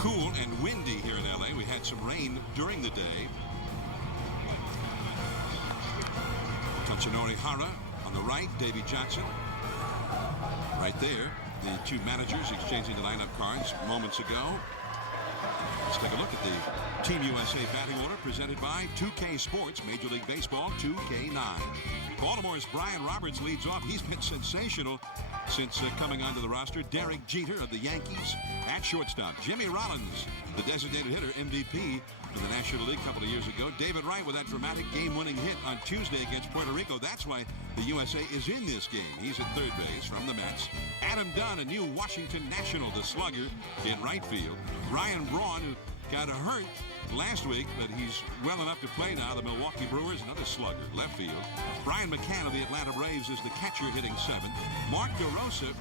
cool and windy here in LA. We had some rain during the day. Katsunori Hara on the right, Davey Johnson right there. The two managers exchanging the lineup cards moments ago. Let's take a look at the Team USA batting order presented by 2K Sports, Major League Baseball 2K9. Baltimore's Brian Roberts leads off. He's been sensational since coming onto the roster. Derek Jeter of the Yankees at shortstop. Jimmy Rollins, the designated hitter, MVP for the National League a couple of years ago. David Wright with that dramatic game-winning hit on Tuesday against Puerto Rico. That's why the USA is in this game. He's at third base from the Mets. Adam Dunn, a new Washington National, the slugger in right field. Ryan Braun, who got hurt last week, but he's well enough to play now. The Milwaukee Brewers, another slugger, left field. Brian McCann of the Atlanta Braves is the catcher, hitting seventh. Mark DeRosa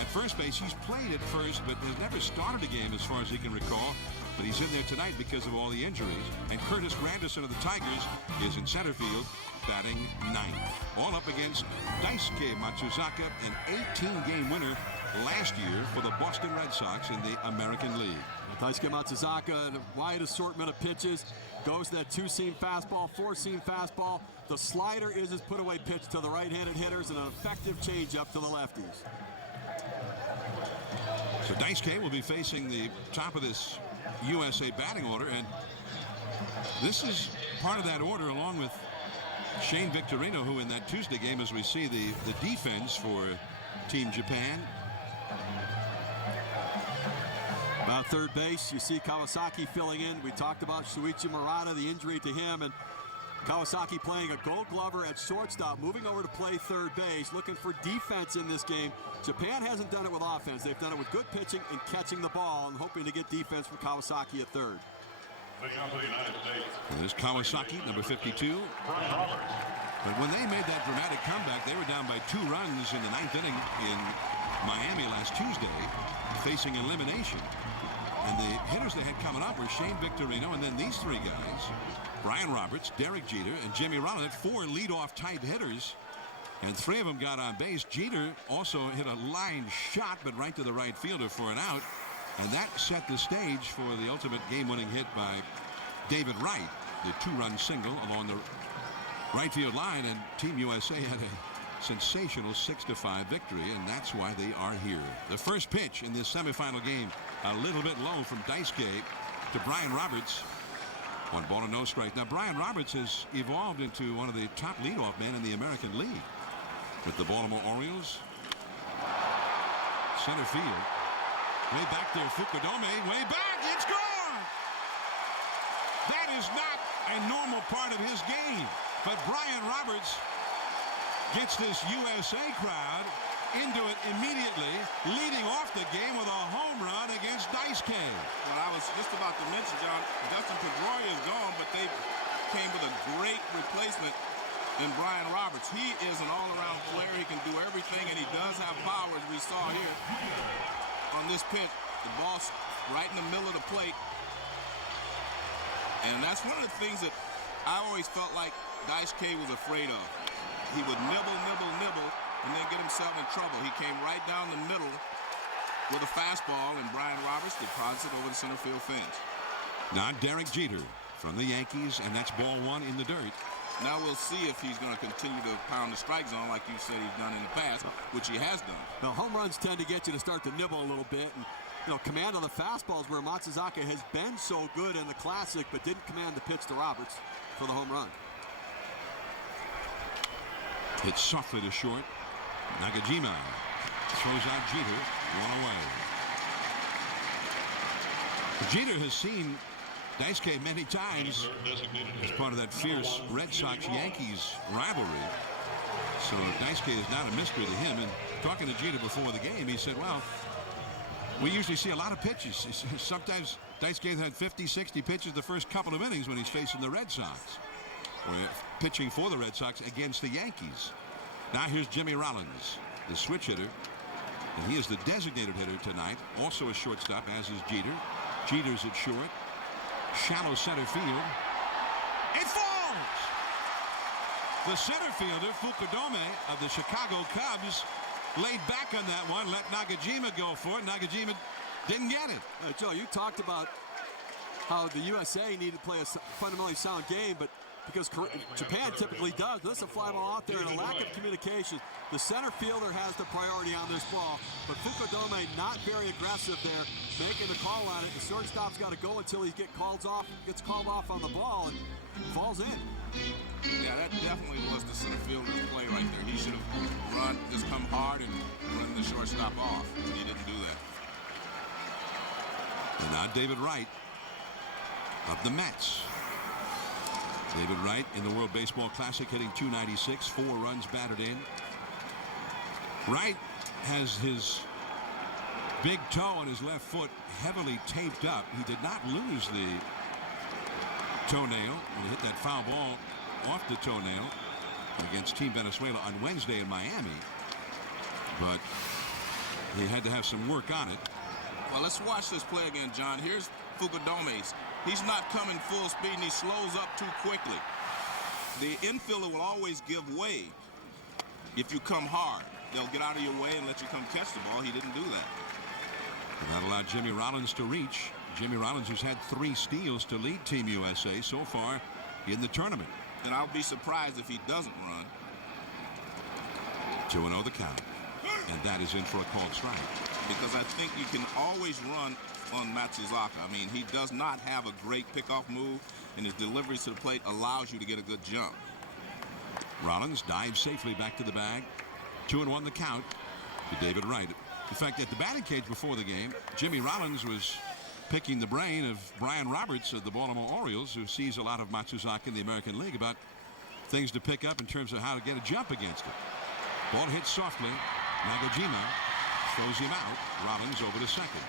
at first base. He's played at first, but has never started a game as far as he can recall. But he's in there tonight because of all the injuries. And Curtis Granderson of the Tigers is in center field, batting ninth. All up against Daisuke Matsuzaka, an 18-game winner last year for the Boston Red Sox in the American League. Daisuke Matsuzaka, a wide assortment of pitches, goes to that two-seam fastball, four-seam fastball. The slider is his put-away pitch to the right-handed hitters and an effective changeup to the lefties. So Daisuke will be facing the top of this USA batting order, and this is part of that order along with Shane Victorino, who in that Tuesday game, as we see the defense for Team Japan. About third base, you see Kawasaki filling in. We talked about Shuichi Murata, the injury to him, and Kawasaki playing a Gold Glover at shortstop, moving over to play third base, looking for defense in this game. Japan hasn't done it with offense. They've done it with good pitching and catching the ball and hoping to get defense from Kawasaki at third. And there's Kawasaki, number 52. But when they made that dramatic comeback, they were down by 2 runs in the ninth inning in Miami last Tuesday, facing elimination. And the hitters they had coming up were Shane Victorino and then these three guys, Brian Roberts, Derek Jeter, and Jimmy Rollins, 4 leadoff type hitters. And 3 of them got on base. Jeter also hit a line shot, but right to the right fielder for an out. And that set the stage for the ultimate game-winning hit by David Wright, the 2-run single along the right field line. And Team USA had a sensational 6-5 victory, and that's why they are here. The first pitch in this semifinal game, a little bit low from Daisuke to Brian Roberts. 1 ball and no strike. Now Brian Roberts has evolved into one of the top leadoff men in the American League with the Baltimore Orioles. Center field. Way back there, Fukudome, way back, it's gone! That is not a normal part of his game. But Brian Roberts gets this USA crowd into it immediately, leading off the game with a home run against Daisuke. Well, I was just about to mention, John, Dustin Pedroia is gone, but they came with a great replacement in Brian Roberts. He is an all-around player. He can do everything, and he does have power, as we saw here on this pitch. The ball's right in the middle of the plate. And that's one of the things that I always felt like Daisuke was afraid of. He would nibble, and then get himself in trouble. He came right down the middle with a fastball, and Brian Roberts deposits it over the center field fence. Now Derek Jeter from the Yankees, and that's ball 1 in the dirt. Now we'll see if he's going to continue to pound the strike zone like you said he's done in the past, which he has done. Now, home runs tend to get you to start to nibble a little bit. And, command of the fastballs where Matsuzaka has been so good in the Classic, but didn't command the pitch to Roberts for the home run. Hit softly to short. Nakajima throws out Jeter, 1 away. Jeter has seen Daisuke many times as part of that fierce Red Sox-Yankees rivalry. So Daisuke is not a mystery to him. And talking to Jeter before the game, he said, well, we usually see a lot of pitches. Sometimes Daisuke had 50, 60 pitches the first couple of innings when he's facing the Red Sox, or pitching for the Red Sox against the Yankees. Now here's Jimmy Rollins, the switch hitter, and he is the designated hitter tonight. Also a shortstop, as is Jeter. Jeter's at short. Shallow center field. It falls! The center fielder, Fukudome of the Chicago Cubs, laid back on that one, let Nakajima go for it. Nakajima Didn't get it. Joe, you talked about how the USA needed to play a fundamentally sound game, but because Japan typically does, this is a fly ball out there and a lack of communication. The center fielder has the priority on this ball, but Fukudome not very aggressive there, making the call on it. The shortstop's got to go until he gets called off on the ball and falls in. Yeah, that definitely was the center fielder's play right there. He should have run, just come hard and run the shortstop off. He didn't do that. And now David Wright of the Mets. David Wright in the World Baseball Classic hitting .296, 4 runs batted in. Wright has his big toe on his left foot heavily taped up. He did not lose the toenail when he hit that foul ball off the toenail against Team Venezuela on Wednesday in Miami. But he had to have some work on it. Well, let's watch this play again, John. Here's Fukudome's. He's not coming full speed, and he slows up too quickly. The infielder will always give way if you come hard. They'll get out of your way and let you come catch the ball. He didn't do that. And that allowed Jimmy Rollins to reach. Jimmy Rollins, who's had 3 steals to lead Team USA so far in the tournament. And I'll be surprised if he doesn't run. 2-0 the count. And that is in for a called strike. Because I think you can always run on Matsuzaka. I mean, he does not have a great pickoff move, and his deliveries to the plate allows you to get a good jump. Rollins dives safely back to the bag. 2-1 the count to David Wright. In fact, at the batting cage before the game, Jimmy Rollins was picking the brain of Brian Roberts of the Baltimore Orioles, who sees a lot of Matsuzaka in the American League, about things to pick up in terms of how to get a jump against it. Ball hits softly. Nagajima throws him out. Rollins over to second.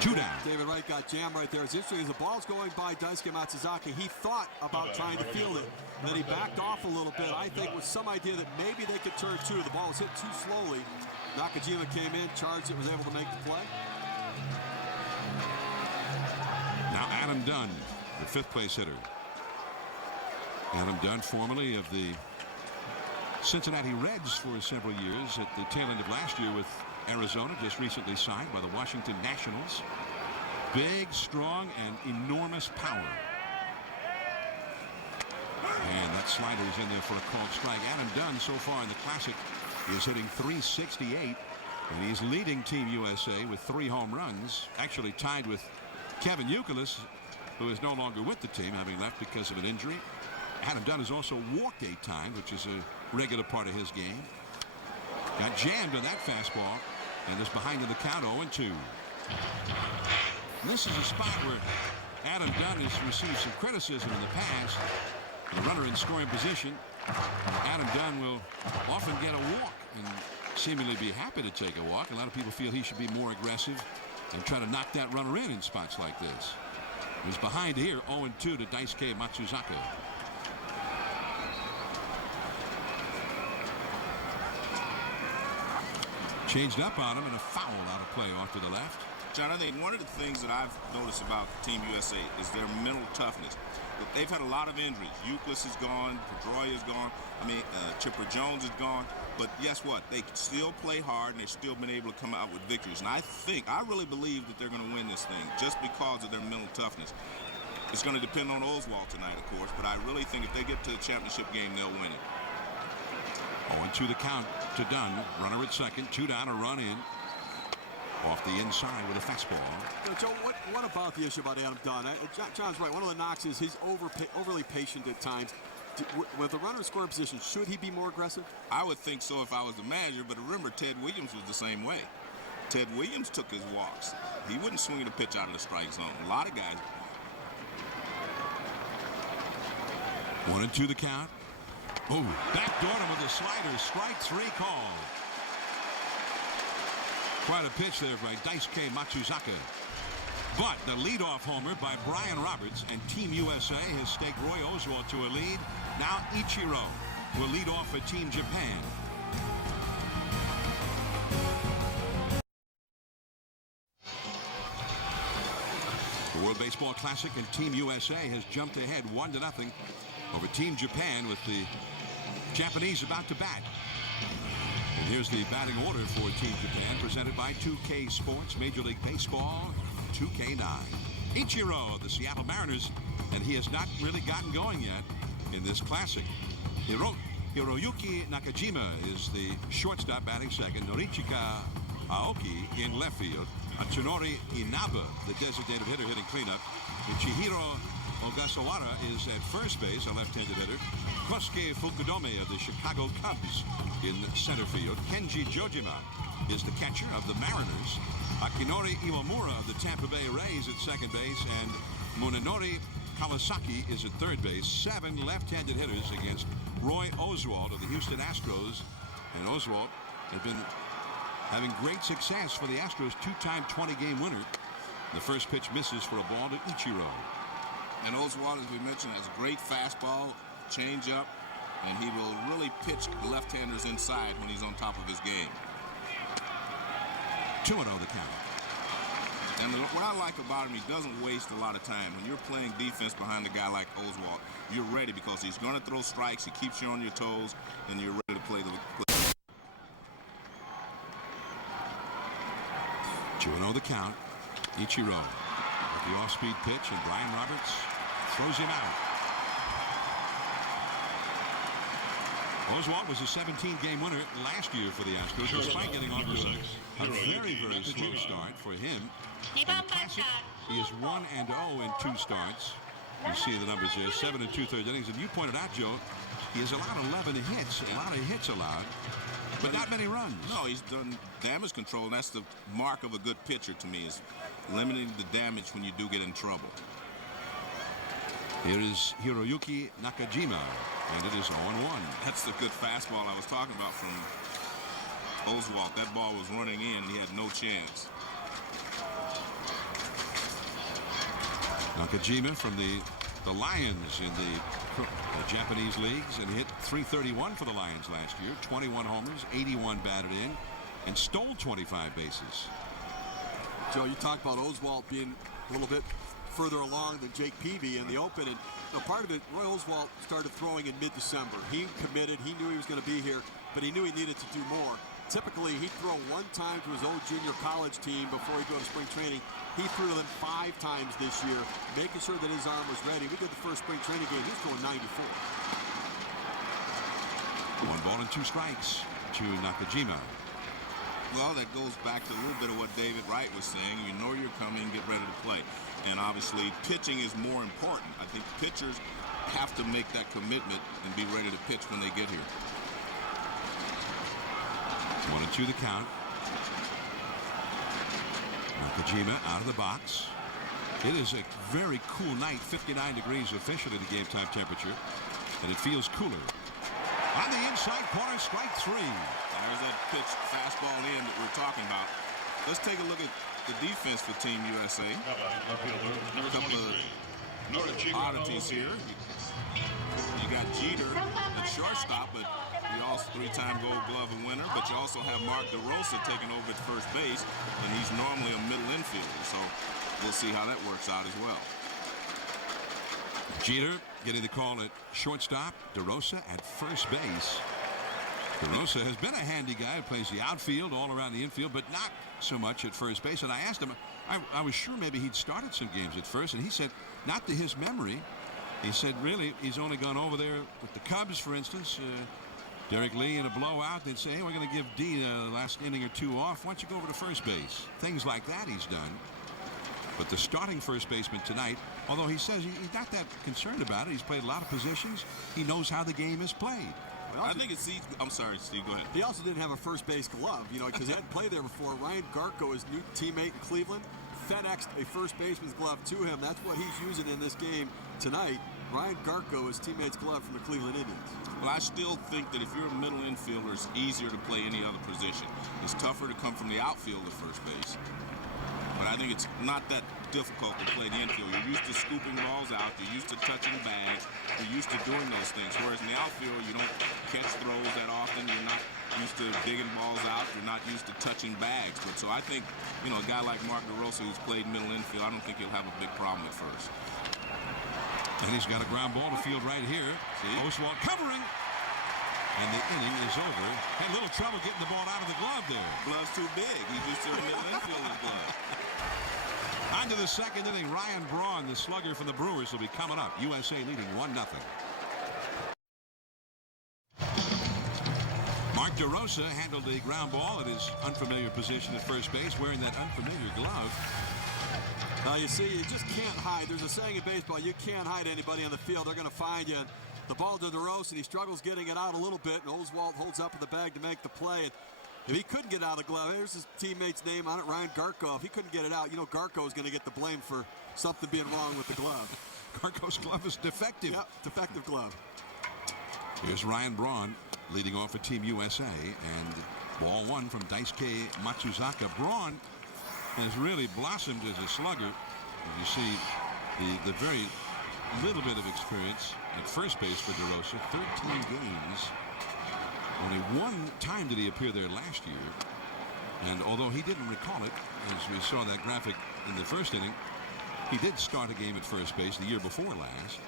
2 down. David Wright got jammed right there. It's interesting, as the ball's going by Daisuke Matsuzaka, he thought about trying to field it. And then he backed off a little bit, I think, with some idea that maybe they could turn 2. The ball was hit too slowly. Nakajima came in, charged it, was able to make the play. Now Adam Dunn, the 5th place hitter. Adam Dunn, formerly of the Cincinnati Reds for several years, at the tail end of last year with Arizona, just recently signed by the Washington Nationals. Big, strong, and enormous power. And that slider is in there for a called strike. Adam Dunn, so far in the Classic, is hitting .368, and he's leading Team USA with 3 home runs, actually tied with Kevin Youkilis, who is no longer with the team, having left because of an injury. Adam Dunn has also walked 8 times, which is a regular part of his game. Got jammed on that fastball and is behind in the count 0-2. This is a spot where Adam Dunn has received some criticism in the past. The runner in scoring position, Adam Dunn will often get a walk and seemingly be happy to take a walk. A lot of people feel he should be more aggressive and try to knock that runner in spots like this. He's behind here 0-2 to Daisuke Matsuzaka. Changed up on him and a foul out of play off to the left. John, I think one of the things that I've noticed about Team USA is their mental toughness. They've had a lot of injuries. Youkilis is gone. Pedroia is gone. Chipper Jones is gone. But guess what? They still play hard, and they've still been able to come out with victories. And I really believe that they're going to win this thing just because of their mental toughness. It's going to depend on Oswald tonight, of course, but I really think if they get to the championship game, they'll win it. 0-2 the count to Dunn. Runner at second. 2 down, a run in. Off the inside with a fastball. Joe, what about the issue about Adam Dunn? John's right. One of the knocks is he's overly patient at times. With the runner in scoring position, should he be more aggressive? I would think so if I was the manager, but remember, Ted Williams was the same way. Ted Williams took his walks. He wouldn't swing the pitch out of the strike zone. A lot of guys. 1-2 the count. Oh, backdoored him with a slider. Strike 3 call. Quite a pitch there by Daisuke Matsuzaka. But the leadoff homer by Brian Roberts, and Team USA has staked Roy Oswalt to a lead. Now Ichiro will lead off for Team Japan. The World Baseball Classic, and Team USA has jumped ahead 1-0 over Team Japan, with the Japanese about to bat. And Here's the batting order for Team Japan, presented by 2K Sports, Major League Baseball, 2K9. Ichiro of the Seattle Mariners, and he has not really gotten going yet in this classic. Hiroyuki Nakajima is the shortstop batting second. Norichika Aoki in left field. Tsunori Inaba, the designated hitter, hitting cleanup. Chihiro Ogasawara is at first base, a left-handed hitter. Kosuke Fukudome of the Chicago Cubs in center field. Kenji Jojima is the catcher of the Mariners. Akinori Iwamura of the Tampa Bay Rays at second base. And Munenori Kawasaki is at third base. 7 left-handed hitters against Roy Oswalt of the Houston Astros. And Oswalt has been having great success for the Astros, 2-time 20-game winner. The first pitch misses for a ball to Ichiro. And Oswalt, as we mentioned, has a great fastball, changeup, and he will really pitch left-handers inside when he's on top of his game. 2-0 the count. And what I like about him, he doesn't waste a lot of time. When you're playing defense behind a guy like Oswalt, you're ready because he's going to throw strikes. He keeps you on your toes, and you're ready to play the 2-0 the count. Ichiro with the off-speed pitch, and Brian Roberts throws him out. Oswalt was a 17-game winner last year for the Astros, despite getting off to a very, very slow start for him. In the Classic, he is 1-0 in 2 starts. You see the numbers there, 7 2/3 innings. And you pointed out, Joe, he has allowed 11 hits, a lot of hits allowed, but not many runs. No, he's done damage control, and that's the mark of a good pitcher to me, is limiting the damage when you do get in trouble. Here is Hiroyuki Nakajima, and it is 0-1. That's the good fastball I was talking about from Oswalt. That ball was running in, and he had no chance. Nakajima from the Lions in the Japanese leagues, and hit .331 for the Lions last year. 21 homers, 81 batted in, and stole 25 bases. Joe, you talked about Oswalt being a little bit further along than Jake Peavy in the open, and part of it, Roy Oswalt started throwing in mid-December. He committed, he knew he was going to be here, but he knew he needed to do more. Typically, he'd throw 1 time to his old junior college team before he'd go to spring training. He threw them 5 times this year, making sure that his arm was ready. We did the first spring training game, he's throwing 94. 1 ball and 2 strikes to Nakajima. Well, that goes back to a little bit of what David Wright was saying. You know you're coming, get ready to play. And obviously, pitching is more important. I think pitchers have to make that commitment and be ready to pitch when they get here. 1-2 the count. Nakajima out of the box. It is a very cool night, 59 degrees officially the game time temperature, and it feels cooler. On the inside corner, strike 3. There's that pitch, fastball in that we're talking about. Let's take a look at the defense for Team USA. A couple of oddities here. You got Jeter at shortstop, but he also 3-time Gold Glove winner. But you also have Mark DeRosa taking over at first base, and he's normally a middle infielder. So we'll see how that works out as well. Jeter getting the call at shortstop, DeRosa at first base. DeRosa has been a handy guy who plays the outfield all around the infield, but not so much at first base. And I asked him, I was sure maybe he'd started some games at first, and he said not to his memory. He said really he's only gone over there with the Cubs, for instance. Derek Lee in a blowout, they'd say, hey, we're going to give D the last inning or 2 off. Why don't you go over to first base? Things like that he's done. But the starting first baseman tonight, although he says he's not that concerned about it, he's played a lot of positions, he knows how the game is played. I think it's I'm sorry, Steve, go ahead. He also didn't have a first base glove, because he hadn't played there before. Ryan Garko, his new teammate in Cleveland, FedExed a first baseman's glove to him. That's what he's using in this game tonight. Ryan Garko, his teammate's glove from the Cleveland Indians. Well, I still think that if you're a middle infielder, it's easier to play any other position. It's tougher to come from the outfield to first base. But I think it's not that difficult to play the infield. You're used to scooping balls out. You're used to touching bags. You're used to doing those things. Whereas in the outfield, you don't catch throws that often. You're not used to digging balls out. You're not used to touching bags. But so I think, a guy like Mark DeRosa who's played middle infield, I don't think he'll have a big problem at first. And he's got a ground ball to field right here. See? Oswalt covering. And the inning is over. Had a little trouble getting the ball out of the glove there. Glove's too big. He just threw a middle infielder's glove. On to the second inning. Ryan Braun, the slugger from the Brewers, will be coming up. USA leading 1-0. Mark DeRosa handled the ground ball at his unfamiliar position at first base, wearing that unfamiliar glove. You see, you just can't hide. There's a saying in baseball, you can't hide anybody on the field. They're going to find you. And the ball to DeRosa, and he struggles getting it out a little bit, and Oswalt holds up in the bag to make the play. And if he couldn't get out of the glove, here's his teammate's name on it, Ryan Garko. If he couldn't get it out, you know Garko is going to get the blame for something being wrong with the glove. Garko's glove is defective. Yep, defective glove. Here's Ryan Braun leading off for Team USA, and ball one from Daisuke Matsuzaka. Braun has really blossomed as a slugger. You see the very little bit of experience at first base for DeRosa. 13 games. Only one time did he appear there last year. And although he didn't recall it, as we saw that graphic in the first inning, he did start a game at first base the year before last.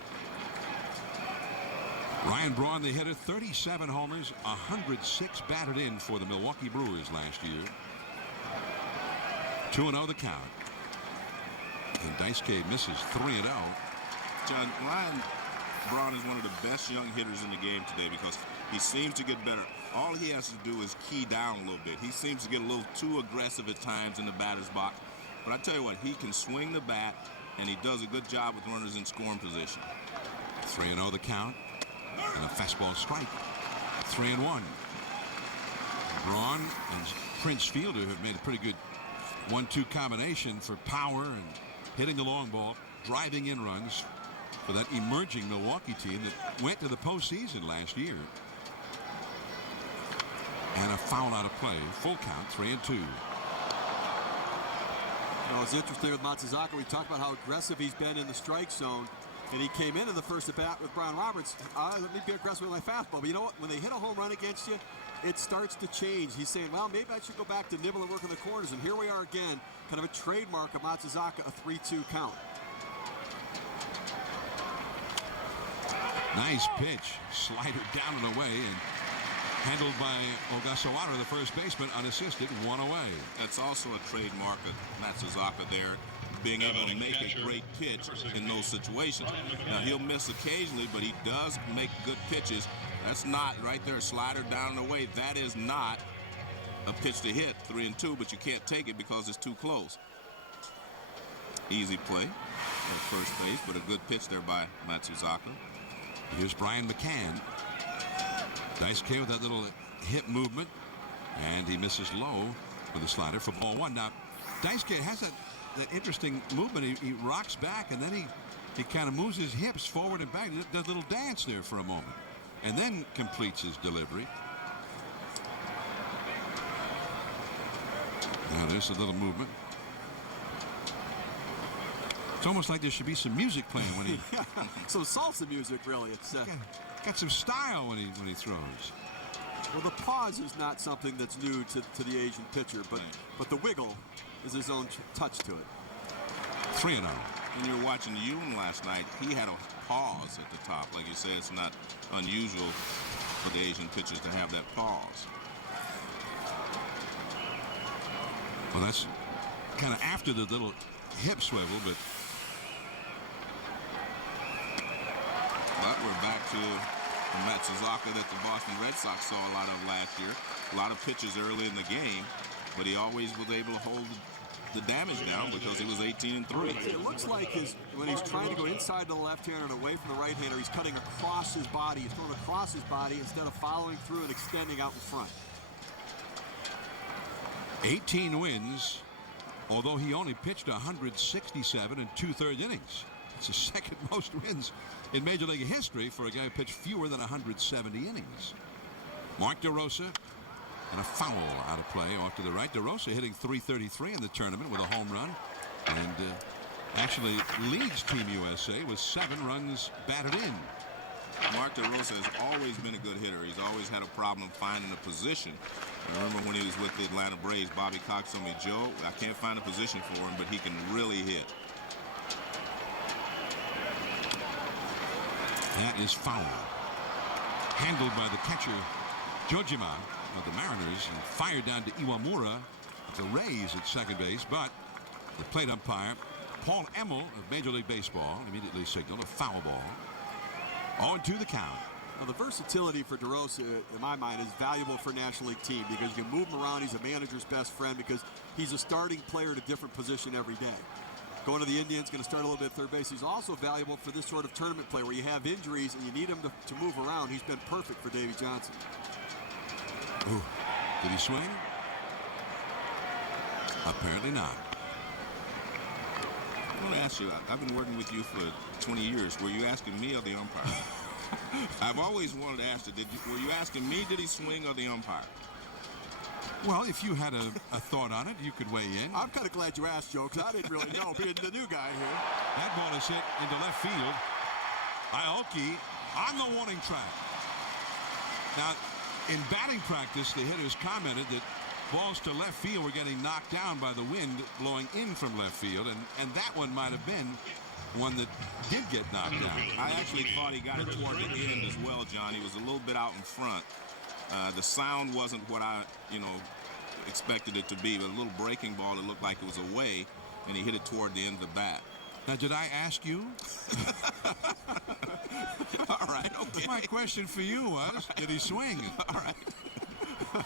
Ryan Braun, the hitter, 37 homers, 106 batted in for the Milwaukee Brewers last year. 2-0 the count. And Daisuke misses 3-0. John, Ryan Braun is one of the best young hitters in the game today because he seems to get better. All he has to do is key down a little bit. He seems to get a little too aggressive at times in the batter's box. But I tell you what, he can swing the bat, and he does a good job with runners in scoring position. 3-0 the count. And a fastball strike. 3-1. Braun and Prince Fielder have made a pretty good 1-2 combination for power and hitting the long ball, driving in runs for that emerging Milwaukee team that went to the postseason last year. And a foul out of play. Full count, 3-2. It's interesting with Matsuzaka. We talked about how aggressive he's been in the strike zone. And he came in the first at bat with Brian Roberts. Let me be aggressive with my fastball. But you know what? When they hit a home run against you, it starts to change. He's saying, well, maybe I should go back to nibble and work in the corners. And here we are again, kind of a trademark of Matsuzaka, a 3-2 count. Nice pitch. Slider down and away. And handled by Ogasawara, the first baseman, unassisted, one away. That's also a trademark of Matsuzaka there, being able to make a great pitch in those situations. Now, he'll miss occasionally, but he does make good pitches. That's not right there, slider down and away. That is not a pitch to hit, 3-2, but you can't take it because it's too close. Easy play at first base, but a good pitch there by Matsuzaka. Here's Brian McCann. Daisuke with that little hip movement, and he misses low with a slider for ball one. Now, Daisuke has that interesting movement. He rocks back, and then he kind of moves his hips forward and back, and does a little dance there for a moment, and then completes his delivery. Now there's a little movement. It's almost like there should be some music playing when he some salsa music, really. It's got some style when he throws. Well, the pause is not something that's new to the Asian pitcher, but the wiggle is his own touch to it. 3-0. When you were watching Yoon last night, he had a pause at the top. Like you said, it's not unusual for the Asian pitchers to have that pause. Well, that's kind of after the little hip swivel, but we're back to Matsuzaka that the Boston Red Sox saw a lot of last year. A lot of pitches early in the game, but he always was able to hold the damage down because he was 18-3. It looks like when he's trying to go inside to the left-hander and away from the right-hander, he's cutting across his body. He's throwing across his body instead of following through and extending out in front. 18 wins, although he only pitched 167 and 2/3 innings. It's the second most wins in Major League history for a guy who pitched fewer than 170 innings. Mark DeRosa, and a foul out of play off to the right. DeRosa hitting .333 in the tournament with a home run, and actually leads Team USA with 7 runs batted in. Mark DeRosa has always been a good hitter. He's always had a problem finding a position. I remember when he was with the Atlanta Braves, Bobby Cox told me, Joe, I can't find a position for him, but he can really hit. That is foul. handled by the catcher Jojima of the Mariners and fired down to Iwamura of the Rays at second base, but the plate umpire Paul Emmel of Major League Baseball immediately signaled a foul ball. 0-2 the count. Well, the versatility for DeRosa, in my mind, is valuable for a National League team because you can move him around. He's a manager's best friend because he's a starting player at a different position every day. Going to the Indians, going to start a little bit at third base. He's also valuable for this sort of tournament play where you have injuries and you need him to move around. He's been perfect for Davey Johnson. Ooh. Did he swing? Apparently not. I want to ask you, I've been working with you for 20 years. Were you asking me or the umpire? I've always wanted to ask you, were you asking me, did he swing, or the umpire? Well, if you had a thought on it, you could weigh in. I'm kind of glad you asked, Joe, because I didn't really know, being the new guy here. That ball is hit into left field. Aoki on the warning track. Now, in batting practice, the hitters commented that balls to left field were getting knocked down by the wind blowing in from left field, and that one might have been one that did get knocked down. I actually thought he got it toward the end as well, John. He was a little bit out in front. The sound wasn't what I, expected it to be, but a little breaking ball that looked like it was away, and he hit it toward the end of the bat. Now, did I ask you? All right, okay. My question for you was, did he swing? All right.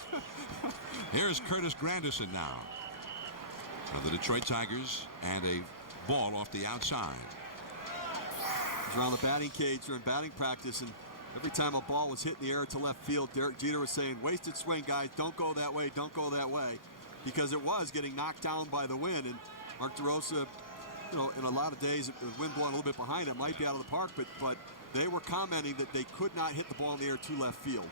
Here's Curtis Granderson now of the Detroit Tigers, and a ball off the outside. He's around the batting cage during batting practice, and every time a ball was hit in the air to left field, Derek Jeter was saying, wasted swing, guys, don't go that way, don't go that way, because it was getting knocked down by the wind. And Mark DeRosa, in a lot of days, the wind blowing a little bit behind him, might be out of the park, but they were commenting that they could not hit the ball in the air to left field.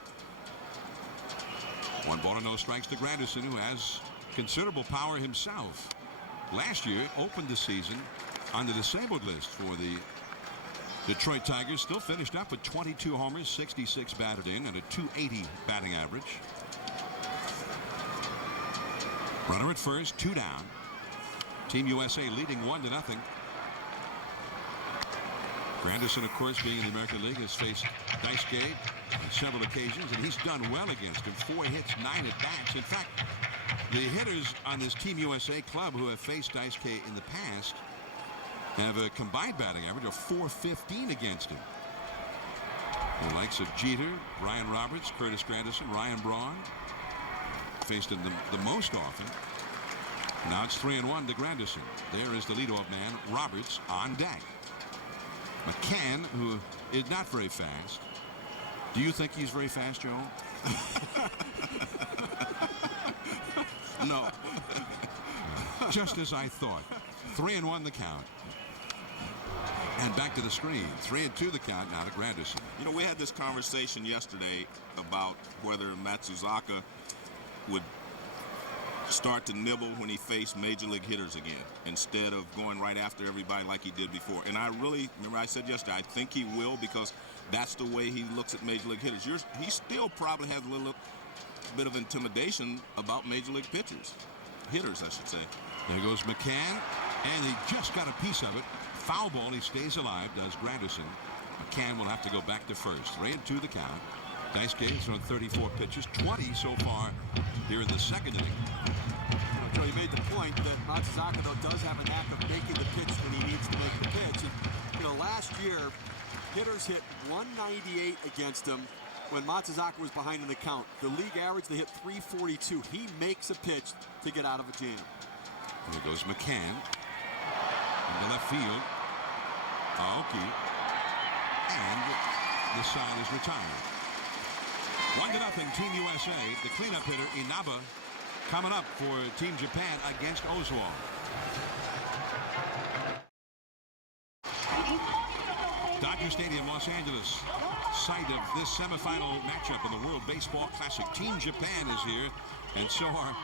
1 ball and no strikes to Granderson, who has considerable power himself. Last year opened the season on the disabled list for the Detroit Tigers. Still finished up with 22 homers, 66 batted in, and a .280 batting average. Runner at first, 2 down. Team USA leading 1-0. Granderson, of course, being in the American League, has faced Daisuke on several occasions, and he's done well against him. 4 hits, 9 at-bats. In fact, the hitters on this Team USA club who have faced Daisuke in the past have a combined batting average of .415 against him. The likes of Jeter, Brian Roberts, Curtis Granderson, Ryan Braun faced him the most often. Now it's 3-1 to Granderson. There is the leadoff man, Roberts, on deck. McCann, who is not very fast. Do you think he's very fast, Joe? No. Just as I thought. 3-1 the count. And back to the screen. 3-2 the count now to Granderson. We had this conversation yesterday about whether Matsuzaka would start to nibble when he faced major league hitters again instead of going right after everybody like he did before. And I really, remember I said yesterday, I think he will, because that's the way he looks at major league hitters. He still probably has a little bit of intimidation about major league pitchers. Hitters, I should say. There goes McCann, and he just got a piece of it. Foul ball, he stays alive, does Granderson. McCann will have to go back to first. 3-2 the count. Daisuke has thrown 34 pitches, 20 so far here in the second inning. Joe, you made the point that Matsuzaka, though, does have a knack of making the pitch when he needs to make the pitch. And, last year, hitters hit 198 against him when Matsuzaka was behind in the count. The league average, they hit 342. He makes a pitch to get out of a jam. There goes McCann. In the left field, Aoki. And the side is retired. 1-0 Team USA. The cleanup hitter, Inaba, coming up for Team Japan against Oswald. Dodger Stadium, Los Angeles, site of this semifinal matchup in the World Baseball Classic. Team Japan is here, and so are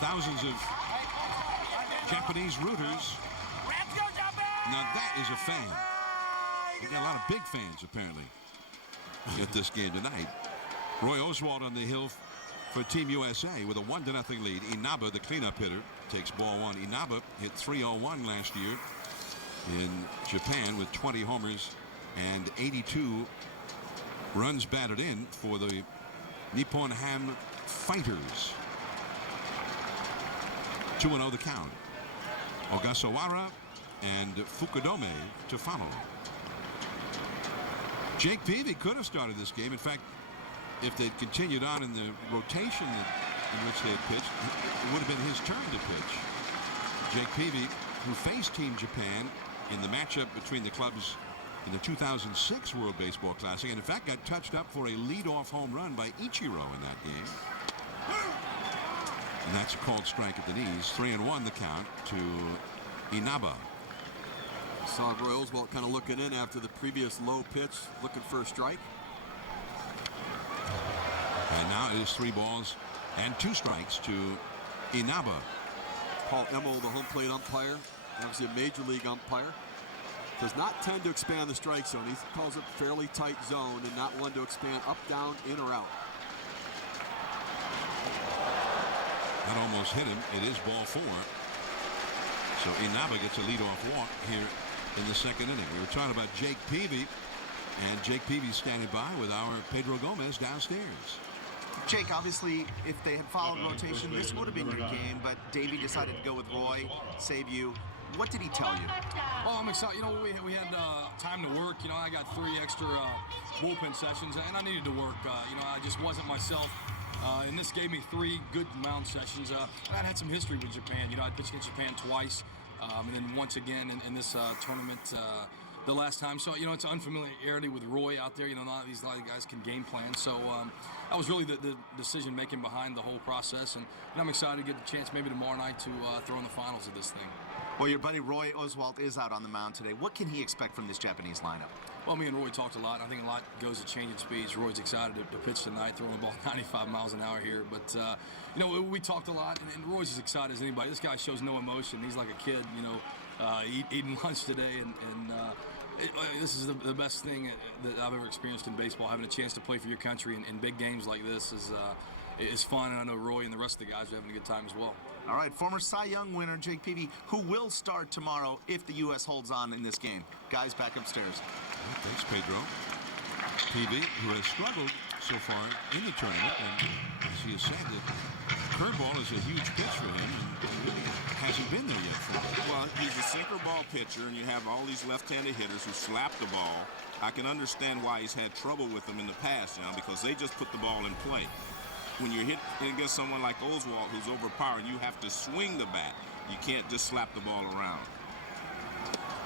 thousands of Japanese rooters. Now that is a fan. We got a lot of big fans, apparently, at this game tonight. Roy Oswalt on the hill for Team USA with a 1-0 lead. Inaba, the cleanup hitter, takes ball 1. Inaba hit .301 last year in Japan with 20 homers and 82 Runs batted in for the Nippon Ham Fighters. 2-0 the count. Ogasawara and Fukudome to follow. Jake Peavy could have started this game. In fact, if they'd continued on in the rotation in which they had pitched, it would have been his turn to pitch. Jake Peavy, who faced Team Japan in the matchup between the clubs in the 2006 World Baseball Classic, and in fact got touched up for a leadoff home run by Ichiro in that game. And that's a called strike at the knees. 3-1 the count to Inaba. Saw Roy Oswalt kind of looking in after the previous low pitch, looking for a strike. And now it is 3 balls and 2 strikes to Inaba. Paul Emmel, the home plate umpire, obviously a major league umpire, does not tend to expand the strike zone. He calls it fairly tight zone and not one to expand up, down, in, or out. That almost hit him. It is ball 4. So Inaba gets a leadoff walk here in the second inning. We were talking about Jake Peavy, and Jake Peavy's standing by with our Pedro Gomez downstairs. Jake, obviously, if they had followed rotation, this would have been your game, but Davey decided to go with Roy, save you. What did he tell you? Oh, I'm excited. You know, we had time to work. You know, I got 3 extra bullpen sessions, and I needed to work. You know, I just wasn't myself. And this gave me 3 good mound sessions. I had some history with Japan. You know, I pitched against Japan twice, and then once again in this tournament the last time. So, you know, it's unfamiliarity with Roy out there. You know, a lot of guys can game plan. So that was really the decision making behind the whole process. And I'm excited to get the chance maybe tomorrow night to throw in the finals of this thing. Well, your buddy Roy Oswalt is out on the mound today. What can he expect from this Japanese lineup? Well, me and Roy talked a lot. I think a lot goes to changing speeds. Roy's excited to pitch tonight, throwing the ball 95 miles an hour here. But, you know, we talked a lot, and Roy's as excited as anybody. This guy shows no emotion. He's like a kid, you know, eating lunch today. And this is the best thing that I've ever experienced in baseball. Having a chance to play for your country in big games like this is fun. And I know Roy and the rest of the guys are having a good time as well. All right, former Cy Young winner Jake Peavy, who will start tomorrow if the U.S. holds on in this game. Guys, back upstairs. Well, thanks, Pedro. Peavy, who has struggled so far in the tournament, and as he has said, that curveball is a huge pitch for him, and really hasn't been there yet for him. Well, he's a sinker ball pitcher, and you have all these left-handed hitters who slap the ball. I can understand why he's had trouble with them in the past, you know, because they just put the ball in play. When you're hit against someone like Oswalt, who's overpowering, you have to swing the bat. You can't just slap the ball around.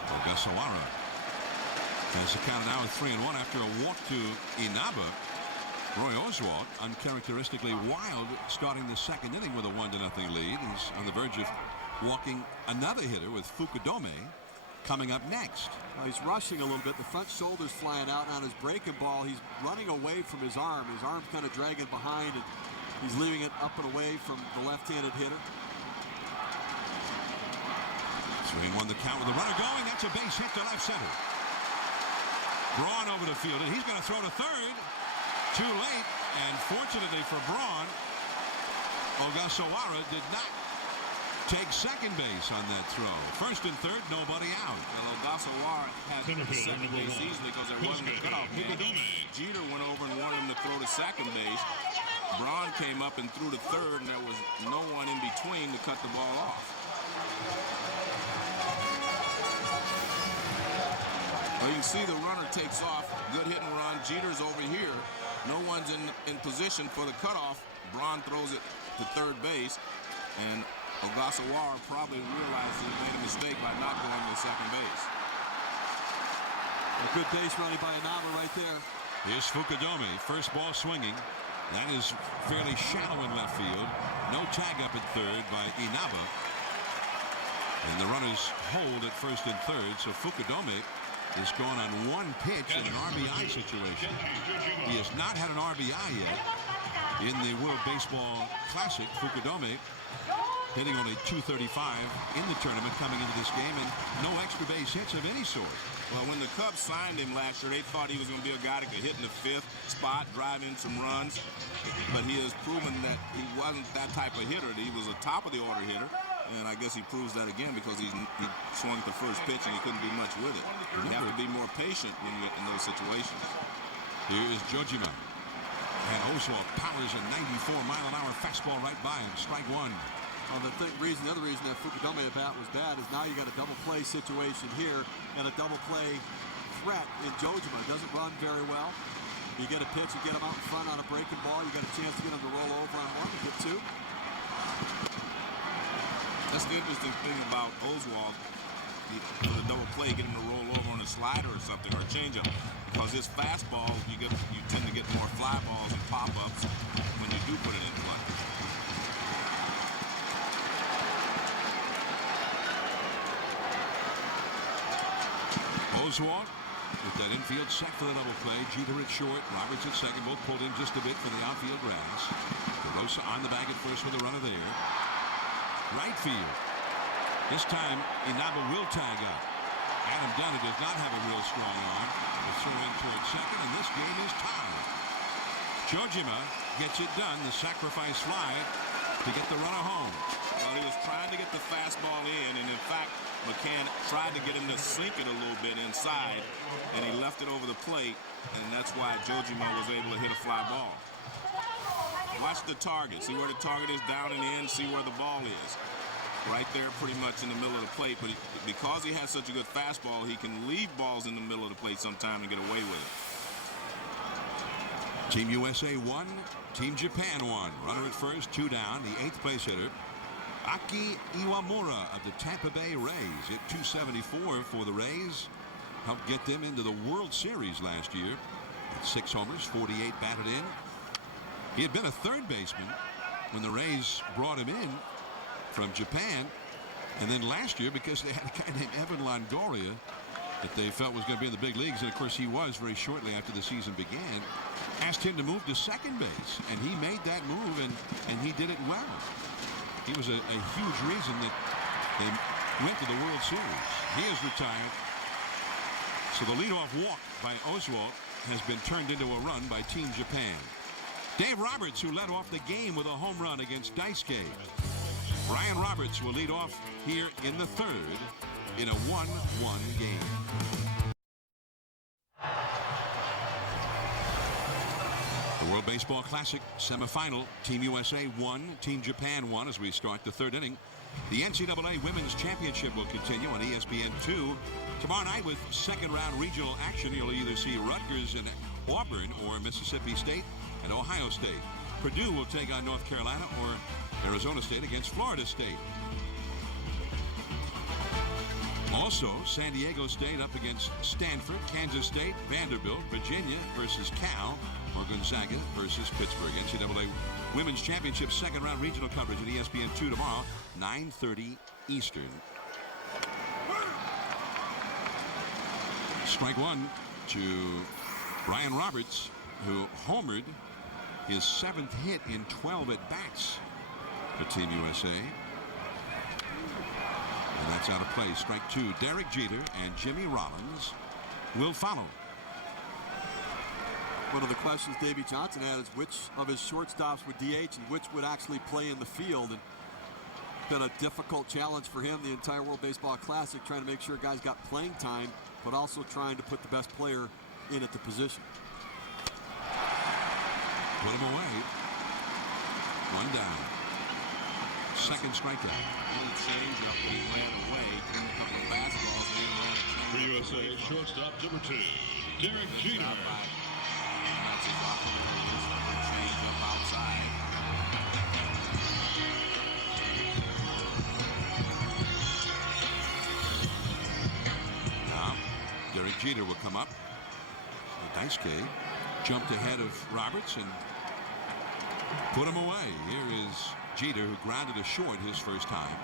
Ogasawara has the count now at 3-1 after a walk to Inaba. Roy Oswalt, uncharacteristically wild, starting the second inning with a 1-0 lead. He's on the verge of walking another hitter with Fukudome coming up next. He's rushing a little bit. The front shoulder's flying out. On his breaking ball, he's running away from his arm. His arm's kind of dragging behind, and he's leaving it up and away from the left-handed hitter. Swing won the count with the runner going. That's a base hit to left center. Braun over the field, and he's going to throw to third. Too late, and fortunately for Braun, Ogasawara did not take second base on that throw. First and third, nobody out. Well, Ogasawara had the second base easily because there wasn't a cutoff man. Jeter went over and wanted him to throw to second base. Braun came up and threw to third, and there was no one in between to cut the ball off. Well, you can see the runner takes off. Good hit and run. Jeter's over here. No one's in position for the cutoff. Braun throws it to third base, and Ogasawara probably realized he made a mistake by not going to second base. A good base running by Inaba right there. Here's Fukudome, first ball swinging. That is fairly shallow in left field. No tag up at third by Inaba. And the runners hold at first and third, so Fukudome is going on one pitch in an RBI situation. He has not had an RBI yet in the World Baseball Classic. Fukudome hitting only .235 in the tournament coming into this game, and no extra base hits of any sort. Well, when the Cubs signed him last year, they thought he was going to be a guy that could hit in the 5th spot, drive in some runs. But he has proven that he wasn't that type of hitter. He was a top-of-the-order hitter. And I guess he proves that again because he swung at the first pitch and he couldn't do much with it. You have to be more patient when you're in those situations. Here is Jojima. And Oswald powers a 94-mile-an-hour fastball right by him. Strike one. Well, the other reason that Fukudome at bat was bad is now you got a double play situation here and a double play threat in Jojima. Doesn't run very well. You get a pitch, you get him out in front on a breaking ball. You got a chance to get him to roll over on one, hit two. That's the interesting thing about Oswald. For the double play, get him to roll over on a slider or something, or a changeup. Because his fastball, you tend to get more fly balls and pop-ups when you do put it in play. Oswald with that infield set for the double play. Jeter at short, Roberts at second, both pulled in just a bit for the outfield grass. DeRosa on the bag at first with a runner there. Right field. This time, Inaba will tag up. Adam Dunn does not have a real strong arm. Will throw in toward second, and this game is tied. Jojima gets it done, the sacrifice fly to get the runner home. Well, he was trying to get the fastball in fact, McCann tried to get him to sink it a little bit inside, and he left it over the plate, and that's why Jojima was able to hit a fly ball. Watch the target. See where the target is down and in. See where the ball is. Right there pretty much in the middle of the plate, but because he has such a good fastball, he can leave balls in the middle of the plate sometime and get away with it. Team USA won. Team Japan won. Runner at first, two down. The 8th place hitter, Aki Iwamura of the Tampa Bay Rays. Hit .274 for the Rays. Helped get them into the World Series last year. At 6 homers, 48 batted in. He had been a third baseman when the Rays brought him in from Japan. And then last year, because they had a guy named Evan Longoria that they felt was going to be in the big leagues, and of course he was very shortly after the season began, asked him to move to second base, and he made that move, and he did it well. He was a huge reason that they went to the World Series. He is retired. So the leadoff walk by Oswalt has been turned into a run by Team Japan. Dave Roberts, who led off the game with a home run against Daisuke. Brian Roberts will lead off here in the 3rd in a 1-1 game. The World Baseball Classic semifinal. Team USA won, Team Japan won as we start the 3rd inning. The NCAA Women's Championship will continue on ESPN2 tomorrow night with second-round regional action. You'll either see Rutgers and Auburn or Mississippi State and Ohio State. Purdue will take on North Carolina or Arizona State against Florida State. Also, San Diego State up against Stanford, Kansas State, Vanderbilt, Virginia versus Cal, or Gonzaga versus Pittsburgh. NCAA Women's Championship second-round regional coverage at ESPN2 tomorrow, 9:30 Eastern. Strike one to Brian Roberts, who homered his 7th hit in 12 at-bats for Team USA. And that's out of play. Strike two. Derek Jeter and Jimmy Rollins will follow. One of the questions Davey Johnson had is which of his shortstops would DH and which would actually play in the field. And it's been a difficult challenge for him the entire World Baseball Classic, trying to make sure guys got playing time, but also trying to put the best player in at the position. Put him away. One down. Second strikeout. Little change up when he ran away. Threw a couple of fastballs. For USA, shortstop number 2, Derek Jeter. That's his offensive change up outside. Now, Derek Jeter will come up. Daisuke jumped ahead of Roberts and put him away. Here is Jeter, who grounded a short his first time.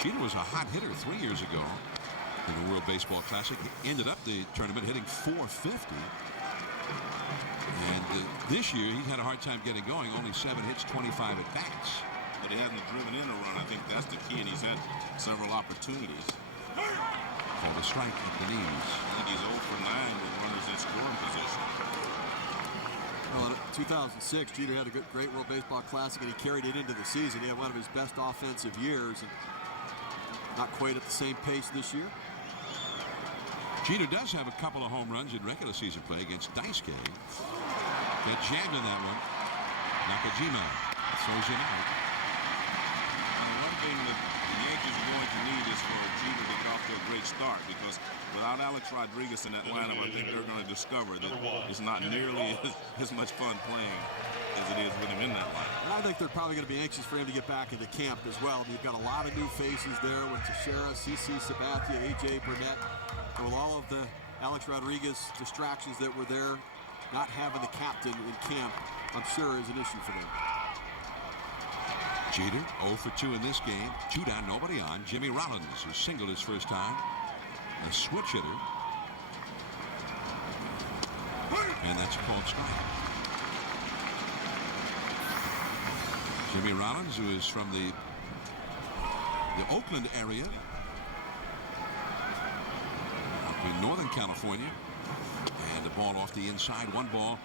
Jeter was a hot hitter 3 years ago in the World Baseball Classic. He ended up the tournament hitting .450. And this year he had a hard time getting going. Only 7 hits, 25 at-bats. But he hasn't driven in a run. I think that's the key, and he's had several opportunities. For the strike at the knees. I think he's 0 for 9 with runners in scoring position. Well, in 2006, Jeter had a great World Baseball Classic, and he carried it into the season. He had one of his best offensive years, and not quite at the same pace this year. Jeter does have a couple of home runs in regular season play against Daisuke. Get jammed in that one. Nakajima throws him out. And one thing that the Yankees are going to need is for Jeter to get off to a great start, because without Alex Rodriguez in that lineup, I think they're going to discover that it's not nearly as much fun playing as it is with him in that lineup. And I think they're probably going to be anxious for him to get back into camp as well. You've got a lot of new faces there with Teixeira, CC Sabathia, A.J. Burnett. And with all of the Alex Rodriguez distractions that were there, not having the captain in camp, I'm sure is an issue for them. Jeter 0 for 2 in this game. 2 down, nobody on. Jimmy Rollins, who singled his first time. A switch hitter. And that's a called strike. Jimmy Rollins, who is from the Oakland area, up in Northern California. And the ball off the inside. 1 ball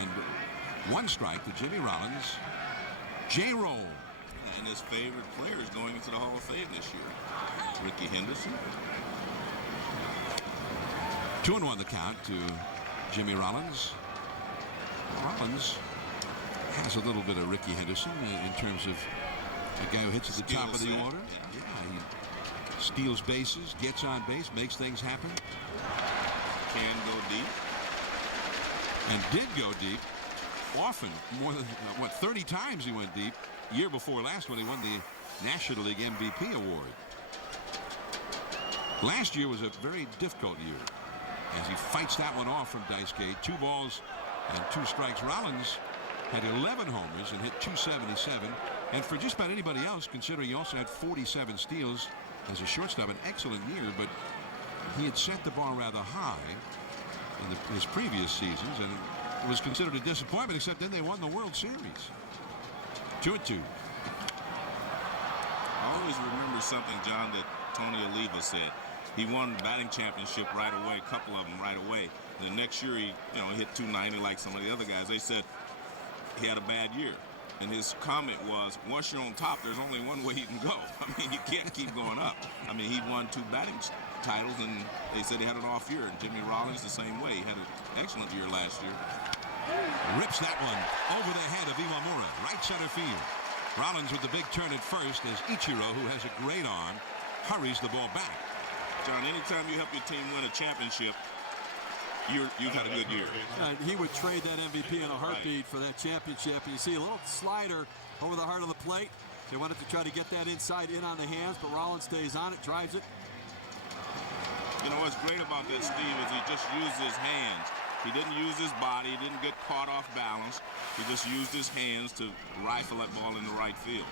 and 1 strike to Jimmy Rollins. J-Roll. And his favorite player is going into the Hall of Fame this year, Ricky Henderson. 2-1 the count to Jimmy Rollins. Rollins has a little bit of Ricky Henderson in terms of a guy who hits at the top of the order. Yeah, he steals bases, gets on base, makes things happen. Can go deep. And did go deep often. More than, 30 times he went deep. Year before last when he won the National League MVP award. Last year was a very difficult year as he fights that one off from Daisuke. 2 balls and 2 strikes. Rollins had 11 homers and hit .277, and for just about anybody else, considering he also had 47 steals as a shortstop, an excellent year, but he had set the bar rather high in his previous seasons, and it was considered a disappointment, except then they won the World Series. 2-2. I always remember something, John, that Tony Oliva said. He won the batting championship right away, a couple of them right away. The next year he hit .290 like some of the other guys. They said he had a bad year. And his comment was, once you're on top, there's only one way you can go. I mean, you can't keep going up. I mean, he won 2 batting titles, and they said he had an off year. And Jimmy Rollins the same way. He had an excellent year last year. Rips that one over the head of Iwamura, right center field. Rollins with the big turn at first as Ichiro, who has a great arm, hurries the ball back. John, anytime you help your team win a championship, you've had a good year. And he would trade that MVP in a heartbeat for that championship. And you see a little slider over the heart of the plate. They wanted to try to get that inside in on the hands, but Rollins stays on it, drives it. You know what's great about this, Steve, is he just used his hands. He didn't use his body. He didn't get caught off balance. He just used his hands to rifle that ball in the right field.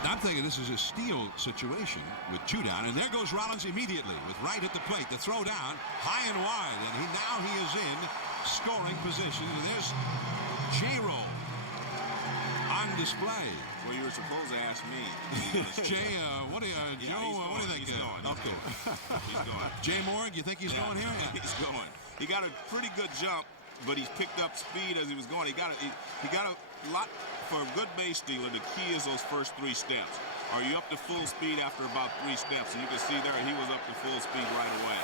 Now I'm thinking this is a steal situation with 2 down, and there goes Rollins immediately with right at the plate. The throw down, high and wide, and now he is in scoring position. And there's J-Roll on display. Well, you were supposed to ask me. Jay, what do you, Joe? What do you think? He's going. Okay. He's going. Jay Moore, you think he's going here? Yeah. He's going. He got a pretty good jump, but he's picked up speed as he was going. He got a lot for a good base stealer. The key is those first 3 steps. Are you up to full speed after about 3 steps? And you can see there he was up to full speed right away.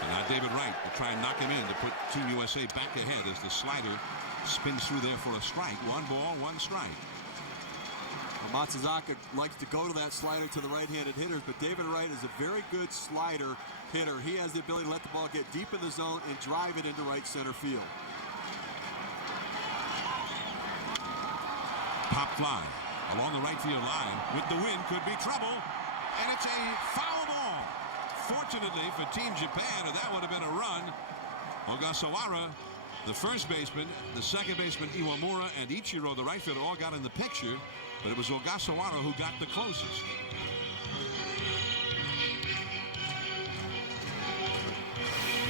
And now David Wright will try and knock him in to put Team USA back ahead as the slider spins through there for a strike. 1 ball, 1 strike. Well, Matsuzaka likes to go to that slider to the right-handed hitters, but David Wright is a very good slider hitter. He has the ability to let the ball get deep in the zone and drive it into right center field. Pop fly along the right field line. With the wind could be trouble, and it's a foul ball. Fortunately for Team Japan, that would have been a run. Ogasawara, the first baseman, the second baseman Iwamura, and Ichiro, the right fielder, all got in the picture, but it was Ogasawara who got the closest.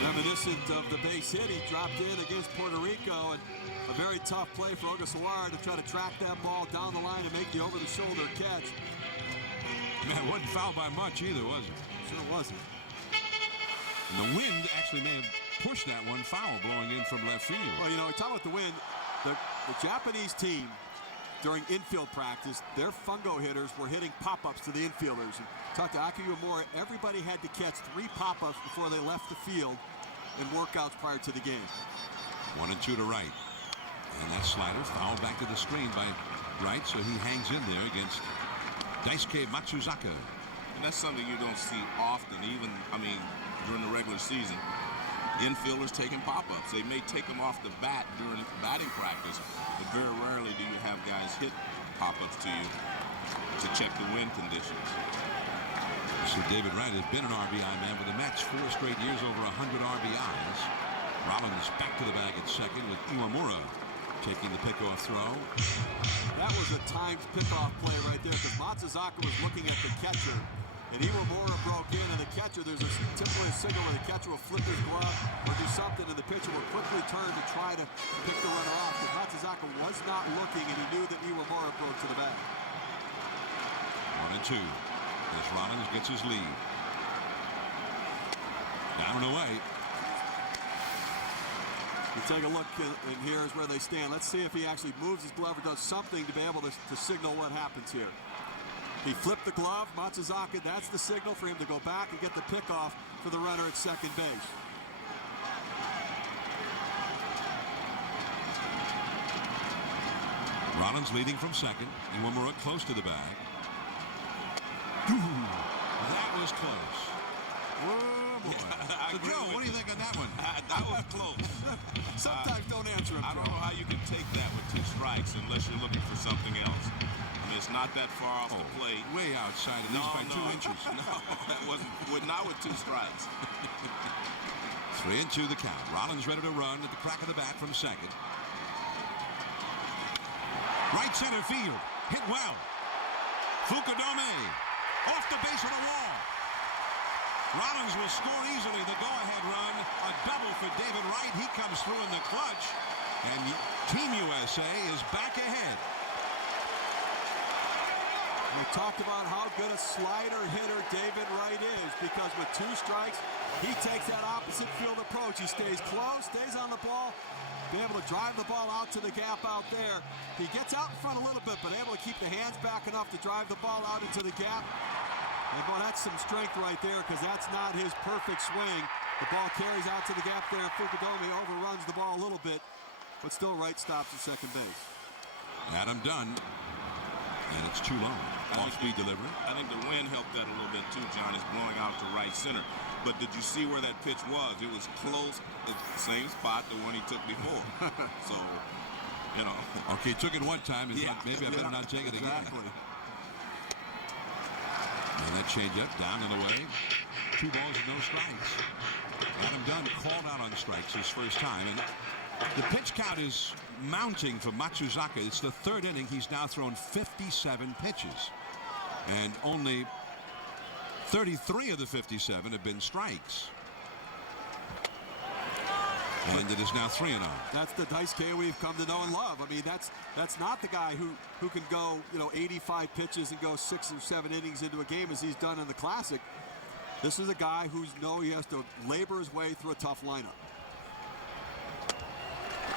Reminiscent of the base hit he dropped in against Puerto Rico, and a very tough play for Ogasawara to try to track that ball down the line and make the over-the-shoulder catch. Man, it wasn't fouled by much either, was it? Sure wasn't. And the wind actually may have pushed that one foul blowing in from left field. Well, you know, we talk about the wind. The Japanese team during infield practice, their fungo hitters were hitting pop-ups to the infielders. And talked to Aki Uemura, everybody had to catch 3 pop-ups before they left the field in workouts prior to the game. 1-2 to right. And that slider fouled back to the screen by Wright, so he hangs in there against Daisuke Matsuzaka. And that's something you don't see often, even, during the regular season. Infielders taking pop-ups. They may take them off the bat during batting practice, but very rarely do you have guys hit pop-ups to you to check the wind conditions. So David Wright has been an RBI man for the Mets 4 straight years, over 100 RBIs. Rollins back to the bag at second with Iwamura taking the pickoff throw. That was a timed pickoff play right there because Matsuzaka was looking at the catcher. And Iwamura broke in, and the catcher, there's typically a signal where the catcher will flip his glove or do something, and the pitcher will quickly turn to try to pick the runner off. But Matsuzaka was not looking, and he knew that Iwamura broke to the bag. 1-2 as Rollins gets his lead. Down and away. You take a look, and here's where they stand. Let's see if he actually moves his glove or does something to be able to signal what happens here. He flipped the glove, Matsuzaka, that's the signal for him to go back and get the pickoff for the runner at second base. Rollins leading from second. Iwamura close to the bag. That was close. Oh, boy. So Joe, what do you think on that one? That was close. Sometimes don't answer him, I don't know how you can take that with 2 strikes unless you're looking for something else. It's not that far off the plate. Way outside, at least by 2 inches. No, that wasn't. Not with 2 strikes. 3-2 the count. Rollins ready to run at the crack of the bat from second. Right center field. Hit well. Fukudome off the base of the wall. Rollins will score easily. The go-ahead run. A double for David Wright. He comes through in the clutch. And Team USA is back ahead. We talked about how good a slider hitter David Wright is because with 2 strikes, he takes that opposite field approach. He stays close, stays on the ball, be able to drive the ball out to the gap out there. He gets out in front a little bit, but able to keep the hands back enough to drive the ball out into the gap. And boy, that's some strength right there because that's not his perfect swing. The ball carries out to the gap there. Fukudome overruns the ball a little bit, but still Wright stops at second base. Adam Dunn. And it's too low. Off-speed delivery. I think the wind helped that a little bit too, John. It's blowing out to right center. But did you see where that pitch was? It was close, the same spot, the one he took before. So, you know. Okay, took it one time. Yeah. Maybe I better not take it again. Exactly. And that changeup down and away. 2 balls and no strikes. Adam Dunn called out on strikes his first time. And the pitch count is mounting for Matsuzaka. It's the 3rd inning. He's now thrown 57 pitches. And only 33 of the 57 have been strikes. And it is now 3-0. That's the Daisuke we've come to know and love. I mean, that's not the guy who can go, 85 pitches and go 6 or 7 innings into a game as he's done in the Classic. This is a guy who's he has to labor his way through a tough lineup.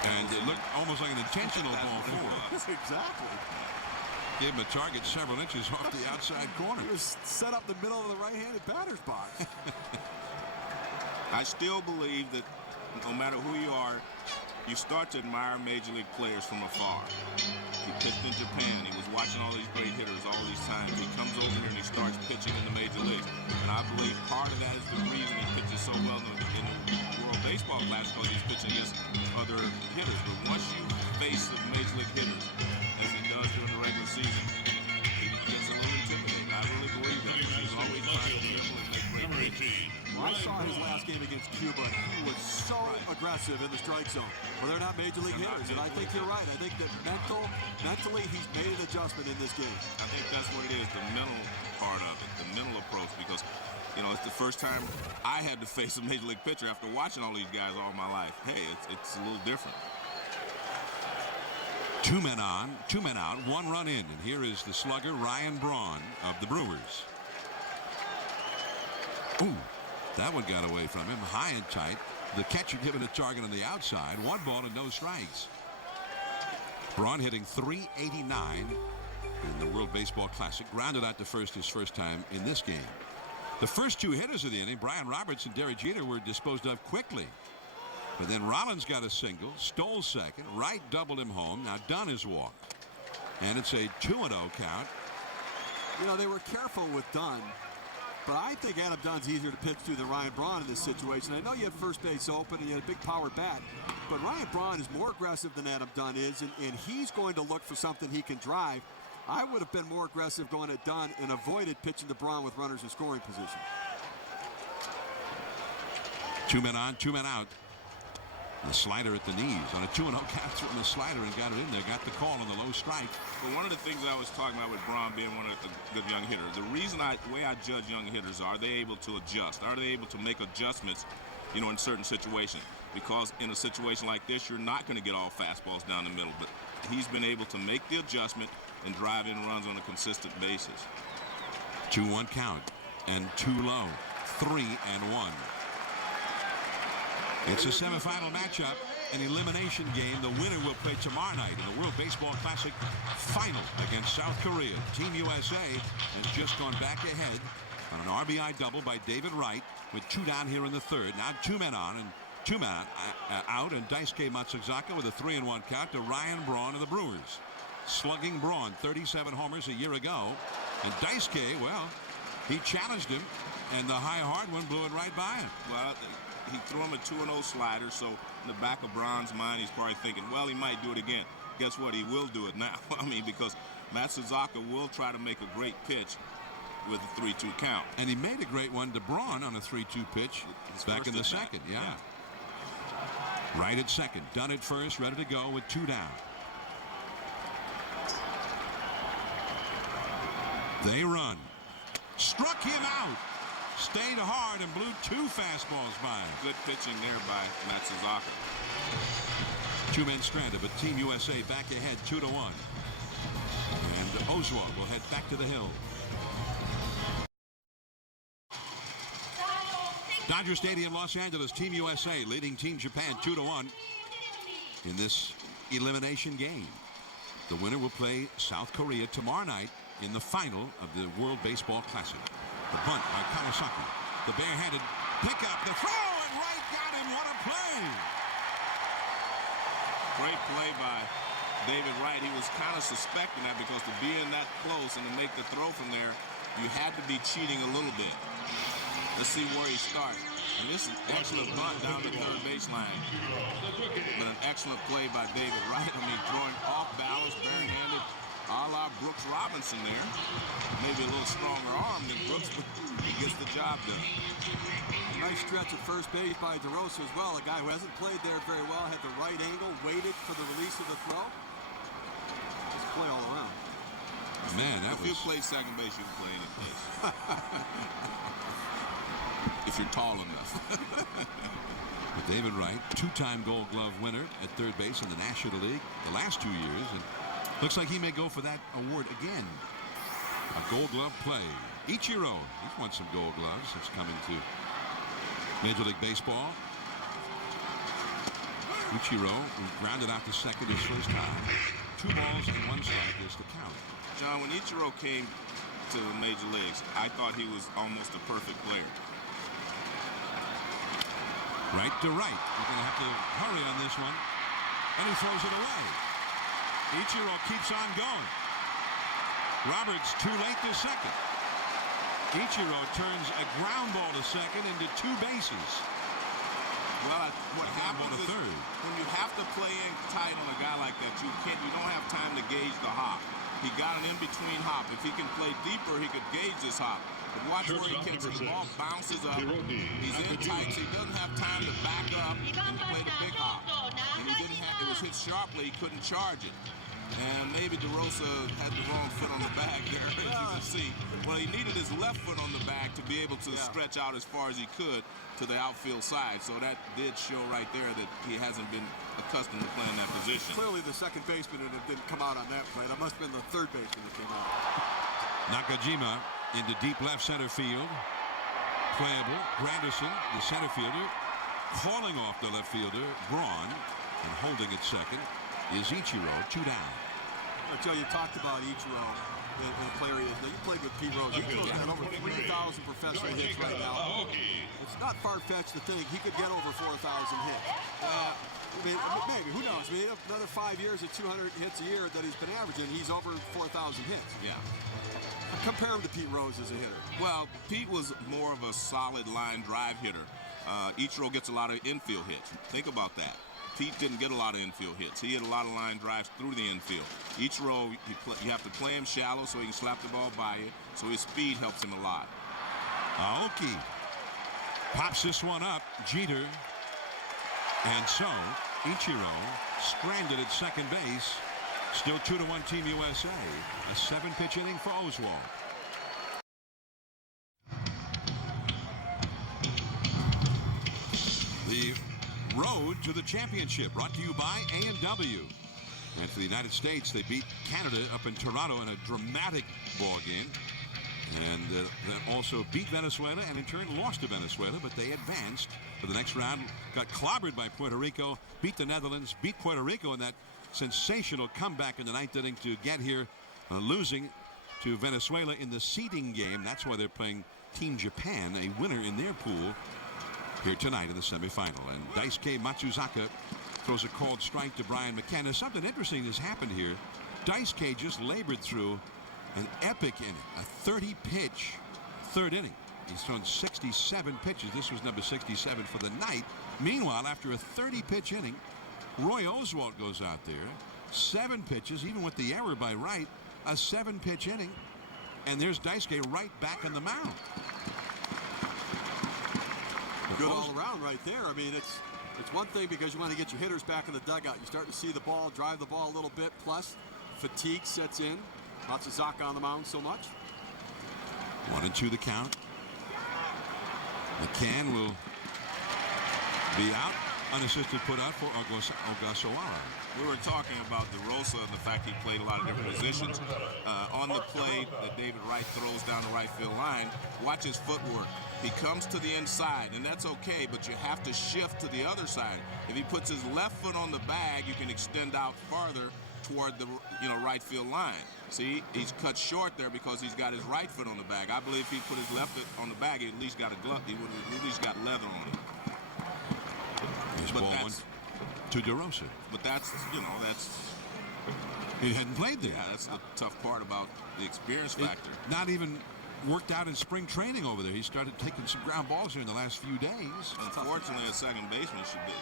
And it looked almost like an intentional ball forward. Exactly. Gave him a target several inches off the outside corner. He was set up the middle of the right-handed batter's box. I still believe that no matter who you are, you start to admire Major League players from afar. He pitched in Japan. He was watching all these great hitters all these times. He comes over here and he starts pitching in the Major Leagues. And I believe part of that is the reason he pitches so well in the World Baseball Classic, because he's pitching against other hitters. But once you face the Major League hitters, as he does during the regular season, he gets a little intimidating. I really believe that. He's always trying to dribble and make great plays. Well, I saw his last game against Cuba. He was so aggressive in the strike zone. Well, they're not Major League hitters, and I think you're right. I think that mentally he's made an adjustment in this game. I think that's what it is, the mental part of it, the mental approach, because, it's the first time I had to face a Major League pitcher after watching all these guys all my life. Hey, it's a little different. 2 men on, 2 men out, 1 run in. And here is the slugger, Ryan Braun of the Brewers. Ooh. That one got away from him, high and tight. The catcher given a target on the outside. 1 ball and no strikes. Braun hitting .389 in the World Baseball Classic. Grounded out to first his first time in this game. The first two hitters of the inning, Brian Roberts and Derek Jeter, were disposed of quickly. But then Rollins got a single, stole second, Wright doubled him home. Now Dunn is walked. And it's a 2-0 count. You know, they were careful with Dunn, but I think Adam Dunn's easier to pitch to than Ryan Braun in this situation. I know you had first base open and you had a big power bat, but Ryan Braun is more aggressive than Adam Dunn is, and he's going to look for something he can drive. I would have been more aggressive going at Dunn and avoided pitching to Braun with runners in scoring position. 2 men on, 2 men out. The slider at the knees on a 2-0 count, threw the slider and got it in there. Got the call on the low strike. But one of the things I was talking about with Braun being one of the good young hitters, the reason the way I judge young hitters, are they able to adjust? Are they able to make adjustments, you know, in certain situations? Because in a situation like this, you're not going to get all fastballs down the middle. But he's been able to make the adjustment and drive in runs on a consistent basis. 2-1 count and 2 low. 3-1. It's a semifinal matchup, an elimination game. The winner will play tomorrow night in the World Baseball Classic final against South Korea. Team USA has just gone back ahead on an RBI double by David Wright with 2 down here in the third. Now 2 men on and 2 men out, and Daisuke Matsuzaka with a 3-1 count to Ryan Braun of the Brewers. Slugging Braun, 37 homers a year ago, and Daisuke, well, he challenged him, and the high hard one blew it right by him. Well, he threw him a 2-0 slider, so in the back of Braun's mind, he's probably thinking, well, he might do it again. Guess what? He will do it now. I mean, because Matsuzaka will try to make a great pitch with a 3-2 count. And he made a great one to Braun on a 3-2 pitch back in the second. Yeah. Right at second. Dunn at first, ready to go with 2 down. They run. Struck him out. Stayed hard and blew 2 fastballs by him. Good pitching there by Matsuzaka. 2 men stranded, but Team USA back ahead 2-1. And Oswald will head back to the hill. Dodger Stadium, Los Angeles. Team USA leading Team Japan 2-1 in this elimination game. The winner will play South Korea tomorrow night in the final of the World Baseball Classic. The bunt by Kawasaki. The barehanded pickup, the throw, and Wright got him. What a play! Great play by David Wright. He was kind of suspecting that, because to be in that close and to make the throw from there, you had to be cheating a little bit. Let's see where he starts. And this is an excellent bunt down the third baseline. But an excellent play by David Wright. I mean, throwing off balance, barehanded, a la Brooks Robinson there. Maybe a little stronger arm than Brooks, but he gets the job done. A nice stretch at first base by DeRosa as well. A guy who hasn't played there very well, had the right angle, waited for the release of the throw. Just play all around. Man, that if was... you play second base, you can play any place. If you're tall enough. David Wright, 2-time Gold Glove winner at third base in the National League the last 2 years, and looks like he may go for that award again. A Gold Glove play. Ichiro, he's won some Gold Gloves since coming to Major League Baseball. Ichiro grounded out to second his first time. 2 balls and 1 strike is the count. John, when Ichiro came to the Major Leagues, I thought he was almost a perfect player. Right to right. You're going to have to hurry on this one. And he throws it away. Ichiro keeps on going. Roberts too late to second. Ichiro turns a ground ball to second into 2 bases. Well, what happens is third. when you have to play in tight on a guy like that, you don't have time to gauge the hop. He got an in-between hop. If he can play deeper, he could gauge this hop. But watch where he catches the ball, bounces up. He's in tight, so he doesn't have time to back up and play the big hop. And it was hit sharply, he couldn't charge it. And maybe DeRosa had the wrong foot on the bag there, as you can see. Well, he needed his left foot on the bag to be able to stretch out as far as he could to the outfield side. So that did show right there that he hasn't been accustomed to playing that position. Clearly the second baseman didn't come out on that play. That must have been the third baseman that came out. Nakajima into deep left center field. Playable. Granderson, the center fielder, calling off the left fielder, Braun, and holding at second. is Ichiro, 2 down. Joe, you talked about Ichiro and the player he is. Now, you played with Pete Rose. Ichiro's got over 3,000 professional hits right now. It's not far-fetched to think he could get over 4,000 hits. I mean, maybe, who knows? I mean, another 5 years at 200 hits a year that he's been averaging, he's over 4,000 hits. Yeah. Compare him to Pete Rose as a hitter. Well, Pete was more of a solid line drive hitter. Ichiro gets a lot of infield hits. Think about that. Pete didn't get a lot of infield hits. He had a lot of line drives through the infield. Ichiro, you have to play him shallow so he can slap the ball by you, so his speed helps him a lot. Aoki pops this one up. Jeter. And so, Ichiro stranded at second base. Still 2-1 Team USA. A 7-pitch inning for Oswald. The road to the championship brought to you by A&W. And for the United States, they beat Canada up in Toronto in a dramatic ball game. And then also beat Venezuela and in turn lost to Venezuela, but they advanced to the next round. Got clobbered by Puerto Rico, beat the Netherlands, beat Puerto Rico in that sensational comeback in the 9th inning to get here, losing to Venezuela in the seeding game. That's why they're playing Team Japan, a winner in their pool, here tonight in the semifinal. And Daisuke Matsuzaka throws a called strike to Brian McCann. Something interesting has happened here. Daisuke just labored through an epic inning, a 30-pitch third inning. He's thrown 67 pitches. This was number 67 for the night. Meanwhile, after a 30-pitch inning, Roy Oswalt goes out there, 7 pitches, even with the error by Wright, a 7-pitch inning, and there's Daisuke right back on the mound. Good all around right there. I mean, it's one thing because you want to get your hitters back in the dugout. You start to see the ball, drive the ball a little bit, plus fatigue sets in. Matsuzaka on the mound so much. 1-2 the count. McCann will be out. Unassisted put out for Ogasawara. We were talking about DeRosa and the fact he played a lot of different positions. On the play that David Wright throws down the right field line, watch his footwork. He comes to the inside, and that's okay, but you have to shift to the other side. If he puts his left foot on the bag, you can extend out farther toward the right field line. See, he's cut short there because he's got his right foot on the bag. I believe if he put his left foot on the bag, he at least got a glove. He would have at least got leather on it. His ball went to DeRosa. But that's. He hadn't played there. Yeah, that's the tough part about the experience factor. Not even worked out in spring training over there. He started taking some ground balls here in the last few days. Unfortunately, a second baseman should be.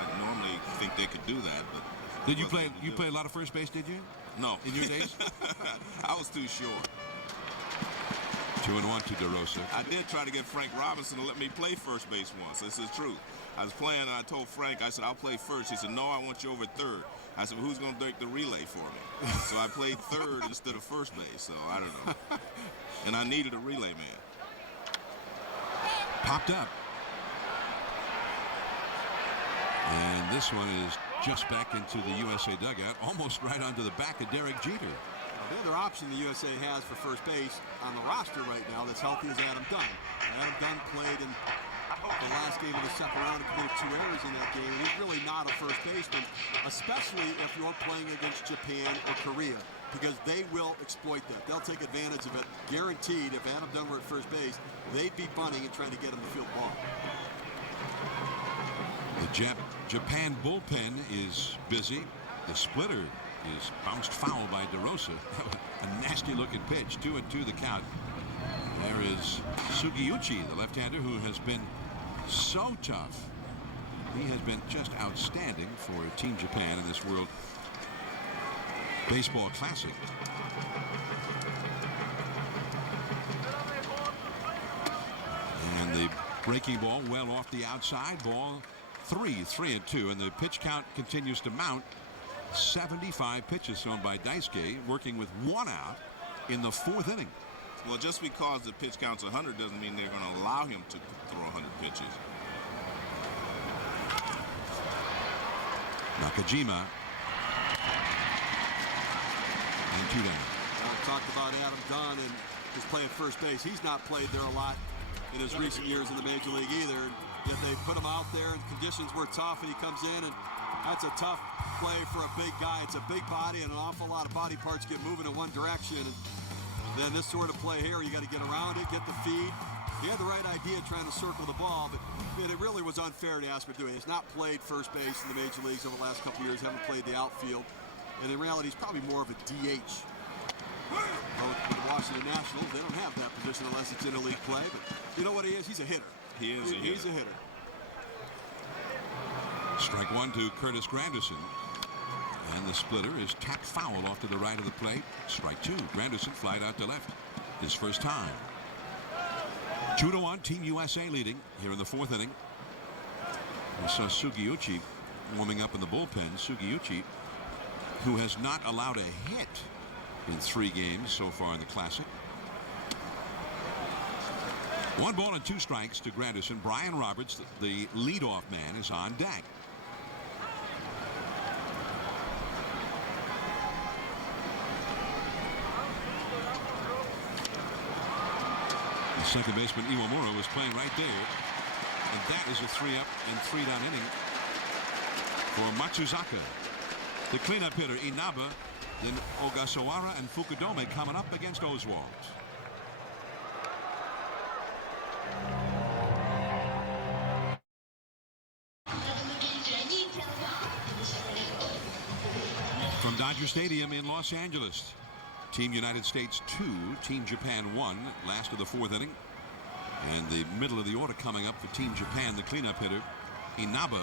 I normally think they could do that, but. Did you play? You play a lot of first base, did you? No. In your days? I was too short. 2-1 to DeRosa. I did try to get Frank Robinson to let me play first base once. This is true. I was playing and I told Frank, I said, I'll play first. He said, no, I want you over third. I said, well, who's going to take the relay for me? So I played third instead of first base. So I don't know. And I needed a relay man. Popped up. And this one is just back into the USA dugout, almost right onto the back of Derek Jeter. The other option the USA has for first base on the roster right now that's healthy is Adam Dunn. Adam Dunn played in the last game of the second round and committed 2 errors in that game. And he's really not a first baseman, especially if you're playing against Japan or Korea, because they will exploit that. They'll take advantage of it. Guaranteed, if Adam Dunn were at first base, they'd be bunting and trying to get him to field ball. The Japan bullpen is busy. The splitter is bounced foul by DeRosa. A nasty-looking pitch. 2-2 the count. There is Sugiuchi, the left-hander, who has been so tough. He has been just outstanding for Team Japan in this World Baseball Classic. And the breaking ball well off the outside. Ball 3-2, and the pitch count continues to mount. 75 pitches thrown by Daisuke, working with 1 out in the 4th inning. Well, just because the pitch count's 100 doesn't mean they're going to allow him to throw 100 pitches. Nakajima. And 2 down. I talked about Adam Dunn and his play at first base. He's not played there a lot in his recent years in the Major League either. Yet they put him out there and conditions were tough, and he comes in and That's a tough play for a big guy. It's a big body, and an awful lot of body parts get moving in one direction. And then this sort of play here, you got to get around it, get the feed. He had the right idea trying to circle the ball, but it really was unfair to ask him to do it. He's not played first base in the major leagues over the last couple of years, haven't played the outfield. And in reality, he's probably more of a DH. Well, with the Washington Nationals, they don't have that position unless it's interleague play. But you know what he is? He's a hitter. He's a hitter. Strike one to Curtis Granderson. And the splitter is tapped foul off to the right of the plate. Strike two. Granderson flied out to left. His first time. 2-1, Team USA leading here in the fourth inning. We saw Sugiuchi warming up in the bullpen. Sugiuchi, who has not allowed a hit in 3 games so far in the Classic. 1 ball and 2 strikes to Granderson. Brian Roberts, the leadoff man, is on deck. The second baseman Iwamura was playing right there, and that is a 3-up and 3-down inning for Matsuzaka. The cleanup hitter Inaba, then Ogasawara and Fukudome coming up against Oswald. From Dodger Stadium in Los Angeles, Team United States 2, Team Japan 1, last of the fourth inning. And the middle of the order coming up for Team Japan, the cleanup hitter Inaba,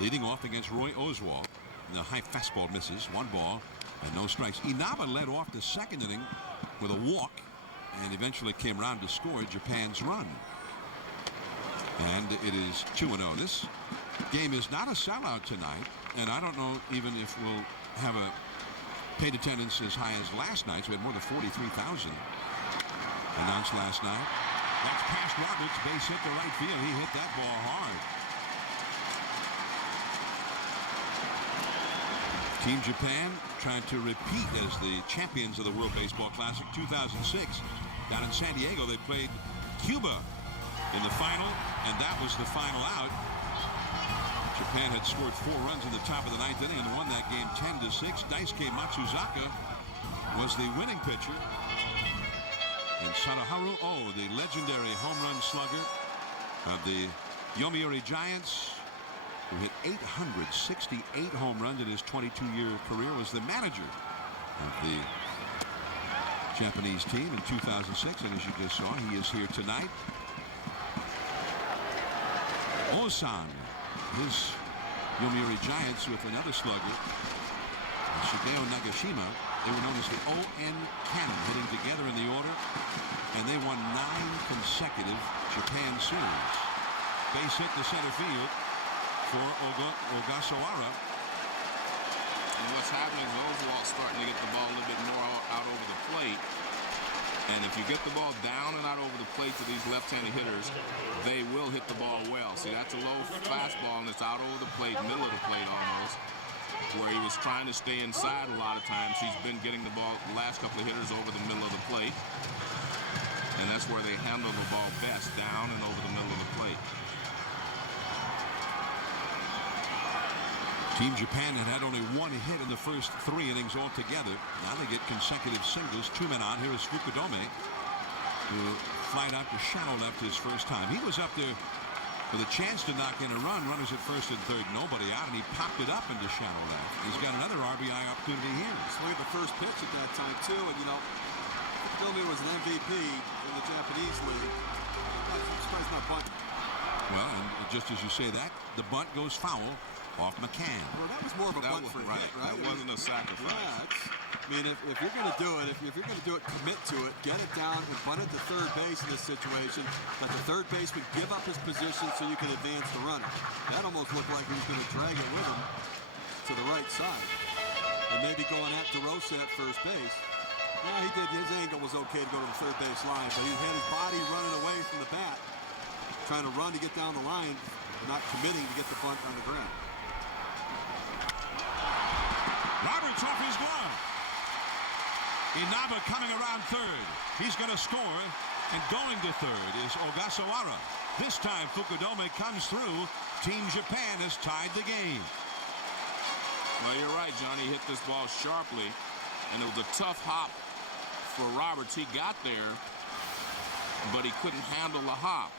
leading off against Roy Oswald. The high fastball misses, 1 ball and no strikes. Inaba led off the second inning with a walk and eventually came around to score Japan's run. And it is 2-0. This game is not a sellout tonight, and I don't know even if we'll have a paid attendance as high as last night's. We had more than 43,000 announced last night. That's past Roberts, base hit to right field. He hit that ball hard. Team Japan trying to repeat as the champions of the World Baseball Classic 2006. Down in San Diego, they played Cuba in the final, and that was the final out. Japan had scored 4 runs in the top of the 9th inning and won that game 10-6. Daisuke Matsuzaka was the winning pitcher. And Sadaharu Oh, the legendary home run slugger of the Yomiuri Giants, who hit 868 home runs in his 22-year career, was the manager of the Japanese team in 2006. And as you just saw, he is here tonight. Osan, his Yomiuri Giants with another slugger, Shigeo Nagashima. They were known as the O.N. Cannon, hitting together in the order, and they won 9 consecutive Japan series. Base hit to center field for Ogasawara. And what's happening is Oswald's starting to get the ball a little bit more out over the plate. And if you get the ball down and out over the plate to these left-handed hitters, they will hit the ball well. See, that's a low fastball, and it's out over the plate, middle of the plate almost, where he was trying to stay inside a lot of times. He's been getting the ball, the last couple of hitters, over the middle of the plate. And that's where they handle the ball best, down and over the middle of the plate. Team Japan had only 1 hit in the first 3 innings altogether. Now they get consecutive singles. 2 men on. Here is Fukudome, who flied out to shallow left his first time. He was up there with a chance to knock in a run. Runners at first and third, nobody out, and he popped it up into shallow left. He's got another RBI opportunity here. Swing at the first pitch at that time too, and you know, Fukudome was an MVP in the Japanese league. I'm surprised not bunting. Well, and just as you say that, the bunt goes foul off McCann. Well, that was more of a bunt for a hit, right? That wasn't a sacrifice. Yeah, I mean, if you're going to do it, if you're going to do it, commit to it, get it down, and bunt it to third base in this situation. Let the third baseman give up his position so you can advance the runner. That almost looked like he was going to drag it with him to the right side, and maybe going at DeRosa at first base. Yeah, he did. His angle was okay to go to the third base line, but he had his body running away from the bat, trying to run to get down the line, not committing to get the bunt on the ground. Roberts off his glove. Inaba coming around third. He's going to score, and going to third is Ogasawara. This time Fukudome comes through. Team Japan has tied the game. Well, you're right, Johnny. He hit this ball sharply, and it was a tough hop for Roberts. He got there, but he couldn't handle the hop.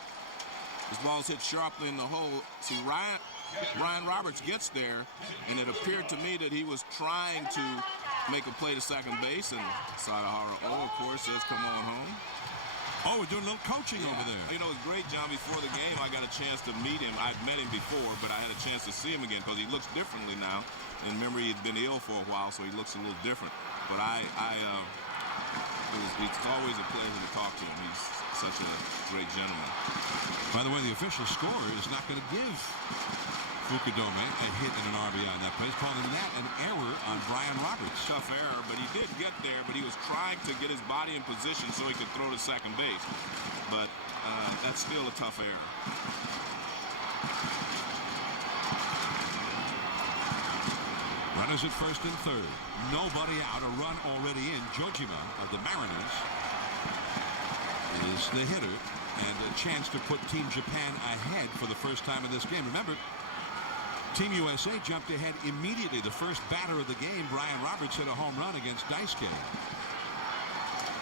His ball's hit sharply in the hole. See, Ryan Roberts gets there, and it appeared to me that he was trying to make a play to second base, and Sadahara, of course, says, come on home. Oh, we're doing a little coaching over there. You know, it's great, John. Before the game, I got a chance to meet him. I'd met him before, but I had a chance to see him again because he looks differently now. And remember, he'd been ill for a while, so he looks a little different. But it's always a pleasure to talk to him. He's such a great gentleman. By the way, the official score is not going to give Fukudome a hit and an RBI in that play. He's calling that an error on Brian Roberts. Tough error, but he did get there, but he was trying to get his body in position so he could throw to second base. But that's still a tough error. Runners at first and third. Nobody out. A run already in. Jojima of the Mariners is the hitter, and a chance to put Team Japan ahead for the first time in this game. Remember, Team USA jumped ahead immediately. The first batter of the game, Brian Roberts, hit a home run against Daisuke.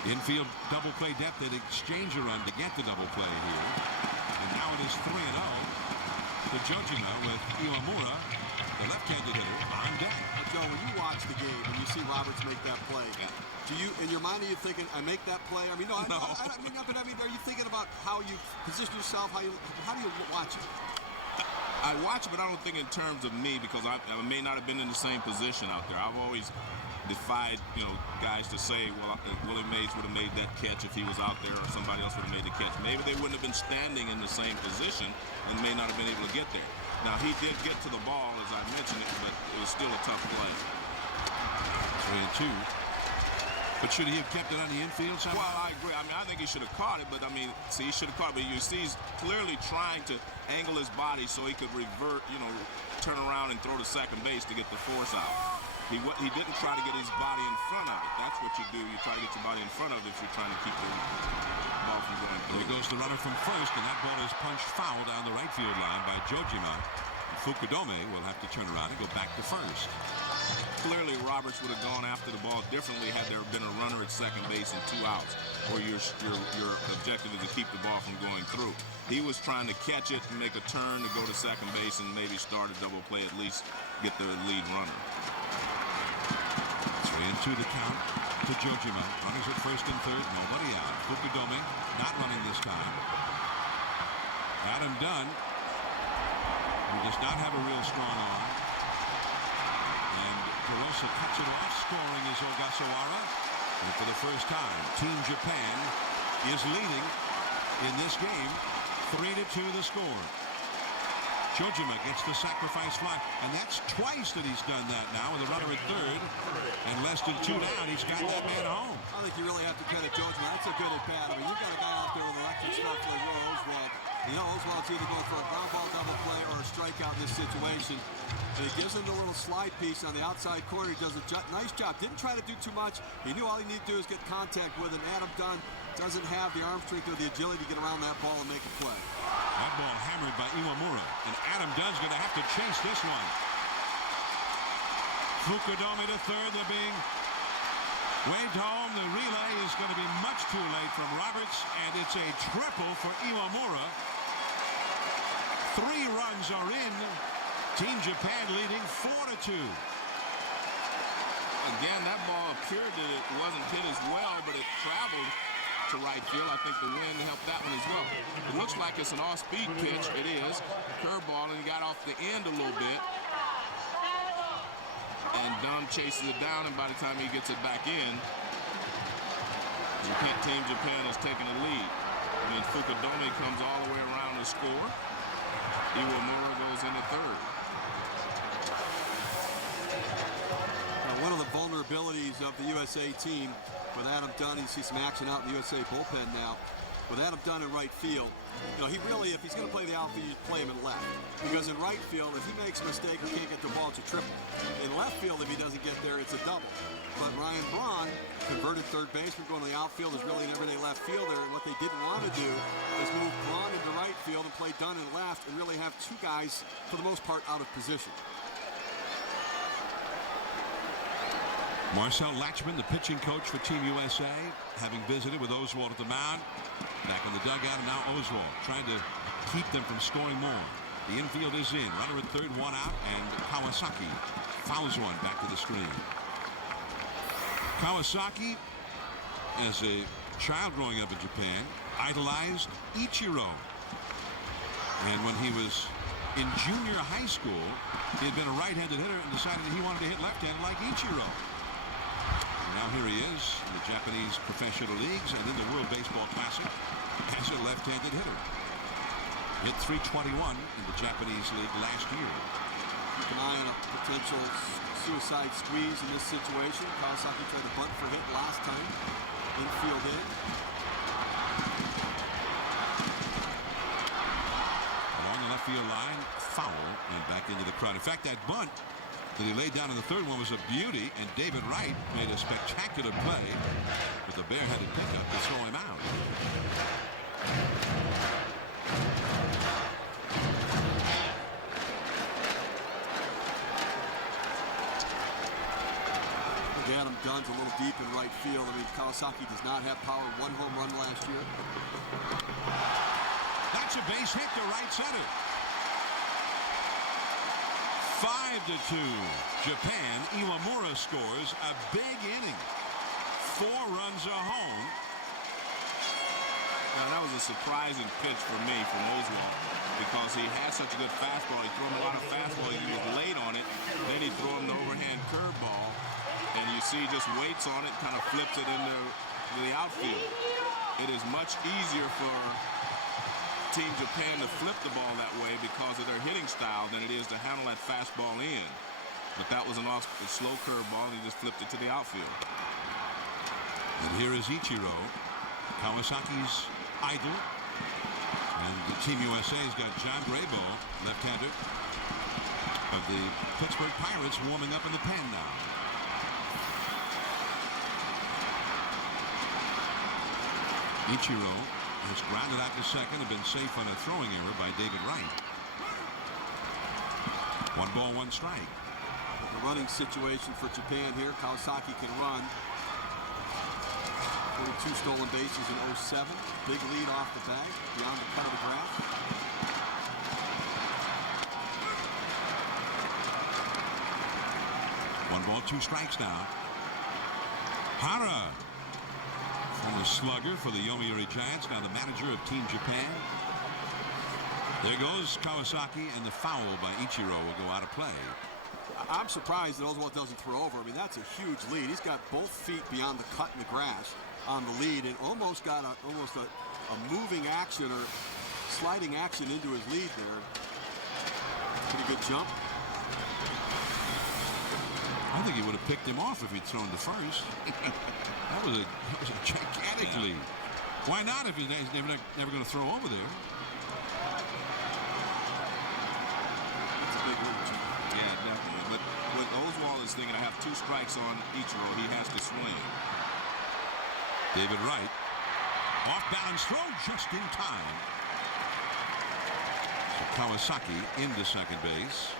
Infield double play depth. They'd exchange a run to get the double play here. And now it is 3-0 to Jojima with Iwamura, the left-handed hitter, on deck. Joe, when you watch the game and you see Roberts make that play, do you, in your mind, are you thinking, I make that play? I mean, no. But are you thinking about how you position yourself? How do you watch it? I watch it, but I don't think in terms of me because I may not have been in the same position out there. I've always defied, guys to say, well, Willie Mays would have made that catch if he was out there, or somebody else would have made the catch. Maybe they wouldn't have been standing in the same position and may not have been able to get there. Now, he did get to the ball, as I mentioned it, but it was still a tough play. 3-2. But should he have kept it on the infield somehow? Well, I agree. I mean, I think he should have caught it, but I mean, see, he should have caught it. But you see, he's clearly trying to angle his body so he could revert, turn around and throw to second base to get the force out. He didn't try to get his body in front of it. That's what you do. You try to get your body in front of it if you're trying to keep the ball from going through. There goes the runner from first, and that ball is punched foul down the right field line by Jojima. Fukudome will have to turn around and go back to first. Clearly, Roberts would have gone after the ball differently had there been a runner at second base and 2 outs, or your objective is to keep the ball from going through. He was trying to catch it and make a turn to go to second base and maybe start a double play, at least get the lead runner. 3-2 the count to Jojima. Runners at first and third, nobody out. Fukudome not running this time. Adam Dunn, who does not have a real strong arm. And Kurosa cuts it off. Scoring is Ogasawara. And for the first time, Team Japan is leading in this game. 3-2 the score. Jojima gets the sacrifice fly, and that's twice that he's done that now with a runner at third, and less than 2 down, he's got that man home. I think you really have to credit Jojima. That's a good at bat. I mean, you've got a guy out there with electric stuff like Oswald. Oswald's either going for a ground ball double play or a strikeout in this situation. And he gives him the little slide piece on the outside corner. He does a nice job. Didn't try to do too much. He knew all he needed to do is get contact with him. Adam Dunn doesn't have the arm strength or the agility to get around that ball and make a play. That ball hammered by Iwamura, and Adam Dunn's going to have to chase this one. Fukudome to third. They're being waved home. The relay is going to be much too late from Roberts, and it's a triple for Iwamura. 3 runs are in. Team Japan leading 4-2. Again, that ball appeared that it wasn't hit as well, but it traveled to right field. I think the wind helped that one as well. It looks like it's an off-speed pitch. It is. Curveball, and he got off the end a little bit. And Dunn chases it down, and by the time he gets it back in, Team Japan has taken the lead. And Fukudome comes all the way around to score. Iwamura goes into third. One of the vulnerabilities of the USA team with Adam Dunn, you see some action out in the USA bullpen now. With Adam Dunn in right field, he really, if he's going to play the outfield, you play him in left. Because in right field, if he makes a mistake or can't get the ball, it's a triple. In left field, if he doesn't get there, it's a double. But Ryan Braun, converted third baseman, going to the outfield, is really an everyday left fielder. And what they didn't want to do is move Braun into right field and play Dunn in left and really have 2 guys, for the most part, out of position. Marcel Latchman, the pitching coach for Team USA, having visited with Oswald at the mound. Back in the dugout, and now Oswald trying to keep them from scoring more. The infield is in. Runner at third, one out, and Kawasaki fouls one back to the screen. Kawasaki, as a child growing up in Japan, idolized Ichiro. And when he was in junior high school, he had been a right-handed hitter and decided that he wanted to hit left-handed like Ichiro. And now here he is in the Japanese professional leagues and in the World Baseball Classic as a left-handed hitter. Hit .321 in the Japanese league last year. Keep an eye on a potential suicide squeeze in this situation. Kawasaki tried to bunt for hit last time. Infield in. Along the left field line, foul, and back into the crowd. In fact, that bunt that he laid down in the third one was a beauty, and David Wright made a spectacular play with a barehanded pickup to throw him out. Adam Dunn's a little deep in right field. I mean, Kawasaki does not have power. 1 home run last year. That's a base hit to right center. 5-2. Japan. Iwamura scores a big inning. 4 runs a home. Now, that was a surprising pitch for me from Oswald because he had such a good fastball. He threw him a lot of fastball. He was late on it. Then he threw him the overhand curveball. And you see just waits on it, kind of flips it into the outfield. It is much easier for Team Japan to flip the ball that way because of their hitting style than it is to handle that fastball in. But that was a slow curveball, and he just flipped it to the outfield. And here is Ichiro, Kawasaki's idol. And the Team USA's got John Braybo, left-hander of the Pittsburgh Pirates, warming up in the pen now. Ichiro has grounded out to second and been safe on a throwing error by David Wright. 1 ball, 1 strike. The running situation for Japan here. Kawasaki can run. 42 stolen bases in 07. Big lead off the bag, beyond the cut of the graph. One ball, 2 strikes now. Hara, former slugger for the Yomiuri Giants, now the manager of Team Japan. There goes Kawasaki, and the foul by Ichiro will go out of play. I'm surprised that Oswald doesn't throw over. I mean, that's a huge lead. He's got both feet beyond the cut in the grass on the lead, and almost got a moving action or sliding action into his lead there. Pretty good jump. I think he would have picked him off if he'd thrown to first. that was a gigantic lead. Why not if he's never going to throw over there? That's a big lead. Yeah, definitely. But with Oswald is thinking, I have 2 strikes on Ichiro, he has to swing. David Wright, off balance throw just in time. So Kawasaki into second base.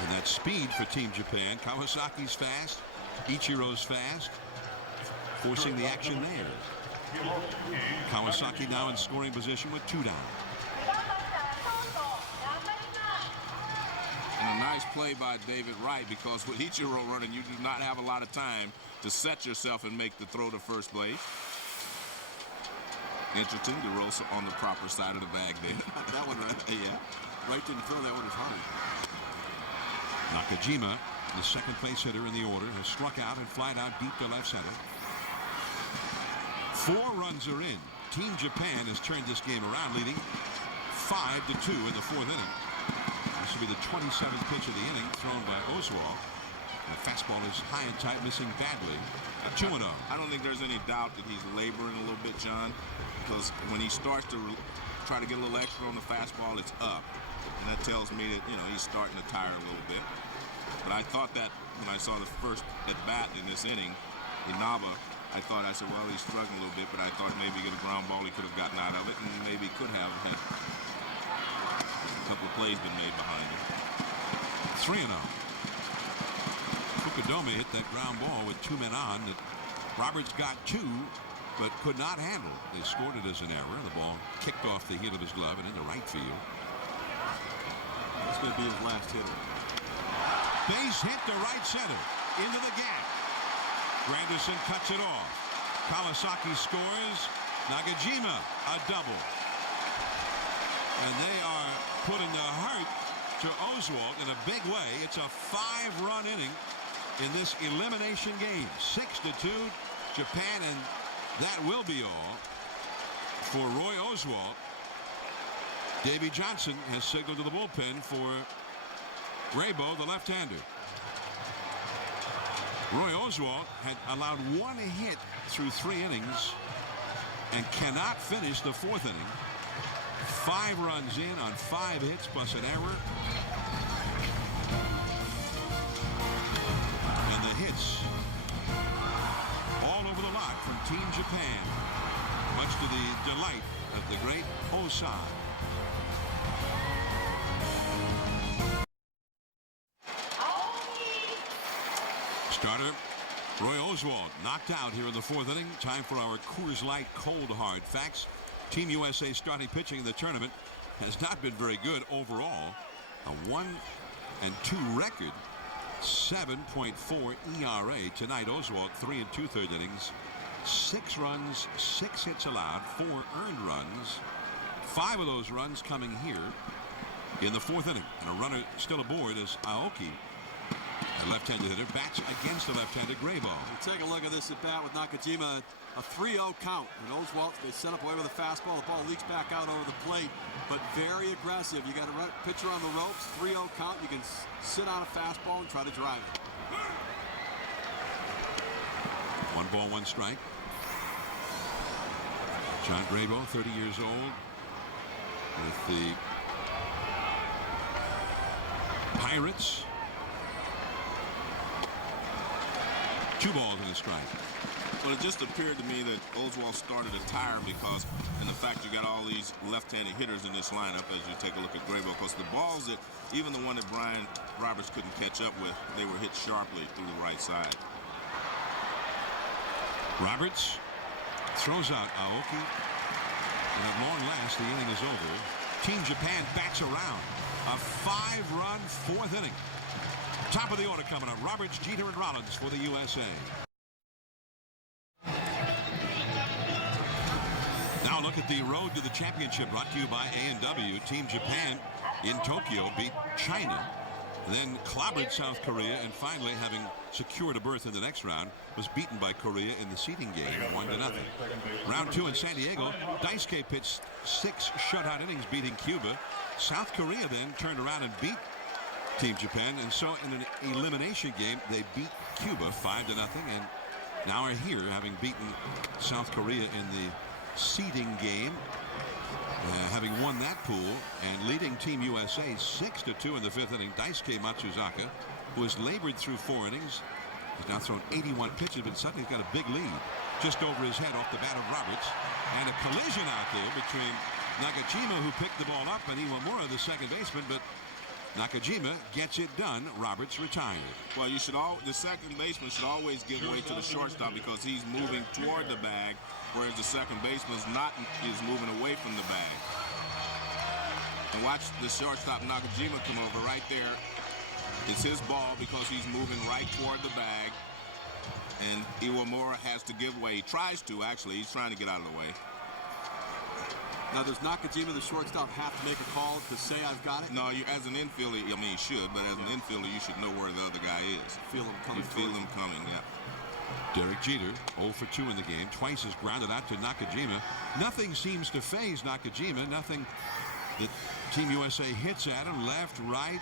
And that speed for Team Japan. Kawasaki's fast, Ichiro's fast, forcing the action there. Kawasaki now in scoring position with 2 down. And a nice play by David Wright, because with Ichiro running, you do not have a lot of time to set yourself and make the throw to first base. Interesting, DeRosa on the proper side of the bag there. That one, right? Yeah. Wright didn't throw that one as hard. Nakajima, the second place hitter in the order, has struck out and flied out deep to left center. 4 runs are in. Team Japan has turned this game around, leading 5-2 in the 4th inning. This will be the 27th pitch of the inning, thrown by Oswald. The fastball is high and tight, missing badly. 2-0. I don't think there's any doubt that he's laboring a little bit, John, because when he starts to try to get a little extra on the fastball, it's up. And that tells me that, he's starting to tire a little bit. But I thought that when I saw the first at-bat in this inning, Inaba, I said, well, he's struggling a little bit, but I thought maybe get a ground ball he could have gotten out of it, and maybe could have had a couple of plays been made behind him. 3-0. Okadome hit that ground ball with 2 men on that Roberts got 2, but could not handle. They scored it as an error. The ball kicked off the heel of his glove and into right field. That's going to be his last hitter. Base hit to right center. Into the gap. Granderson cuts it off. Kawasaki scores. Nakajima a double. And they are putting the hurt to Oswalt in a big way. It's a 5-run inning in this elimination game. 6-2 Japan, and that will be all for Roy Oswalt. Davey Johnson has signaled to the bullpen for Graybo, the left-hander. Roy Oswalt had allowed 1 hit through 3 innings and cannot finish the 4th inning. 5 runs in on 5 hits plus an error. And the hits all over the lot from Team Japan, much to the delight of the great Osai. Starter Roy Oswalt knocked out here in the 4th inning. Time for our Coors Light Cold Hard Facts. Team USA starting pitching in the tournament has not been very good overall. A 1-2 record, 7.4 ERA. Tonight Oswalt 3 2/3 innings, 6 runs, 6 hits allowed, 4 earned runs. 5 of those runs coming here in the 4th inning. And a runner still aboard is Aoki. The left-handed hitter bats against the left-handed Graybo. Take a look at this at bat with Nakajima. A 3-0 count. And Oswalt, they set up away with a fastball. The ball leaks back out over the plate, but very aggressive. You got a pitcher on the ropes. 3-0 count. You can sit on a fastball and try to drive it. 1 ball, 1 strike. John Graybo, 30 years old, with the Pirates. 2 balls and a strike. Well, it just appeared to me that Oswalt started a tire because, in the fact you got all these left-handed hitters in this lineup as you take a look at Graybo, because the balls that, even the one that Brian Roberts couldn't catch up with, they were hit sharply through the right side. Roberts throws out Aoki, and at long last the inning is over. Team Japan bats around. A 5-run 4th inning. Top of the order coming up. Roberts, Jeter, and Rollins for the USA. Now look at the road to the championship, brought to you by A&W. Team Japan in Tokyo beat China, then clobbered South Korea, and finally, having secured a berth in the next round, was beaten by Korea in the seeding game 1-0. Round 2 in San Diego, Daisuke pitched 6 shutout innings, beating Cuba. South Korea then turned around and beat Team Japan, and so in an elimination game they beat Cuba 5-0, and now are here, having beaten South Korea in the seeding game, having won that pool and leading Team USA 6-2 in the 5th inning. Daisuke Matsuzaka, who has labored through 4 innings, has now thrown 81 pitches, but suddenly he's got a big lead just over his head off the bat of Roberts, and a collision out there between Nakajima, who picked the ball up, and Iwamura, the second baseman, but Nakajima gets it done. Roberts retired. Well, the second baseman should always give way to the shortstop because he's moving toward the bag, whereas the second baseman is moving away from the bag. And watch the shortstop Nakajima come over right there. It's his ball because he's moving right toward the bag, and Iwamura has to give way. He tries to, actually. He's trying to get out of the way. Now, does Nakajima, the shortstop, have to make a call to say, I've got it? No, as an infielder, I mean, you should, but as an infielder, you should know where the other guy is. Feel him coming. You feel him coming, yeah. Derek Jeter, 0 for 2 in the game. Twice is grounded out to Nakajima. Nothing seems to faze Nakajima. Nothing that Team USA hits at him, left, right,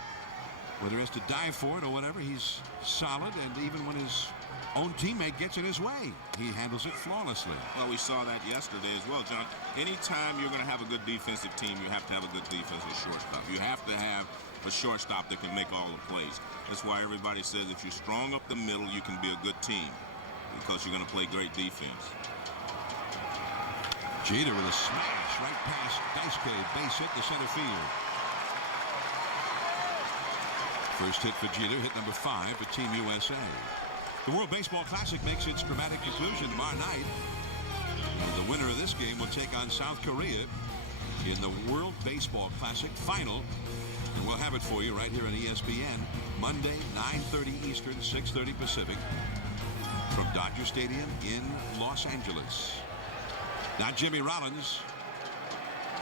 whether he has to dive for it or whatever. He's solid, and even when his own teammate gets in his way, he handles it flawlessly. Well, we saw that yesterday as well, John. Anytime you're going to have a good defensive team, you have to have a good defensive shortstop. You have to have a shortstop that can make all the plays. That's why everybody says if you're strong up the middle, you can be a good team because you're going to play great defense. Jeter with a smash right past Daisuke, base hit to center field. First hit for Jeter, hit number 5 for Team USA. The World Baseball Classic makes its dramatic conclusion tomorrow night. And the winner of this game will take on South Korea in the World Baseball Classic final. And we'll have it for you right here on ESPN, Monday, 9:30 Eastern, 6:30 Pacific, from Dodger Stadium in Los Angeles. Now Jimmy Rollins,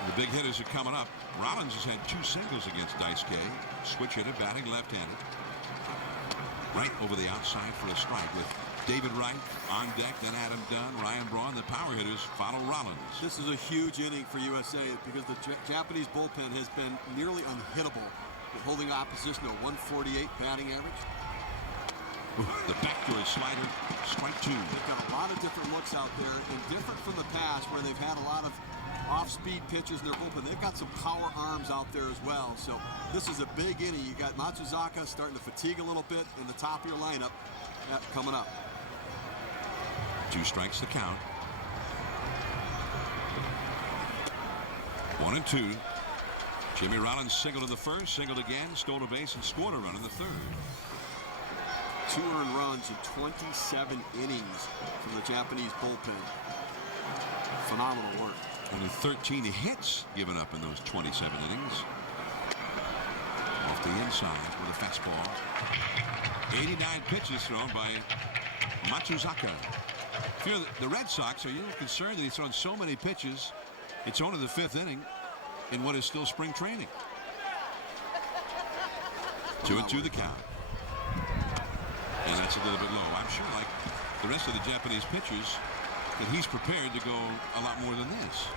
the big hitters are coming up. Rollins has had 2 singles against Daisuke. Switch hitter, batting left-handed. Right over the outside for a strike with David Wright on deck, then Adam Dunn, Ryan Braun. The power hitters follow Rollins. This is a huge inning for USA because the Japanese bullpen has been nearly unhittable, holding opposition to a 148 batting average. The backdoor slider, strike 2. They've got a lot of different looks out there, and different from the past where they've had a lot of off-speed pitches in their bullpen. They've got some power arms out there as well. So this is a big inning. You got Matsuzaka starting to fatigue a little bit in the top of your lineup coming up. 2 strikes to count. 1-2. Jimmy Rollins singled in the first, singled again, stole a base, and scored a run in the third. 2 earned runs in 27 innings from the Japanese bullpen. Phenomenal work. Only 13 hits given up in those 27 innings. Off the inside with a fastball. 89 pitches thrown by Matsuzaka. If you're the Red Sox, are you concerned that he's thrown so many pitches? It's only the 5th inning in what is still spring training. 2-2 the count. And that's a little bit low. I'm sure, like the rest of the Japanese pitchers, that he's prepared to go a lot more than this.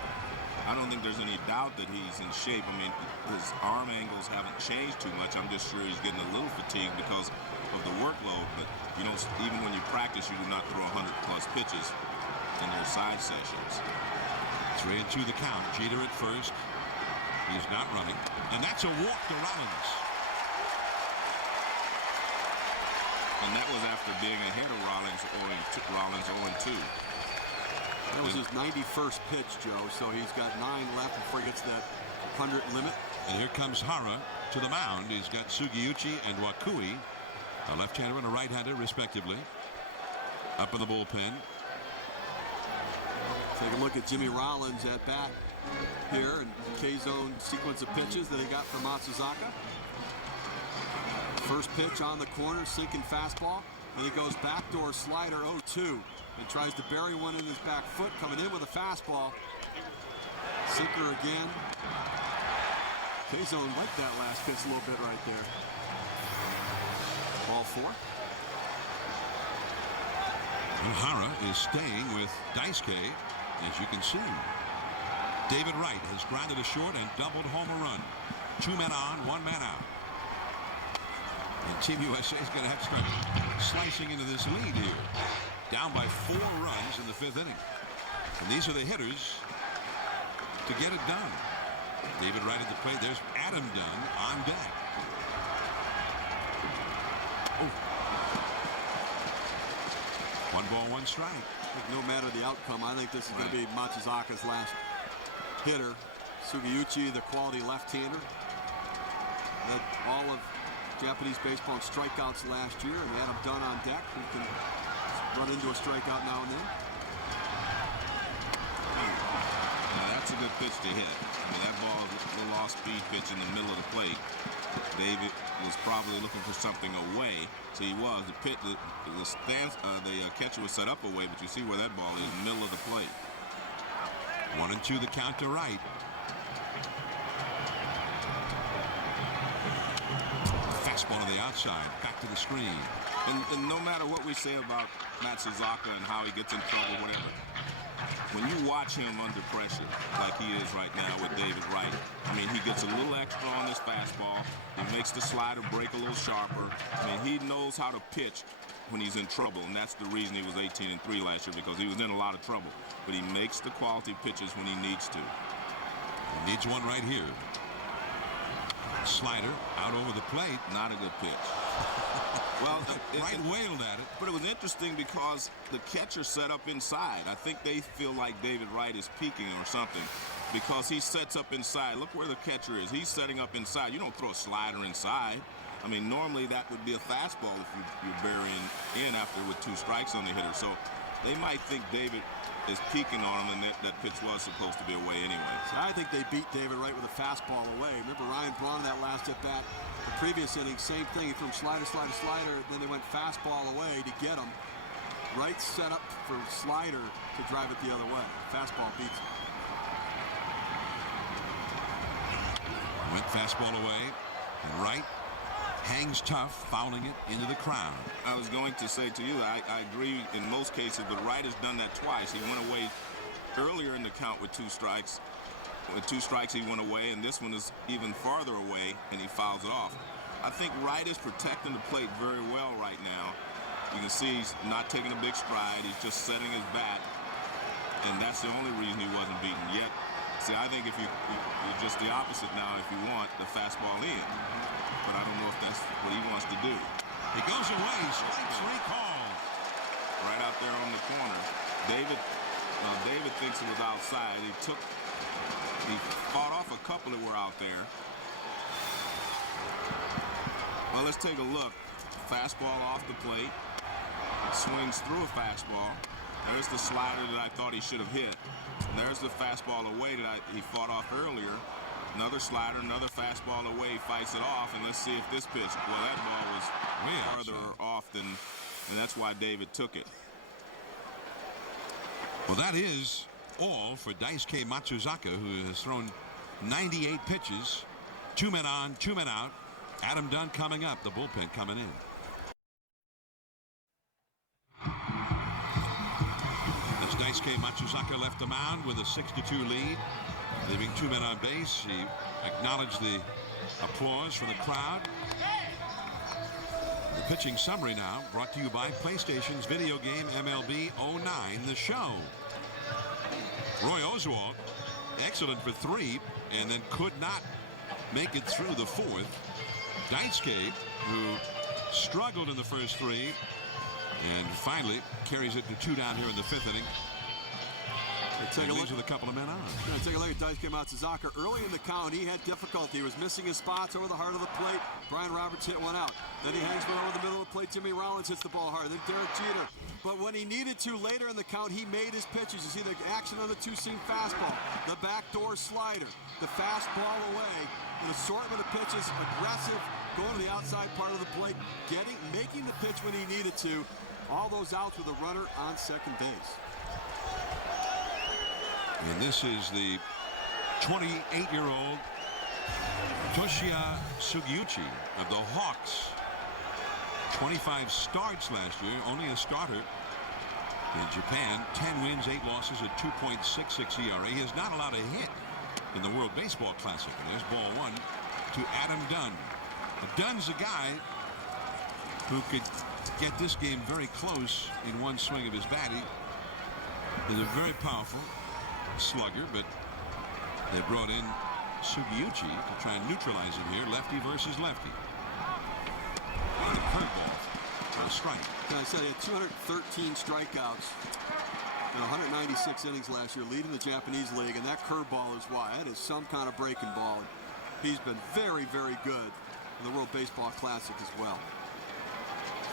I don't think there's any doubt that he's in shape. I mean, his arm angles haven't changed too much. I'm just sure he's getting a little fatigued because of the workload. But you know, even when you practice, you do not throw 100+ pitches in your side sessions. 3-2 the count. Jeter at first. He's not running, and that's a walk to Rollins. And that was after being ahead of Rollins 0-2. That was his 91st pitch, Joe, so he's got 9 left before he gets that 100 limit. And here comes Hara to the mound. He's got Sugiyuchi and Wakui, a left-hander and a right-hander, respectively, up in the bullpen. Take a look at Jimmy Rollins at bat here, and K-zone sequence of pitches that he got from Matsuzaka. First pitch on the corner, sinking fastball, and he goes backdoor slider 0-2 and tries to bury one in his back foot, coming in with a fastball. Sinker again. K-zone liked that last pitch a little bit right there. Ball 4. And Hara is staying with Daisuke, as you can see. David Wright has grounded a short and doubled home a run. 2 men on, 1 man out. And Team USA is going to have to start slicing into this lead here. Down by 4 runs in the 5th inning. And these are the hitters to get it done. David Wright at the plate. There's Adam Dunn on deck. Oh. 1 ball, 1 strike. No matter the outcome, I think this is going to be Matsuzaka's last hitter. Sugiyuchi, the quality left-hander. Led all of Japanese baseball in strikeouts last year, and Adam Dunn on deck, who can run into a strikeout now and then. Now that's a good pitch to hit. I mean, that ball is a little off-speed pitch in the middle of the plate. David was probably looking for something away, so he was. The catcher was set up away, but you see where that ball is, in the middle of the plate. 1-2 the count to Wright. Fastball to the outside, back to the screen. And no matter what we say about Matsuzaka and how he gets in trouble, whatever, when you watch him under pressure, like he is right now with David Wright, I mean, he gets a little extra on his fastball. He makes the slider break a little sharper. I mean, he knows how to pitch when he's in trouble, and that's the reason he was 18-3 last year, because he was in a lot of trouble. But he makes the quality pitches when he needs to. He needs one right here. Slider out over the plate. Not a good pitch. Well, Wright wailed at it. But it was interesting because the catcher set up inside. I think they feel like David Wright is peeking or something because he sets up inside. Look where the catcher is. He's setting up inside. You don't throw a slider inside. I mean, normally that would be a fastball if you're burying in after with 2 strikes on the hitter. So they might think David is peeking on him, and that pitch was supposed to be away anyway. So I think they beat David right with a fastball away. Remember Ryan Braun that last at bat, the previous inning, same thing. He threw him slider, slider, slider. Then they went fastball away to get him. Right set up for slider to drive it the other way. Fastball beats him. Went fastball away, and Wright hangs tough, fouling it into the crowd. I was going to say to you, I agree in most cases, but Wright has done that twice. He went away earlier in the count with 2 strikes. With 2 strikes, he went away, and this one is even farther away, and he fouls it off. I think Wright is protecting the plate very well right now. You can see he's not taking a big stride. He's just setting his bat, and that's the only reason he wasn't beaten yet. See, I think if you're just the opposite now, if you want the fastball in. But I don't know if that's what he wants to do. He goes away, strike 3 called. Right out there on the corner. David thinks it was outside. He fought off a couple that were out there. Well, let's take a look. Fastball off the plate. Swings through a fastball. There's the slider that I thought he should have hit. And there's the fastball away that he fought off earlier. Another slider, another fastball away, fights it off, and let's see if this pitch. Well, that ball was farther off than, and that's why David took it. Well, that is all for Daisuke Matsuzaka, who has thrown 98 pitches. 2 men on, 2 men out. Adam Dunn coming up, the bullpen coming in. As Daisuke Matsuzaka left the mound with a 6-2 lead, leaving 2 men on base. He acknowledged the applause from the crowd. The pitching summary now brought to you by PlayStation's video game MLB 09 The Show. Roy Oswalt, excellent for 3, and then could not make it through the 4th. Daisuke, who struggled in the first 3, and finally carries it to 2 down here in the 5th inning. Take a look with a couple of men on. Take a look at Daisuke Matsuzaka. Early in the count, he had difficulty. He was missing his spots over the heart of the plate. Brian Roberts hit one out. Then he hangs one over the middle of the plate. Jimmy Rollins hits the ball hard. Then Derek Jeter. But when he needed to later in the count, he made his pitches. You see the action on the 2-seam fastball, the backdoor slider, the fastball away, an assortment of pitches, aggressive, going to the outside part of the plate, making the pitch when he needed to. All those outs with a runner on second base. And this is the 28-year-old Toshiya Sugiuchi of the Hawks. 25 starts last year, only a starter in Japan. 10 wins, 8 losses, a 2.66 ERA. He has not allowed a hit in the World Baseball Classic. And there's ball 1 to Adam Dunn. Dunn's a guy who could get this game very close in one swing of his bat. He is a very powerful slugger, but they brought in Sugiuchi to try and neutralize him here. Lefty versus lefty. And the curveball for a strike. I said he had 213 strikeouts in 196 innings last year, leading the Japanese league, and that curveball is why. That is some kind of breaking ball. He's been very, very good in the World Baseball Classic as well.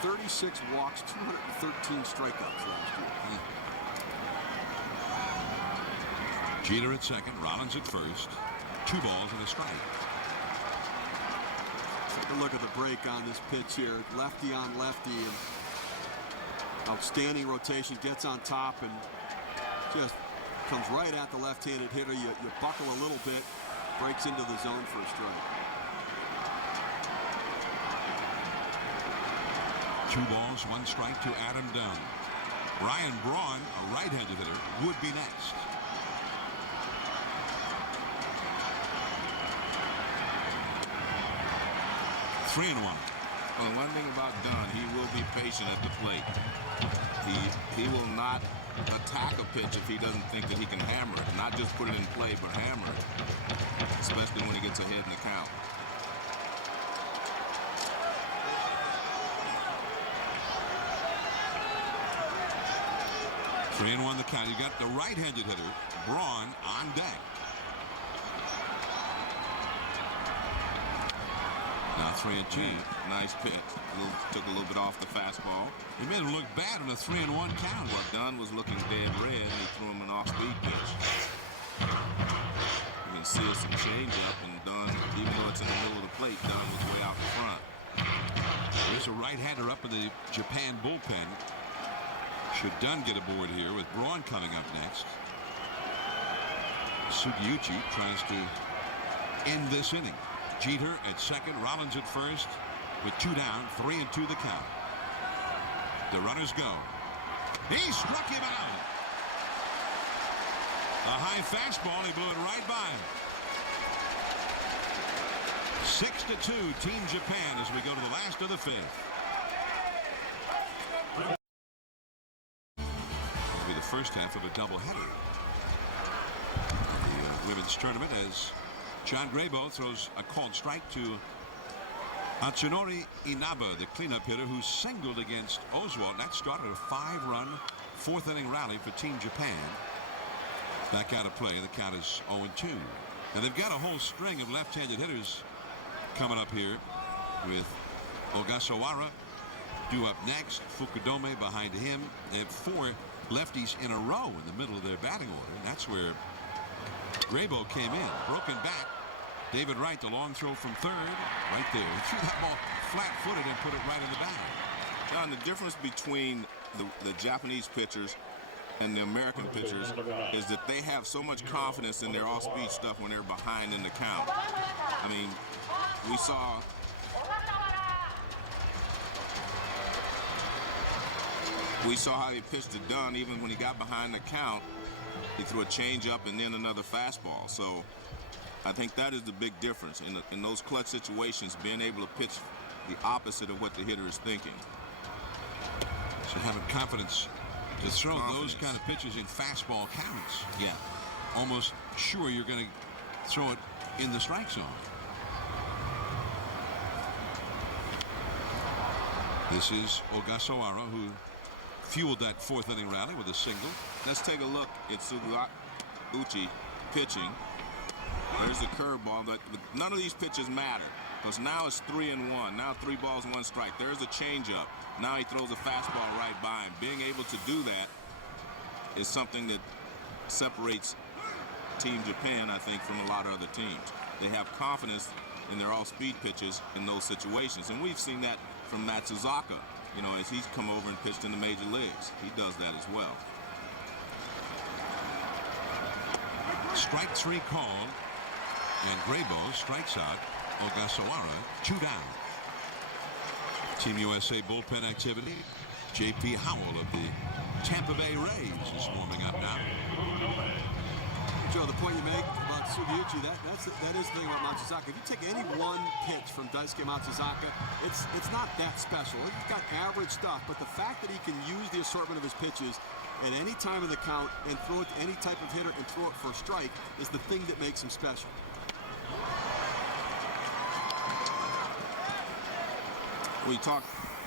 36 walks, 213 strikeouts last year. Jeter at second, Rollins at first. 2 balls and a strike. Take a look at the break on this pitch here. Lefty on lefty, and outstanding rotation. Gets on top and just comes right at the left-handed hitter. You buckle a little bit, breaks into the zone for a strike. 2 balls, 1 strike to Adam Dunn. Ryan Braun, a right-handed hitter, would be next. Three and 1. Well, one thing about Dunn, he will be patient at the plate. He will not attack a pitch if he doesn't think that he can hammer it. Not just put it in play, but hammer it. Especially when he gets ahead in the count. Three and 1 the count. You got the right-handed hitter, Braun, on deck. Now 3-2. Nice pitch. Took a little bit off the fastball. He made him look bad on a 3-1 count. Well, Dunn was looking dead red, and he threw him an off-speed pitch. You can see it's a change-up, and Dunn, even though it's in the middle of the plate, Dunn was way out in front. There's a right-hander up in the Japan bullpen. Should Dunn get aboard here with Braun coming up next. Sugiuchi tries to end this inning. Jeter at second, Rollins at first with 2 down, 3-2 the count. The runners go. He struck him out. A high fastball, he blew it right by him. 6-2 Team Japan as we go to the last of the 5th. It'll be the first half of a doubleheader. The women's tournament as John Graybo throws a called strike to Atsunori Inaba, the cleanup hitter who singled against Oswalt. That started a 5-run 4th inning rally for Team Japan. Back out of play. The count is 0-2. And they've got a whole string of left-handed hitters coming up here with Ogasawara due up next. Fukudome behind him. They have 4 lefties in a row in the middle of their batting order. And that's where Graybo came in. Broken back. David Wright, the long throw from third. Right there. He threw that ball flat-footed and put it right in the bag. John, the difference between the Japanese pitchers and the American pitchers is that they have so much confidence in their off-speed stuff when they're behind in the count. I mean, we saw how he pitched to Dunn. Even when he got behind the count, he threw a changeup and then another fastball. So I think that is the big difference in those clutch situations, being able to pitch the opposite of what the hitter is thinking. So having confidence to throw those kind of pitches in fastball counts. Yeah. Almost sure you're going to throw it in the strike zone. This is Ogasawara, who fueled that 4th inning rally with a single. Let's take a look at Sugiuchi pitching. There's the curveball. But none of these pitches matter because now it's 3-1. Now 3 balls, 1 strike. There's a changeup. Now he throws a fastball right by him. Being able to do that is something that separates Team Japan, I think, from a lot of other teams. They have confidence in their all-speed pitches in those situations. And we've seen that from Matsuzaka, you know, as he's come over and pitched in the major leagues. He does that as well. Strike 3 called, and Graybo strikes out Ogasawara. 2 down. Team USA bullpen activity. J.P. Howell of the Tampa Bay Rays is warming up now. Joe, the point you make about Sugiuchi, that is the thing about Matsuzaka. If you take any one pitch from Daisuke Matsuzaka, it's not that special. He's got average stuff, but the fact that he can use the assortment of his pitches at any time of the count and throw it to any type of hitter and throw it for a strike is the thing that makes him special. We talked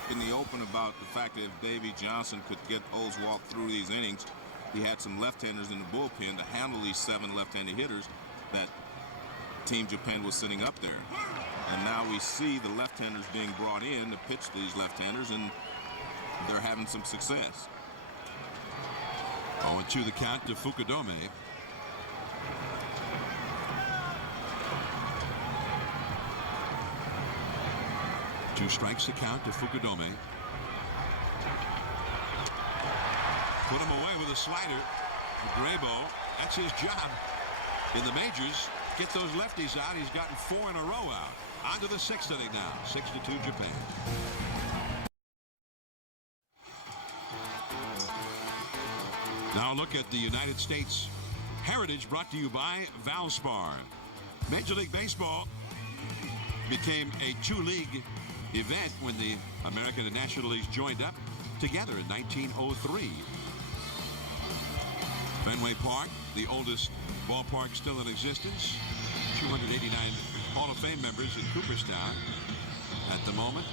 in the open about the fact that if Davey Johnson could get Oswalt through these innings, he had some left-handers in the bullpen to handle these 7 left-handed hitters that Team Japan was sitting up there. And now we see the left-handers being brought in to pitch these left-handers, and they're having some success. 0-2 the count to Fukudome. Two strikes the count to Fukudome. Put him away with a slider. Graybo, that's his job in the majors. Get those lefties out. He's gotten 4 in a row out. On to the 6th inning now. 6-2 Japan. Now look at the United States heritage brought to you by Valspar. Major League Baseball became a 2-league event when the American and National Leagues joined up together in 1903. Fenway Park, the oldest ballpark still in existence. 289 Hall of Fame members in Cooperstown at the moment.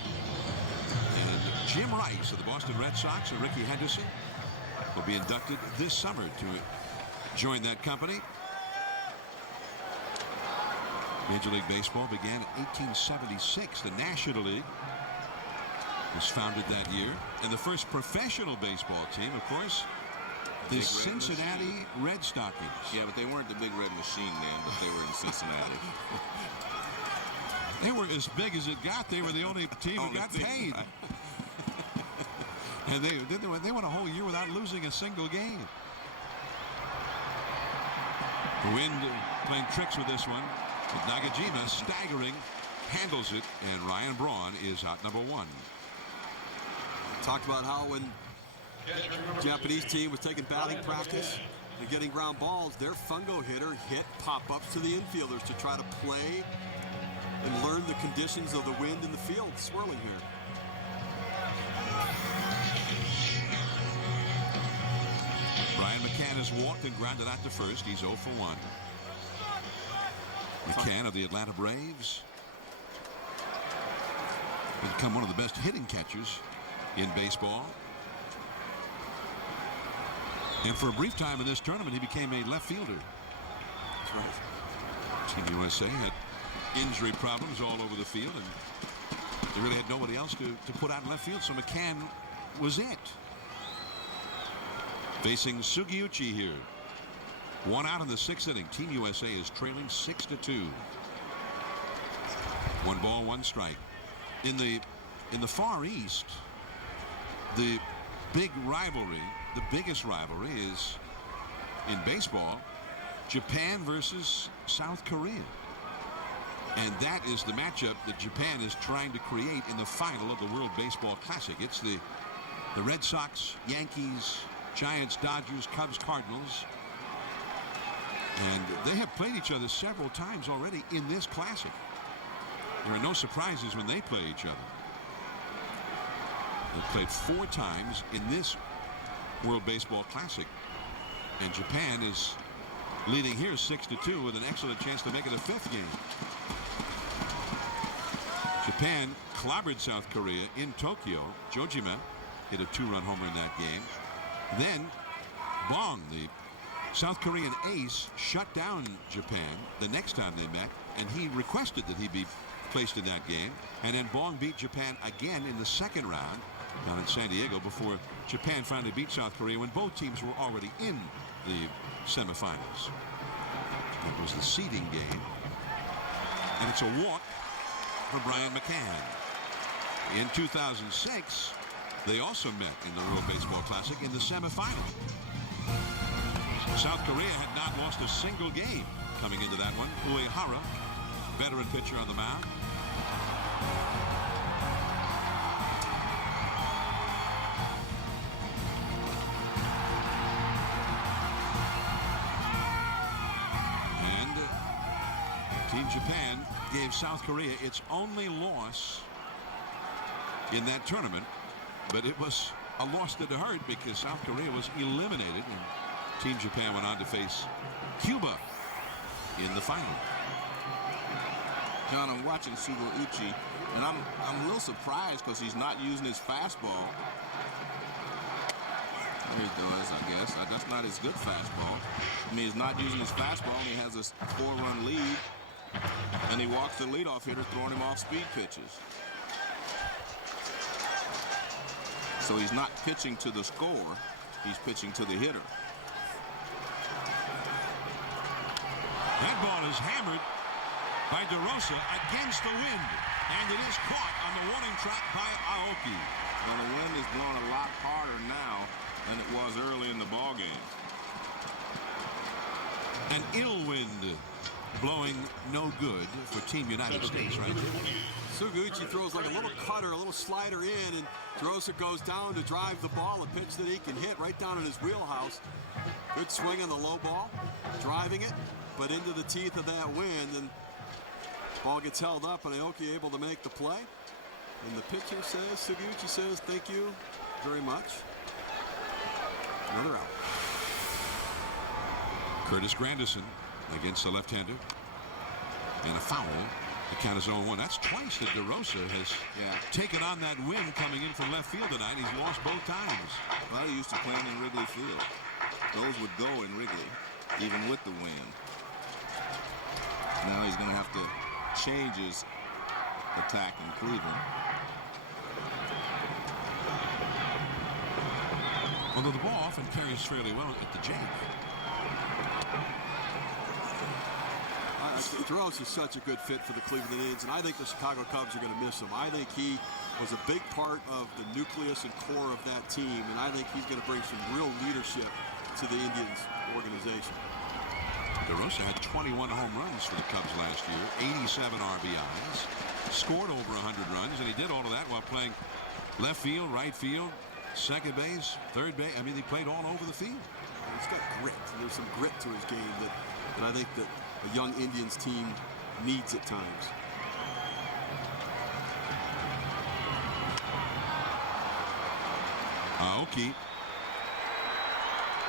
And Jim Rice of the Boston Red Sox and Rickey Henderson will be inducted this summer to join that company. Major League Baseball began in 1876. The National League was founded that year. And the first professional baseball team, of course, the Cincinnati Red Stockings. Yeah, but they weren't the Big Red Machine then, but they were in Cincinnati. They were as big as it got. They were the only team who got paid. And they went a whole year without losing a single game. The Wind playing tricks with this one. But Nagajima staggering, handles it, and Ryan Braun is out number 1. Talked about how when Japanese team was taking batting practice and getting ground balls, their fungo hitter hit pop-ups to the infielders to try to play and learn the conditions of the wind in the field swirling here. Brian McCann has walked and grounded out to first. He's 0 for 1. McCann of the Atlanta Braves has become one of the best hitting catchers in baseball. And for a brief time in this tournament, he became a left fielder. That's right. Team USA had injury problems all over the field, and they really had nobody else to put out in left field, so McCann was it. Facing Sugiuchi here. 1 out in the 6th inning. Team USA is trailing 6-2. 1 ball, 1 strike. In the Far East, the big rivalry, the biggest rivalry is in baseball, Japan versus South Korea. And that is the matchup that Japan is trying to create in the final of the World Baseball Classic. It's the Red Sox, Yankees, Giants, Dodgers, Cubs, Cardinals. And they have played each other several times already in this classic. There are no surprises when they play each other. They've played 4 times in this World Baseball Classic. And Japan is leading here 6-2 with an excellent chance to make it a 5th game. Japan clobbered South Korea in Tokyo. Jojima hit a 2-run homer in that game. Then Bong, the South Korean ace, shut down Japan the next time they met, and he requested that he be placed in that game. And then Bong beat Japan again in the 2nd round down in San Diego before Japan finally beat South Korea when both teams were already in the semifinals. It was the seeding game, and it's a walk for Brian McCann. In 2006, they also met in the World Baseball Classic in the semifinal. South Korea had not lost a single game coming into that one. Uehara, veteran pitcher on the mound. And Team Japan gave South Korea its only loss in that tournament, but it was a loss that hurt because South Korea was eliminated, and Team Japan went on to face Cuba in the final. John, I'm watching Sugiuchi, and I'm a little surprised because he's not using his fastball. There he does, I guess. That's not his good fastball. I mean, he's not using his fastball, and he has a 4-run lead, and he walks the leadoff hitter, throwing him off speed pitches. So he's not pitching to the score, he's pitching to the hitter. That ball is hammered by DeRosa against the wind, and it is caught on the warning track by Aoki. Well, the wind is blowing a lot harder now than it was early in the ball game. An ill wind blowing no good for Team United States right there. Sugiuchi throws like a little cutter, a little slider in, and DeRosa goes down to drive the ball, a pitch that he can hit right down in his wheelhouse. Good swing on the low ball, driving it, but into the teeth of that wind, and ball gets held up, and Aoki able to make the play. And the pitcher says, Sugiuchi says, thank you very much. Another out. Curtis Granderson against the left-hander. And a foul. The count is 0-1. That's twice that DeRosa has taken on that wind coming in from left field tonight. He's lost both times. Well, he used to playing in Wrigley Field. Those would go in Wrigley, even with the wind. Now he's going to have to change his attack in Cleveland. Although the ball often carries fairly well at the jab. Jerome's is such a good fit for the Cleveland Indians, and I think the Chicago Cubs are going to miss him. I think he was a big part of the nucleus and core of that team, and I think he's going to bring some real leadership to the Indians organization. DeRosa had 21 home runs for the Cubs last year, 87 RBIs, scored over 100 runs, and he did all of that while playing left field, right field, second base, third base. I mean, he played all over the field. He's got grit. There's some grit to his game that I think that a young Indians team needs at times. Aoki.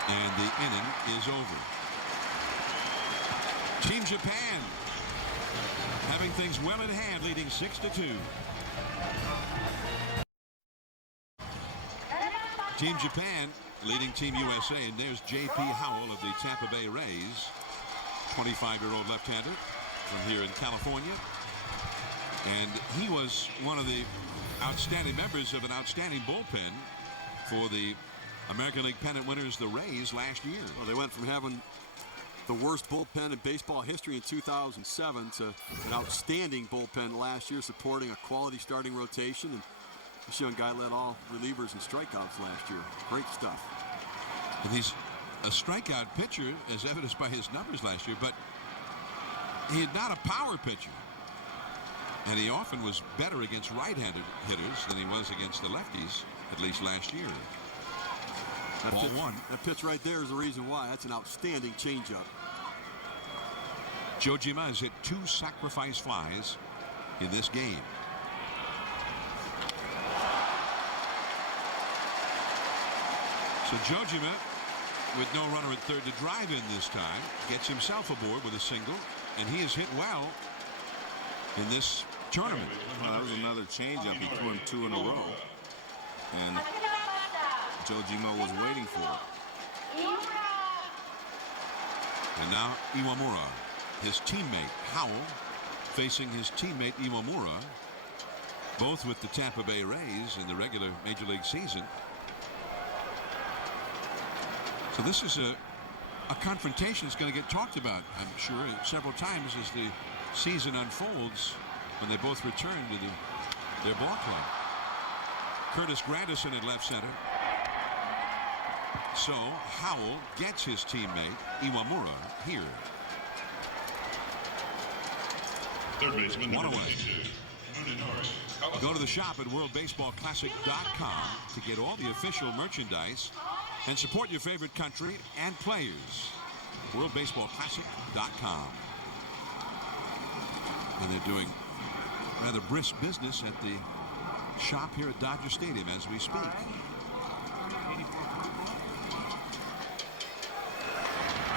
And the inning is over. Team Japan having things well in hand, leading 6-2. Team Japan leading Team USA, and there's J.P. Howell of the Tampa Bay Rays, 25-year-old left-hander from here in California. And he was one of the outstanding members of an outstanding bullpen for the American League pennant winners, the Rays, last year. Well, they went from having the worst bullpen in baseball history in 2007 to an outstanding bullpen last year, supporting a quality starting rotation. And this young guy led all relievers and strikeouts last year. Great stuff. And he's a strikeout pitcher, as evidenced by his numbers last year, but he is not a power pitcher. And he often was better against right-handed hitters than he was against the lefties, at least last year. Ball one. That pitch right there is the reason why. That's an outstanding changeup. Jojima has hit 2 sacrifice flies in this game. So Jojima, with no runner at third to drive in this time, gets himself aboard with a single, and he has hit well in this tournament. Well, that was another changeup. He threw him 2 in a row, and Jojima was waiting for it. And now Iwamura, his teammate Howell, facing his teammate Iwamura, both with the Tampa Bay Rays in the regular Major League season. So this is a confrontation that's going to get talked about, I'm sure, several times as the season unfolds when they both return to their ball club. Curtis Granderson at left center. So Howell gets his teammate Iwamura here. Third baseman, One number away. 22. Go to the shop at worldbaseballclassic.com to get all the official merchandise and support your favorite country and players. worldbaseballclassic.com. And they're doing rather brisk business at the shop here at Dodger Stadium as we speak.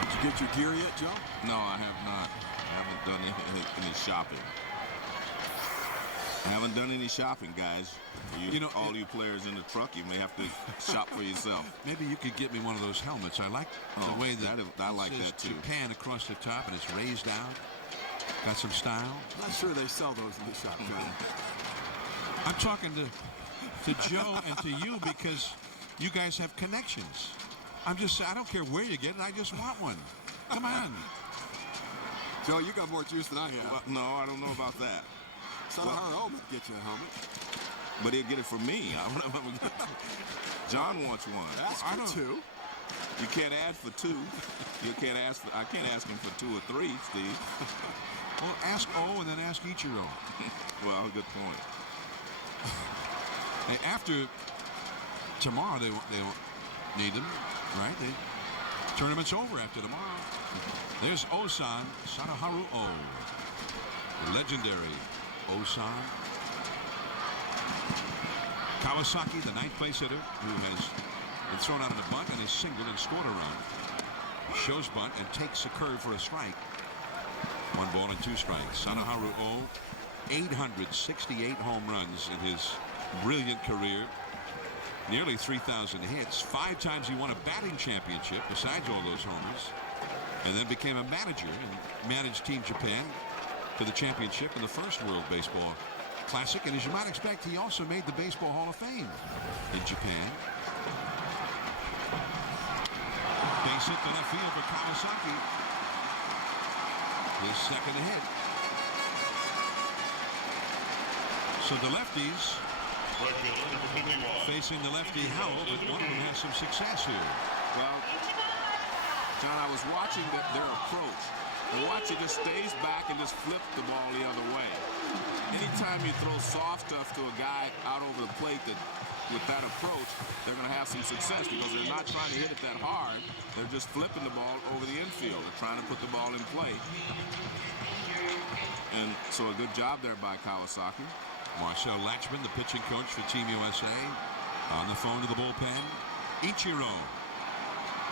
Did you get your gear yet, Joe? No, I have not. I haven't done any shopping. I haven't done any shopping, guys. You know, all you players in the truck, you may have to shop for yourself. Maybe you could get me one of those helmets. I like the way that I like says that too. Japan across the top and it's raised out. Got some style. I'm not sure they sell those in the shop, John. I'm talking to Joe and to you because you guys have connections. I don't care where you get it. I just want one. Come on. Joe, you got more juice than I have. Well, no, I don't know about that. Son of her helmet get you a helmet. But he'll get it from me. John wants one. Ask for 2. You can't ask for 2. I can't ask him for 2 or 3, Steve. Well, ask O and then ask Ichiro. Well, good point. Hey, after tomorrow, they need them, right? Tournament's over after tomorrow. There's Osan Sadaharu O. Legendary Osan. Kawasaki, the 9th place hitter, who has been thrown out on a bunt and is singled and scored a run. Shows bunt and takes a curve for a strike. 1 ball and 2 strikes. Sadaharu O, 868 home runs in his brilliant career. Nearly 3,000 hits. 5 times he won a batting championship besides all those homers. And then became a manager and managed Team Japan to the championship in the first World Baseball Classic. And as you might expect, he also made the Baseball Hall of Fame in Japan. Base hit to left field for Kawasaki. His second hit. So the lefties facing the lefty Howell, but one of them has some success here. Well, John, I was watching their approach. And watch, it just stays back and just flips the ball the other way. Anytime you throw soft stuff to a guy out over the plate with that approach, they're going to have some success because they're not trying to hit it that hard. They're just flipping the ball over the infield. They're trying to put the ball in play. And so a good job there by Kawasaki. Marcel Latchman, the pitching coach for Team USA, on the phone to the bullpen. Ichiro,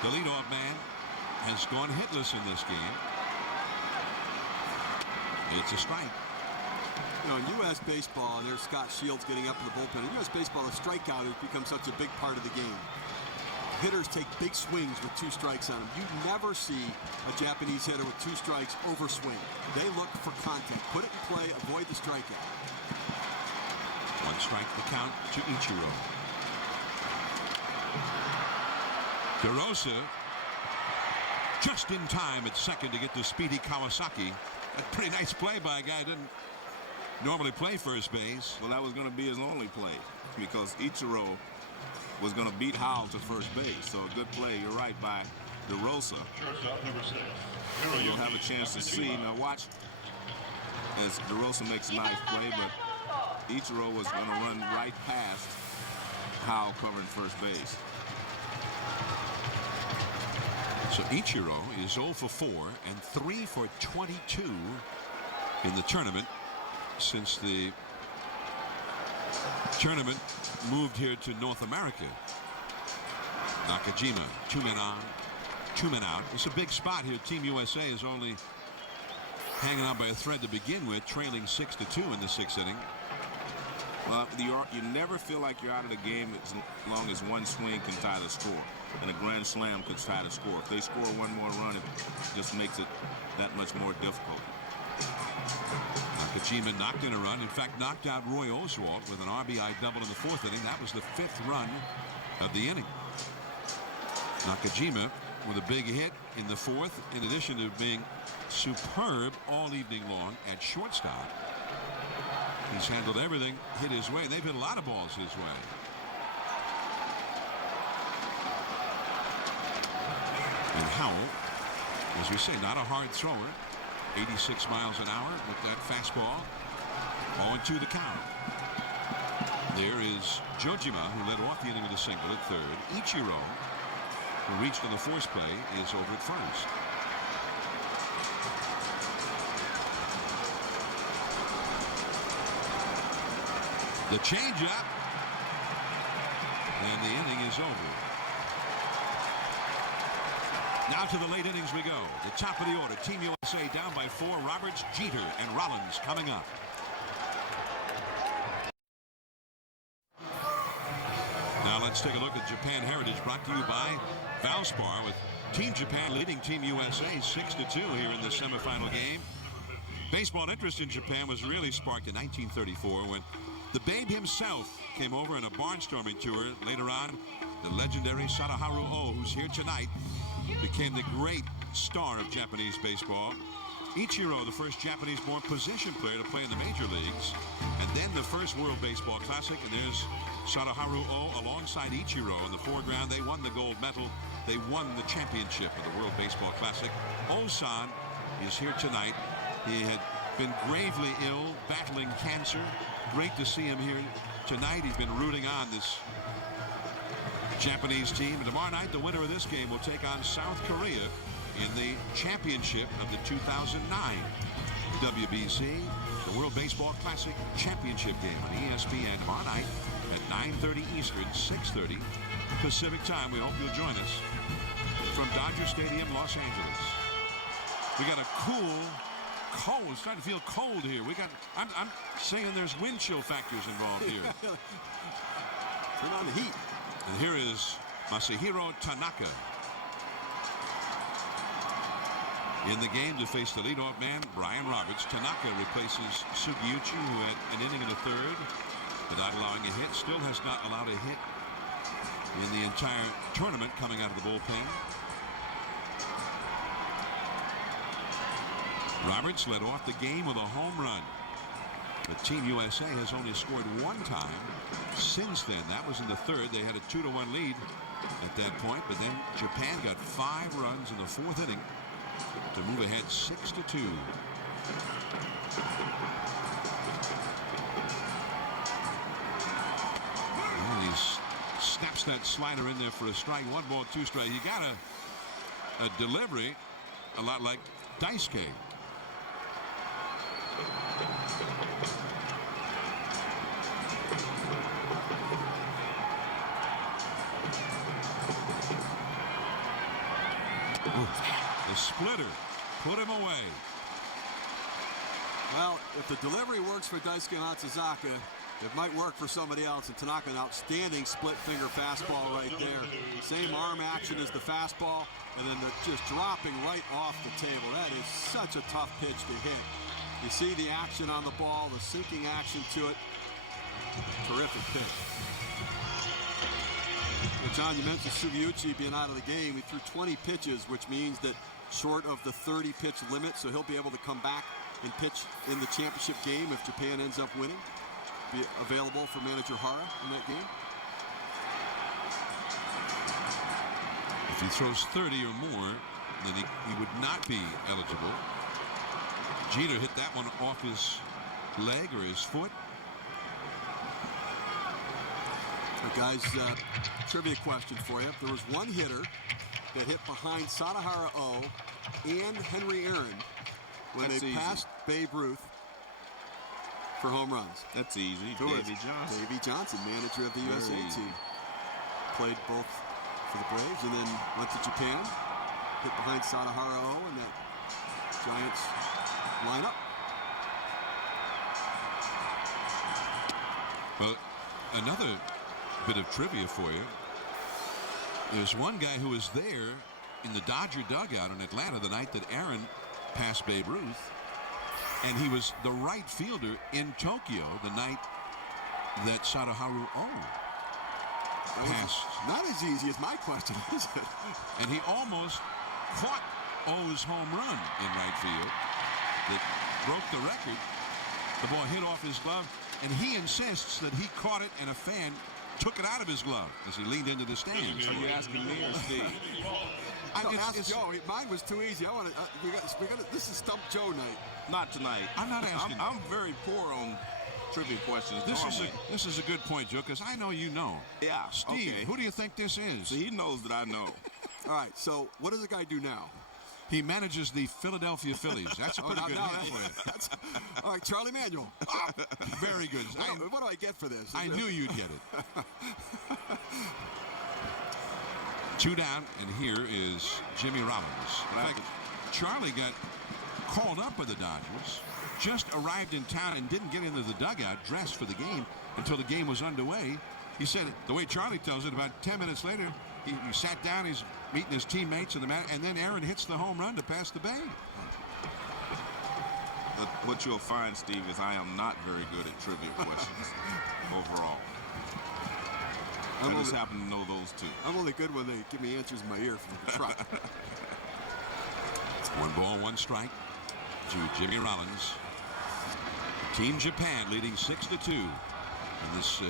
the leadoff man, has gone hitless in this game. It's a strike. You know, in U.S. baseball, there's Scott Shields getting up in the bullpen. In U.S. baseball, the strikeout has become such a big part of the game. Hitters take big swings with 2 strikes on them. You never see a Japanese hitter with 2 strikes overswing. They look for contact. Put it in play, avoid the strikeout. 1 strike the count to Ichiro. DeRosa just in time at second to get to speedy Kawasaki. A pretty nice play by a guy who didn't normally play first base. Well, that was going to be his only play because Ichiro was going to beat Howell to first base. So a good play, you're right, by DeRosa. You'll have a chance to see. Now watch as DeRosa makes a nice play, but Ichiro was going to run right past Howell covering first base. So Ichiro is 0 for 4 and 3 for 22 in the tournament since the tournament moved here to North America. Nakajima, 2 men on, 2 men out. It's a big spot here. Team USA is only hanging on by a thread to begin with, trailing 6-2 in the 6th inning. Well, you never feel like you're out of the game as long as one swing can tie the score. And a grand slam could tie the score. If they score one more run, it just makes it that much more difficult. Nakajima knocked in a run. In fact, knocked out Roy Oswalt with an RBI double in the 4th inning. That was the 5th run of the inning. Nakajima with a big hit in the 4th, in addition to being superb all evening long at shortstop. He's handled everything hit his way. They've hit a lot of balls his way. And Howell, as we say, not a hard thrower. 86 miles an hour with that fastball. 0-2 the count. There is Jojima, who led off the inning with a single at third. Ichiro, who reached on the force play, is over at first. The changeup, and the inning is over. Now to the late innings we go. The top of the order. Team USA down by 4. Roberts, Jeter, and Rollins coming up. Now let's take a look at Japan Heritage, brought to you by Valspar, with Team Japan leading Team USA 6-2 here in the semifinal game. Baseball interest in Japan was really sparked in 1934 when the Babe himself came over on a barnstorming tour. Later on, the legendary Sadaharu Oh, who's here tonight, became the great star of Japanese baseball. Ichiro, the first Japanese-born position player to play in the major leagues, and then the first World Baseball Classic. And there's Sadaharu Oh alongside Ichiro in the foreground. They won the gold medal. They won the championship of the World Baseball Classic. Oh-san is here tonight. He had been gravely ill, battling cancer. Great to see him here tonight. He's been rooting on this Japanese team. And tomorrow night, the winner of this game will take on South Korea in the championship of the 2009 WBC, the World Baseball Classic Championship game on ESPN tomorrow night at 9:30 Eastern, 6:30 Pacific time. We hope you'll join us from Dodger Stadium, Los Angeles. We got a cold. It's starting to feel cold here. I'm saying there's wind chill factors involved here. Turn on the heat. And here is Masahiro Tanaka. in the game to face the leadoff man, Brian Roberts. Tanaka replaces Sugiyuchi, who had an inning in the third, but not allowing a hit. Still has not allowed a hit in the entire tournament coming out of the bullpen. Roberts led off the game with a home run. But Team USA has only scored one time since then. That was in the third. They had a 2-1 lead at that point, but then Japan got 5 runs in the fourth inning to move ahead 6-2. Well, he snaps that slider in there for a strike. 1 ball, 2 strikes. He got a delivery a lot like Daisuke. The splitter put him away. Well, if the delivery works for Daisuke Matsuzaka, it might work for somebody else. And Tanaka, an outstanding split finger fastball right there. Same arm action as the fastball, and then just dropping right off the table. That is such a tough pitch to hit. You see the action on the ball, the sinking action to it. Terrific pitch. Well, John, you mentioned Sugiyuchi being out of the game. He threw 20 pitches, which means that short of the 30-pitch limit, so he'll be able to come back and pitch in the championship game if Japan ends up winning. Be available for manager Hara in that game. If he throws 30 or more, then he would not be eligible. Jeter hit that one off his leg or his foot. Guys, trivia question for you. There was one hitter that hit behind Sadahara O and Henry Aaron when they passed Babe Ruth for home runs. That's easy. Davey Johnson. Davey Johnson, manager of the USA team. Played both for the Braves and then went to Japan. Hit behind Sadahara O in that Giants lineup. Well, another bit of trivia for you. There's one guy who was there in the Dodger dugout in Atlanta the night that Aaron passed Babe Ruth, and he was the right fielder in Tokyo the night that Sadaharu O passed. Not as easy as my question, is it? And he almost caught O's home run in right field that broke the record. The ball hit off his glove, and he insists that he caught it and a fan took it out of his glove as he leaned into the stands. Are you asking me or Steve? Ask Joe. Mine was too easy. This is Stump Joe night. Not tonight. I'm not asking. I'm very poor on trivia questions. This is a good point, Joe, because I know you know. Yeah. Steve, okay. who do you think this is? So he knows that I know. All right. So what does the guy do now? He manages the Philadelphia Phillies. That's a pretty good hint for you. All right, Charlie Manuel. Very good. What do I get for this? I knew you'd get it. 2 down, and here is Jimmy Rollins. In fact, Charlie got called up by the Dodgers, just arrived in town and didn't get into the dugout dressed for the game until the game was underway. He said, the way Charlie tells it, about 10 minutes later, he sat down, he's meeting his teammates, and then Aaron hits the home run to pass the Bay. But what you'll find, Steve, is I am not very good at trivia questions overall. I just happen to know those two. I'm only good when they give me answers in my ear from the truck. 1 ball, 1 strike to Jimmy Rollins. Team Japan leading 6-2. And this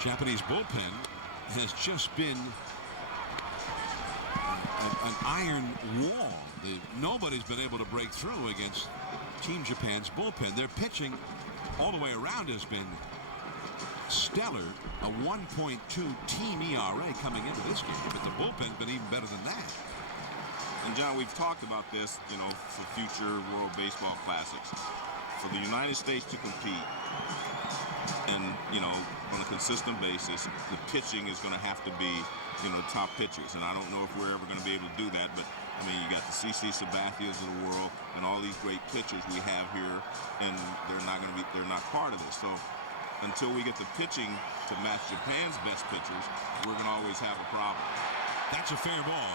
Japanese bullpen has just been an iron wall. Nobody's been able to break through against Team Japan's bullpen. Their pitching all the way around has been stellar. A 1.2 team ERA coming into this game, but the bullpen's been even better than that. And John, we've talked about this, for future World Baseball Classics. For the United States to compete and, on a consistent basis, the pitching is going to have to be, top pitchers. And I don't know if we're ever going to be able to do that, but I mean, you got the CC Sabathias of the world and all these great pitchers we have here, and they're not part of this. So until we get the pitching to match Japan's best pitchers, we're going to always have a problem. That's a fair ball.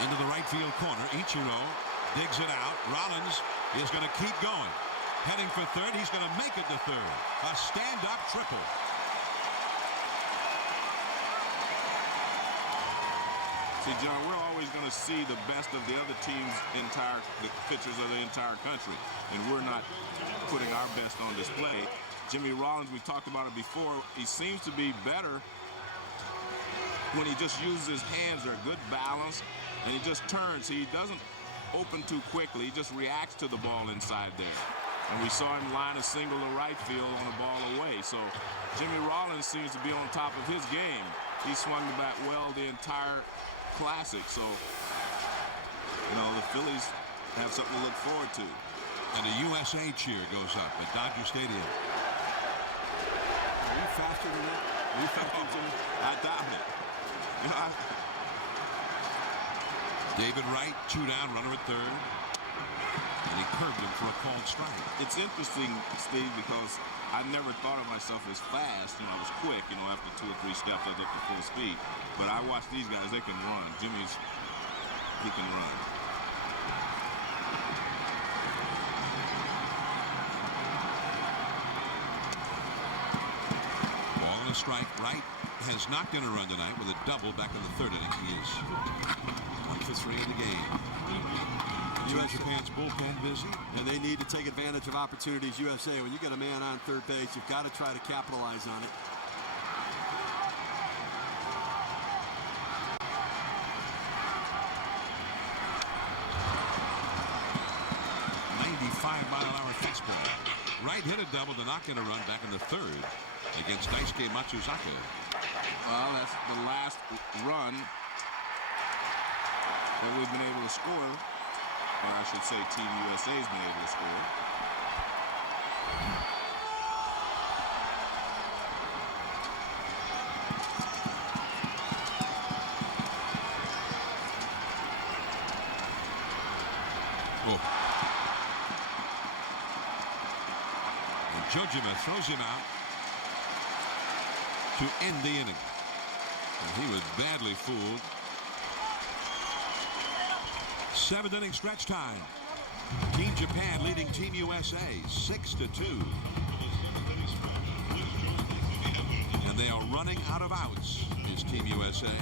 into the right field corner. Ichiro digs it out. Rollins is going to keep going. Heading for third. He's going to make it to third. A stand-up triple. See, John, we're always going to see the best of the other team's the pitchers of the entire country, and we're not putting our best on display. Jimmy Rollins, we talked about it before, he seems to be better when he just uses his hands. They're a good balance, and he just turns. He doesn't open too quickly. He just reacts to the ball inside there. And we saw him line a single to right field on a ball away. So Jimmy Rollins seems to be on top of his game. He swung the bat well the entire Classic. So, the Phillies have something to look forward to. And the USA cheer goes up at Dodger Stadium. Are you faster than that? Are you faster than I doubt it. David Wright, 2 down, runner at third. And he curved him for a called strike. It's interesting, Steve, because I never thought of myself as fast. I was quick, after 2 or 3 steps I was up to full speed. But I watch these guys, they can run. He can run. Ball and a strike. Wright has knocked in a run tonight with a double back in the third inning. He is 1 for 3 in the game. U.S. Japan's bullpen busy. And they need to take advantage of opportunities. USA, when you get a man on third base, you've got to try to capitalize on it. Mile-an-hour fastball. Wright hit a double to knock in a run back in the third against Daisuke Matsuzaka. Well, that's the last run that we've been able to score. Or I should say Team USA's been able to score. Jojima throws him out to end the inning. And he was badly fooled. 7th inning stretch time. Team Japan leading Team USA 6-2. And they are running out of outs, is Team USA.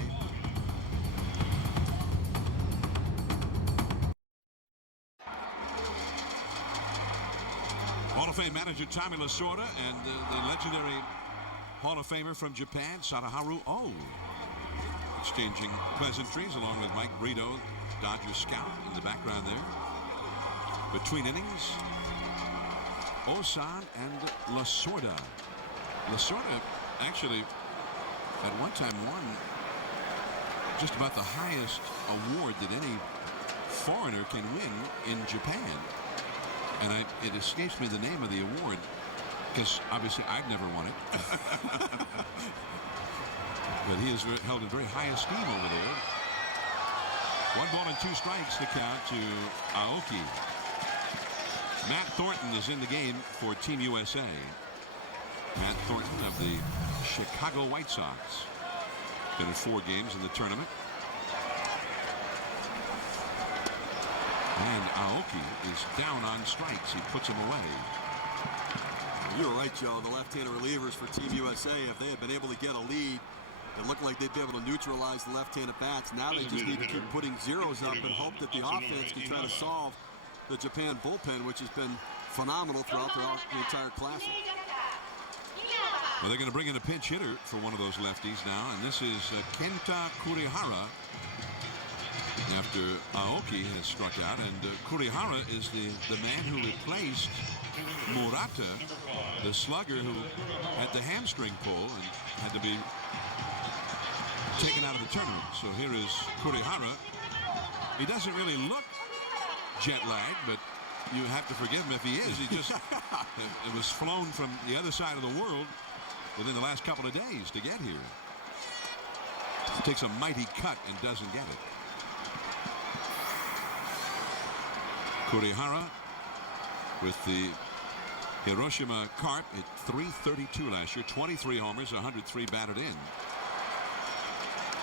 Hall of Fame manager Tommy Lasorda and the legendary Hall of Famer from Japan, Sadaharu Oh, exchanging pleasantries along with Mike Brito, Dodger scout in the background there. Between innings, Osan and Lasorda. Lasorda actually at one time won just about the highest award that any foreigner can win in Japan. And it escapes me the name of the award because obviously I've never won it. But he is held in very high esteem over there. 1 ball and 2 strikes to count to Aoki. Matt Thornton is in the game for Team USA. Matt Thornton of the Chicago White Sox. Been in 4 games in the tournament. And Aoki is down on strikes. He puts him away. You're right, Joe. The left-handed relievers for Team USA, if they had been able to get a lead, it looked like they'd be able to neutralize the left-handed bats. Now they just need to keep putting zeros up and hope that the offense can try to solve the Japan bullpen, which has been phenomenal throughout the entire Classic. Well, they're going to bring in a pinch hitter for one of those lefties now, and this is Kenta Kurihara. After Aoki has struck out, and Kurihara is the man who replaced Murata, the slugger who had the hamstring pull and had to be taken out of the tournament. So here is Kurihara. He doesn't really look jet lagged, but you have to forgive him if he is. He just it was flown from the other side of the world within the last couple of days to get here. He takes a mighty cut and doesn't get it. Kurihara with the Hiroshima Carp at .332 last year, 23 homers, 103 batted in.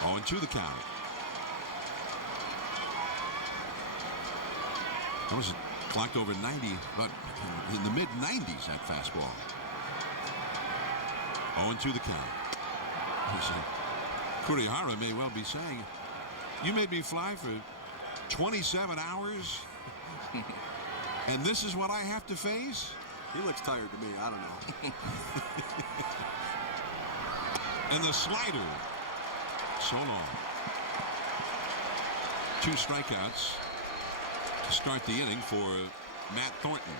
0-2 the count. It was clocked over 90, but in the mid-90s, that fastball. 0-2 the count. Kurihara may well be saying, you made me fly for 27 hours, and this is what I have to face? He looks tired to me. I don't know. And the slider. So long. 2 strikeouts to start the inning for Matt Thornton.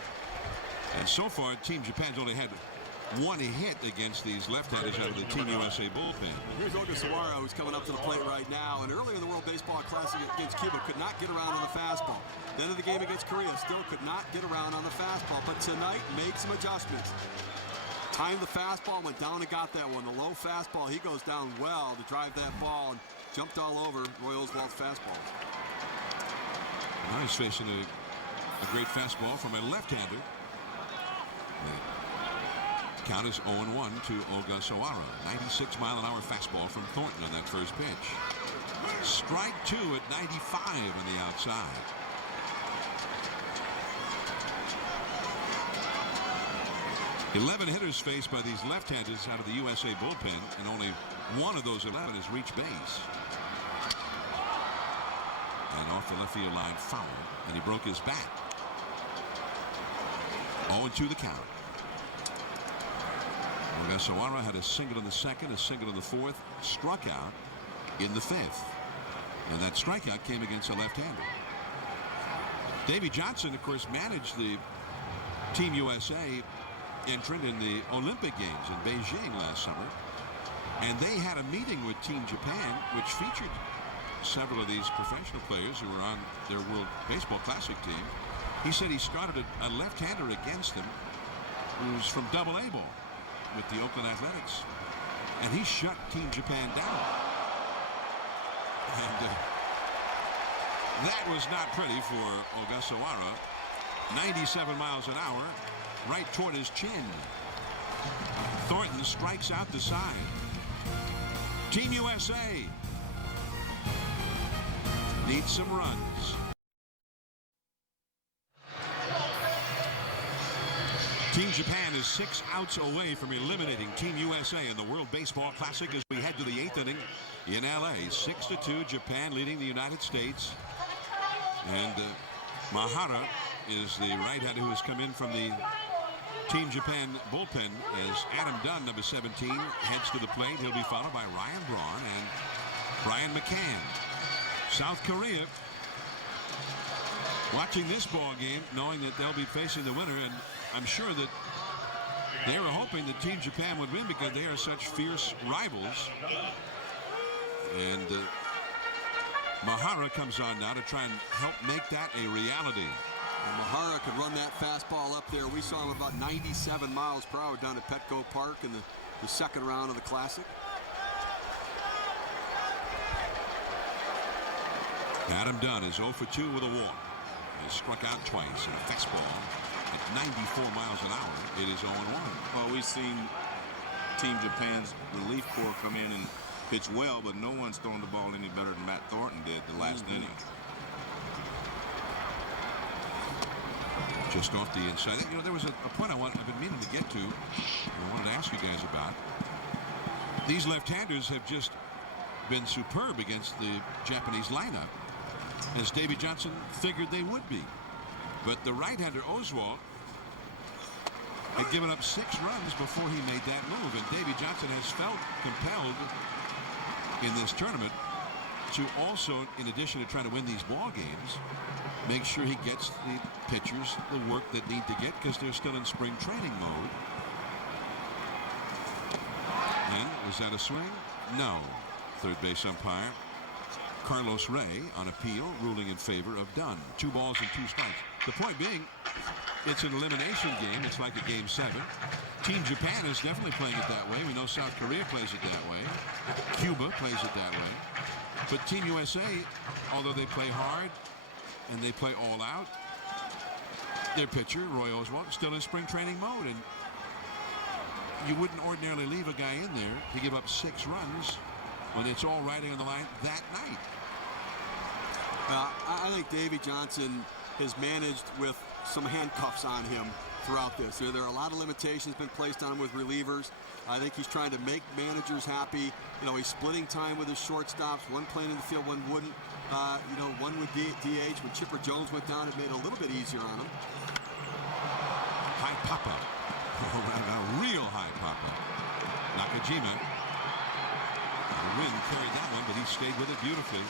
And so far, Team Japan's only had 1 hit against these left-handers out of the Team USA bullpen. Here's Ogasawara, who's coming up to the plate right now. And earlier in the World Baseball Classic against Cuba, could not get around on the fastball. Then in the game against Korea, still could not get around on the fastball. But tonight, made some adjustments. Timed the fastball, went down and got that one. The low fastball, he goes down well to drive that ball and jumped all over Roy Oswald's fastballs. Now he's facing a great fastball from a left-hander. Count is 0-1 to Ogasawara. 96-mile-an-hour fastball from Thornton on that first pitch. Strike 2 at 95 on the outside. Eleven hitters faced by these left-handers out of the USA bullpen, and only one of those 11 has reached base. And off the left field line, foul, and he broke his bat. 0-2 the count. Ogasawara had a single in the second, a single in the fourth, struck out in the fifth. And that strikeout came against a left-hander. Davey Johnson, of course, managed the Team USA entrant in the Olympic Games in Beijing last summer. And they had a meeting with Team Japan, which featured several of these professional players who were on their World Baseball Classic team. He said he started a left-hander against them who's from Double-A ball with the Oakland Athletics, and he shut Team Japan down. And that was not pretty for Ogasawara. 97 miles an hour, right toward his chin. Thornton strikes out the side. Team USA needs some runs. Team Japan is 6 outs away from eliminating Team USA in the World Baseball Classic as we head to the 8th inning in LA. 6-2, Japan leading the United States. And Mahara is the right-hander who has come in from the Team Japan bullpen as Adam Dunn, number 17, heads to the plate. He'll be followed by Ryan Braun and Brian McCann. South Korea watching this ball game, knowing that they'll be facing the winner, and I'm sure that they were hoping that Team Japan would win because they are such fierce rivals. And Mahara comes on now to try and help make that a reality. And Mahara could run that fastball up there. We saw him about 97 miles per hour down at Petco Park in the second round of the Classic. Adam Dunn is 0 for 2 with a walk. He's struck out twice in a fastball at 94 miles an hour. It is 0-1. Well, we've seen Team Japan's relief corps come in and pitch well, but no one's thrown the ball any better than Matt Thornton did the last inning. Just off the inside. You know, there was a point I've been meaning to get to. I wanted to ask you guys about. These left-handers have just been superb against the Japanese lineup, as Davey Johnson figured they would be. But the right-hander Oswald had given up 6 runs before he made that move, and Davey Johnson has felt compelled in this tournament to also, in addition to trying to win these ball games, make sure he gets the pitchers the work that need to get because they're still in spring training mode. And was that a swing? No. Third base umpire Carlos Ray on appeal ruling in favor of Dunn. 2 balls and 2 strikes. The point being, it's an elimination game. It's like a game 7. Team Japan is definitely playing it that way. We know South Korea plays it that way. Cuba plays it that way. But Team USA, although they play hard and they play all out, their pitcher, Roy Oswald, still in spring training mode. And you wouldn't ordinarily leave a guy in there to give up 6 runs when it's all riding on the line that night. I think Davey Johnson has managed with some handcuffs on him throughout this. There are a lot of limitations been placed on him with relievers. I think he's trying to make managers happy. You know, he's splitting time with his shortstops, one playing in the field, one wouldn't. You know, one would DH. When Chipper Jones went down, it made it a little bit easier on him. High papa. A real high papa. Nakajima. The wind carried that one, but he stayed with it beautifully.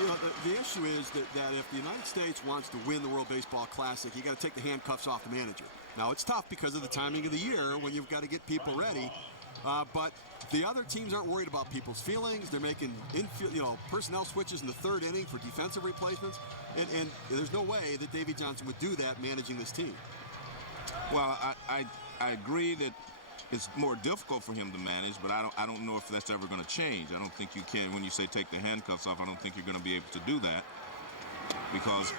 You know, the issue is that if the United States wants to win the World Baseball Classic, you got to take the handcuffs off the manager. Now, it's tough because of the timing of the year when you've got to get people ready. But the other teams aren't worried about people's feelings. They're making personnel switches in the third inning for defensive replacements, and there's no way that Davey Johnson would do that managing this team. Well, I agree that it's more difficult for him to manage, but I don't know if that's ever going to change. I don't think you can. When you say take the handcuffs off, I don't think you're going to be able to do that because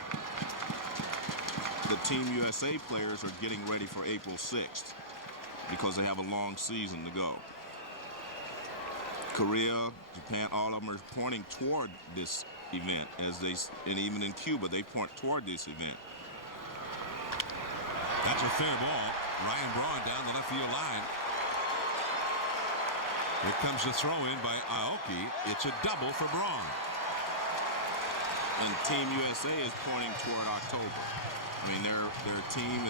the Team USA players are getting ready for April 6th because they have a long season to go. Korea, Japan, all of them are pointing toward this event, and even in Cuba, they point toward this event. That's a fair ball. Ryan Braun down the left field line. Here comes the throw in by Aoki. It's a double for Braun. And Team USA is pointing toward October. I mean, their team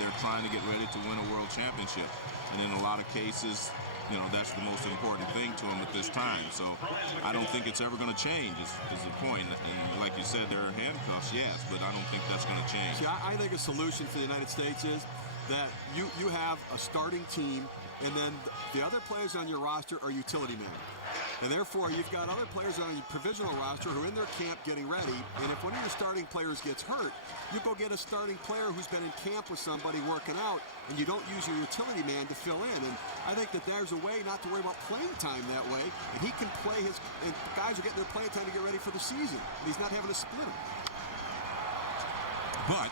they're trying to get ready to win a world championship. And in a lot of cases, you know, that's the most important thing to them at this time. So I don't think it's ever going to change is the point. And like you said, there are handcuffs, yes, but I don't think that's going to change. See, I think a solution for the United States is that you have a starting team, and then the other players on your roster are utility men. And therefore, you've got other players on your provisional roster who are in their camp getting ready. And if one of your starting players gets hurt, you go get a starting player who's been in camp with somebody working out, and you don't use your utility man to fill in. And I think that there's a way not to worry about playing time that way. And he can play and guys are getting their playing time to get ready for the season. And he's not having to split them. But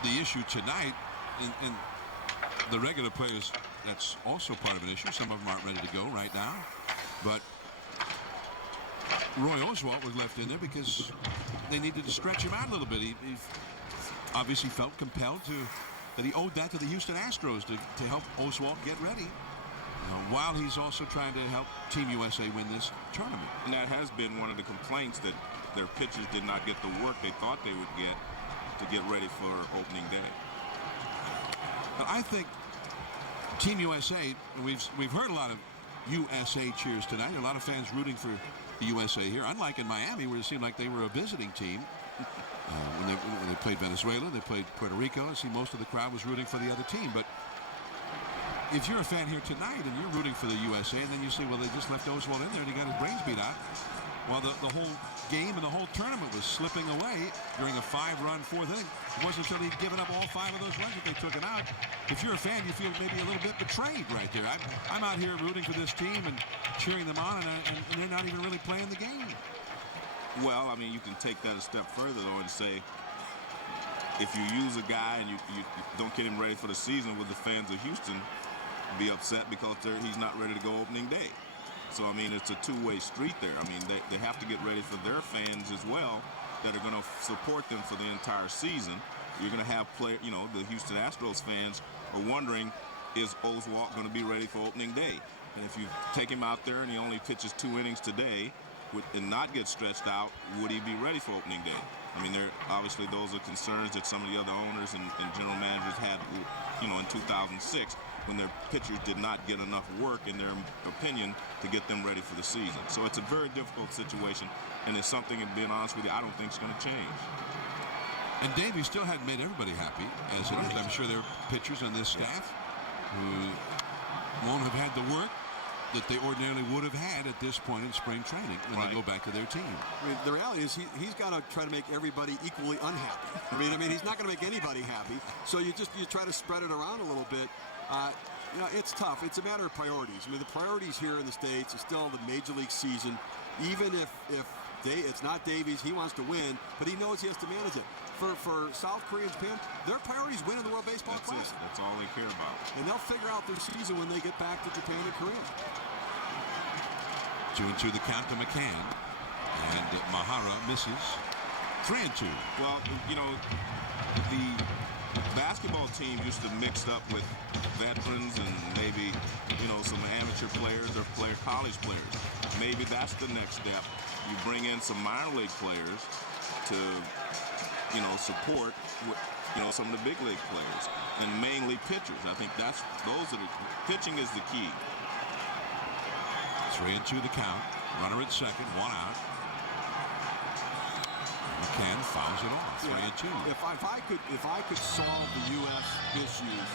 the issue tonight, and the regular players, that's also part of an issue. Some of them aren't ready to go right now. But Roy Oswalt was left in there because they needed to stretch him out a little bit. He obviously felt compelled that he owed that to the Houston Astros to help Oswalt get ready, while he's also trying to help Team USA win this tournament. And that has been one of the complaints, that their pitchers did not get the work they thought they would get to get ready for opening day. But I think Team USA, we've heard a lot of USA cheers tonight. A lot of fans rooting for the USA here. Unlike in Miami, where it seemed like they were a visiting team. When they played Venezuela, they played Puerto Rico. I see most of the crowd was rooting for the other team. But if you're a fan here tonight and you're rooting for the USA, and then you say, well, they just left Oswalt in there and he got his brains beat out. Well, the whole game and the whole tournament was slipping away during a 5-run fourth inning. It wasn't until he'd given up all 5 of those runs that they took him out. If you're a fan, you feel maybe a little bit betrayed right there. I'm out here rooting for this team and cheering them on, and they're not even really playing the game. Well, I mean, you can take that a step further, though, and say, if you use a guy and you don't get him ready for the season, with the fans of Houston be upset because he's not ready to go opening day. So, I mean, it's a two-way street there. I mean, they have to get ready for their fans as well that are going to support them for the entire season. You're going to have the Houston Astros fans are wondering, is Oswalt going to be ready for opening day? And if you take him out there and he only pitches 2 innings today and not get stretched out, would he be ready for opening day? I mean, obviously those are concerns that some of the other owners and general managers had, in 2006, when their pitchers did not get enough work, in their opinion, to get them ready for the season. So it's a very difficult situation, and it's something, and being honest with you, I don't think it's going to change. And Davey still hadn't made everybody happy, as it is. I'm sure there are pitchers on this staff who won't have had the work that they ordinarily would have had at this point in spring training when they go back to their team. I mean, the reality is he's got to try to make everybody equally unhappy. I mean, he's not going to make anybody happy. So you try to spread it around a little bit. It's tough. It's a matter of priorities. I mean, the priorities here in the States is still the Major League season. Even if it's not Davies, he wants to win, but he knows he has to manage it. For South Korea and Japan, their priority is winning the World Baseball Classic. That's all they care about. And they'll figure out their season when they get back to Japan and Korea. 2-2 the count to McCann. And Mahara misses. 3-2. Well, you know, the basketball team used to mix up with veterans and maybe, you know, some amateur players or college players. Maybe that's the next step. You bring in some minor league players to, you know, support, you know, some of the big league players, and mainly pitchers. I think pitching is the key. 3-2 the count. Runner at second, one out. McCann fouls it off. 3-2. If I could solve the U.S. issues,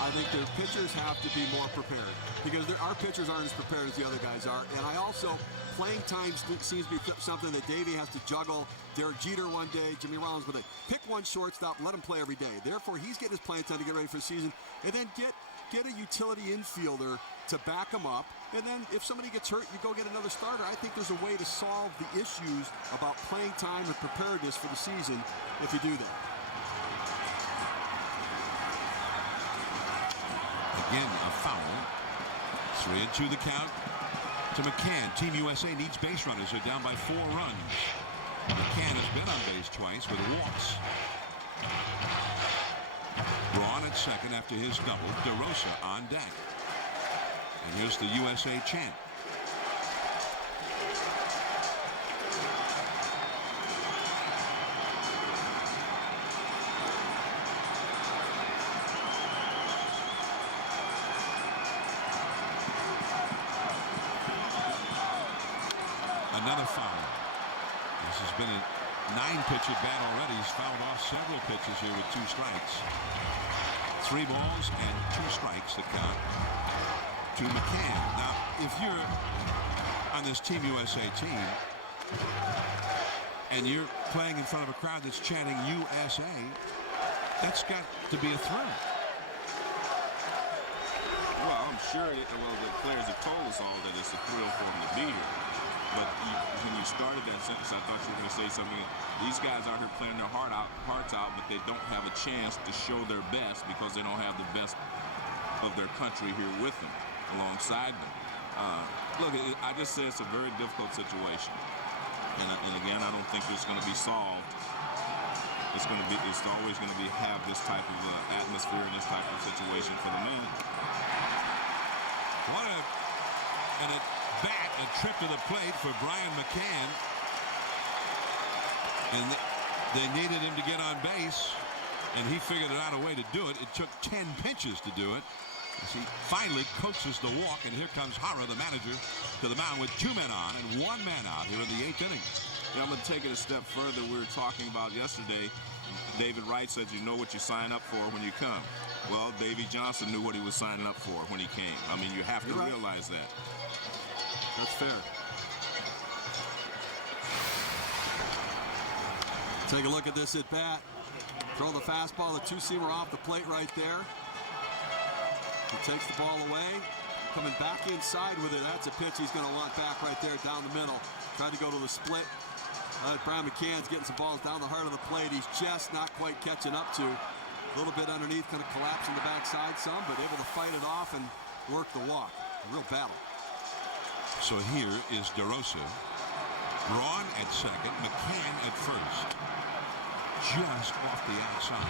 I think their pitchers have to be more prepared, because our pitchers aren't as prepared as the other guys are. And I also, playing time seems to be something that Davey has to juggle. Derek Jeter one day, Jimmy Rollins, but they pick one shortstop, let him play every day. Therefore, he's getting his playing time to get ready for the season, and then get a utility infielder to back him up. And then if somebody gets hurt, you go get another starter. I think there's a way to solve the issues about playing time and preparedness for the season if you do that. Again, a foul. 3-2 the count to McCann. Team USA needs base runners. They're down by 4 runs. McCann has been on base twice with walks. Braun at second after his double. DeRosa on deck. And here's the USA chant. Another foul. This has been a 9-pitch at bat already. He's fouled off several pitches here with 2 strikes. 3 balls and 2 strikes that count to McCann. Now, if you're on this Team USA team and you're playing in front of a crowd that's chanting USA, that's got to be a thrill. Well, I'm sure the players have told us all that it's a thrill for them to be here. But when you started that sentence, I thought you were going to say something. These guys are here playing their hearts out, but they don't have a chance to show their best because they don't have the best of their country here with them, alongside them. Look, I just say it's a very difficult situation. And again, I don't think it's going to be solved. It's always going to have this type of atmosphere and this type of situation for the men. What a trip to the plate for Brian McCann. And they needed him to get on base, and he figured out a way to do it. It took 10 pitches to do it. As he finally coaches the walk, and here comes Hara, the manager, to the mound with 2 men on and 1 man out here in the 8th inning. Yeah, I'm going to take it a step further. We were talking about yesterday, David Wright said you know what you sign up for when you come. Well, Davey Johnson knew what he was signing up for when he came. I mean, you have to realize that. That's fair. Take a look at this at bat. Throw the fastball, the 2-seamer off the plate right there. He takes the ball away. Coming back inside with it. That's a pitch he's going to want back right there down the middle. Tried to go to the split. Brian McCann's getting some balls down the heart of the plate. He's just not quite catching up to. A little bit underneath, kind of collapsing the backside some, but able to fight it off and work the walk. A real battle. So here is DeRosa. Braun at second, McCann at first. Just off the outside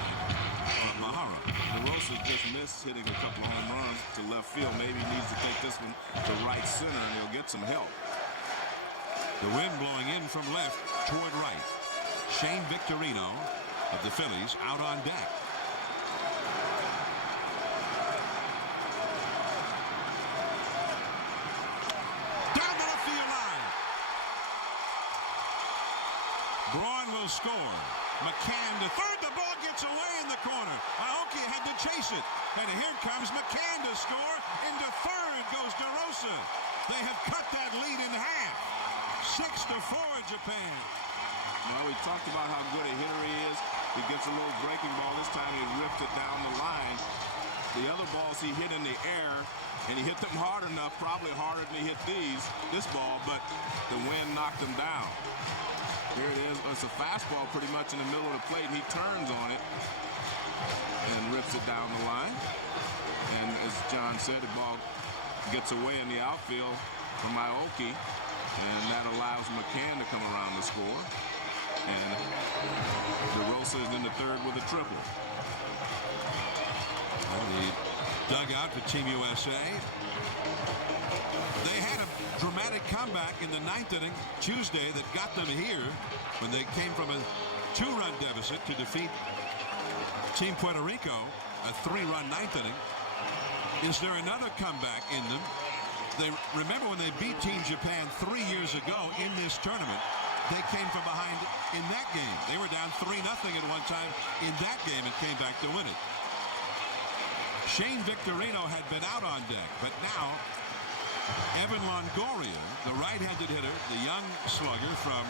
of Mahara. DeRosa just missed hitting a couple of home runs to left field. Maybe he needs to take this one to right center and he'll get some help. The wind blowing in from left toward right. Shane Victorino of the Phillies out on deck. Down the left field line. Braun will score. McCann to third. The ball gets away in the corner. Aoki had to chase it. And here comes McCann to score. Into third goes DeRosa. They have cut that lead in half. 6-4 Japan. Well, we talked about how good a hitter he is. He gets a little breaking ball. This time he ripped it down the line. The other balls he hit in the air, and he hit them hard enough, probably harder than he hit this ball, but the wind knocked him down. Here it is. It's a fastball pretty much in the middle of the plate, and he turns on it and rips it down the line. And as John said, the ball gets away in the outfield from Aoki, and that allows McCann to come around the score. And Rosa is in the third with a triple. And the dugout for Team USA. They had a dramatic comeback in the ninth inning Tuesday that got them here when they came from a 2-run deficit to defeat Team Puerto Rico, a 3-run ninth inning. Is there another comeback in them? They remember when they beat Team Japan 3 years ago in this tournament. They came from behind in that game. They were down 3-0 at one time in that game and came back to win it. Shane Victorino had been out on deck, but now Evan Longoria, the right-handed hitter, the young slugger from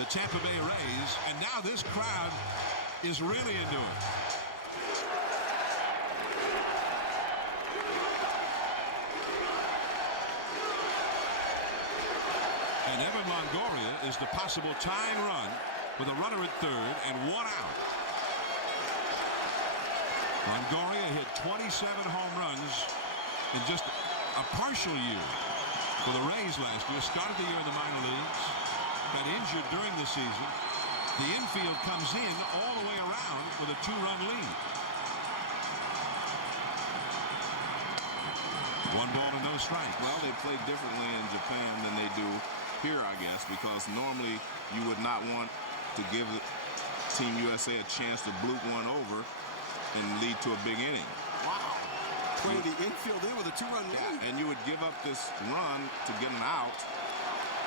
the Tampa Bay Rays, and now this crowd is really into it. And Evan Longoria is the possible tying run with a runner at third and 1 out. Longoria hit 27 home runs in just a partial year for the Rays last year. Started the year in the minor leagues, got injured during the season. The infield comes in all the way around with a 2-run lead. 1 ball and no strike. Well, they play differently in Japan than they do here, I guess, because normally you would not want to give Team USA a chance to bloop one over and lead to a big inning. Wow. Play the infield in with a 2-run lead. And you would give up this run to get an out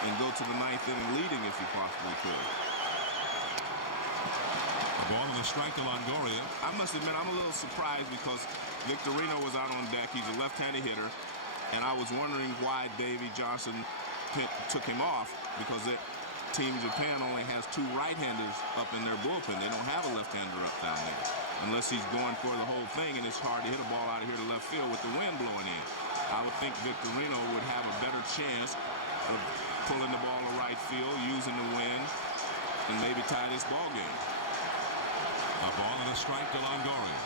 and go to the ninth inning leading if you possibly could. A ball and a strike to Longoria. I must admit, I'm a little surprised because Victorino was out on deck. He's a left-handed hitter, and I was wondering why Davey Johnson took him off, because Team Japan only has 2 right-handers up in their bullpen. They don't have a left-hander up down there unless he's going for the whole thing, and it's hard to hit a ball out of here to left field with the wind blowing in. I would think Victorino would have a better chance of pulling the ball to right field, using the wind, and maybe tie this ball game. A ball and a strike to Longoria.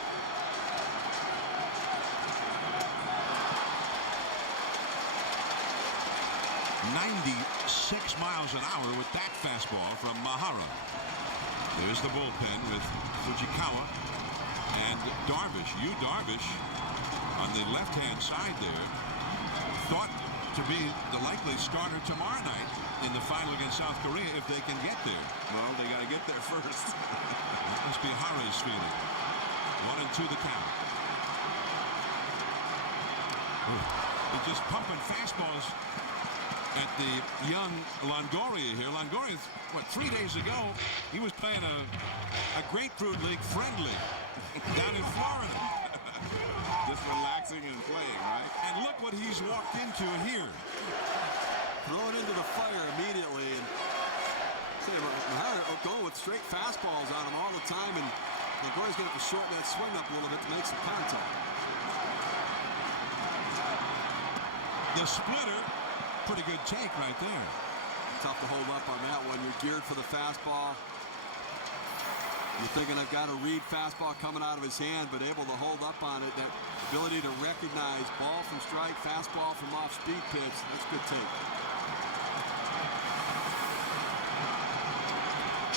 96 miles an hour with that fastball from Mahara. There's the bullpen with Fujikawa and Darvish. Yu Darvish on the left-hand side there, thought to be the likely starter tomorrow night in the final against South Korea if they can get there. Well, they got to get there first. That must be Hara's feeling. 1-2 the count. He's just pumping fastballs at the young Longoria here. Longoria, what, 3 days ago, he was playing a grapefruit league friendly down in Florida. Just relaxing and playing, right? And look what he's walked into here. Thrown into the fire immediately. And Mahara going with straight fastballs on him all the time, and Longoria's going to have to shorten that swing up a little bit to make some contact. The splitter, pretty good take right there. Tough to hold up on that one. You're geared for the fastball. You're thinking, I've got a read fastball coming out of his hand, but able to hold up on it. That ability to recognize ball from strike, fastball from off speed pitch. That's good take.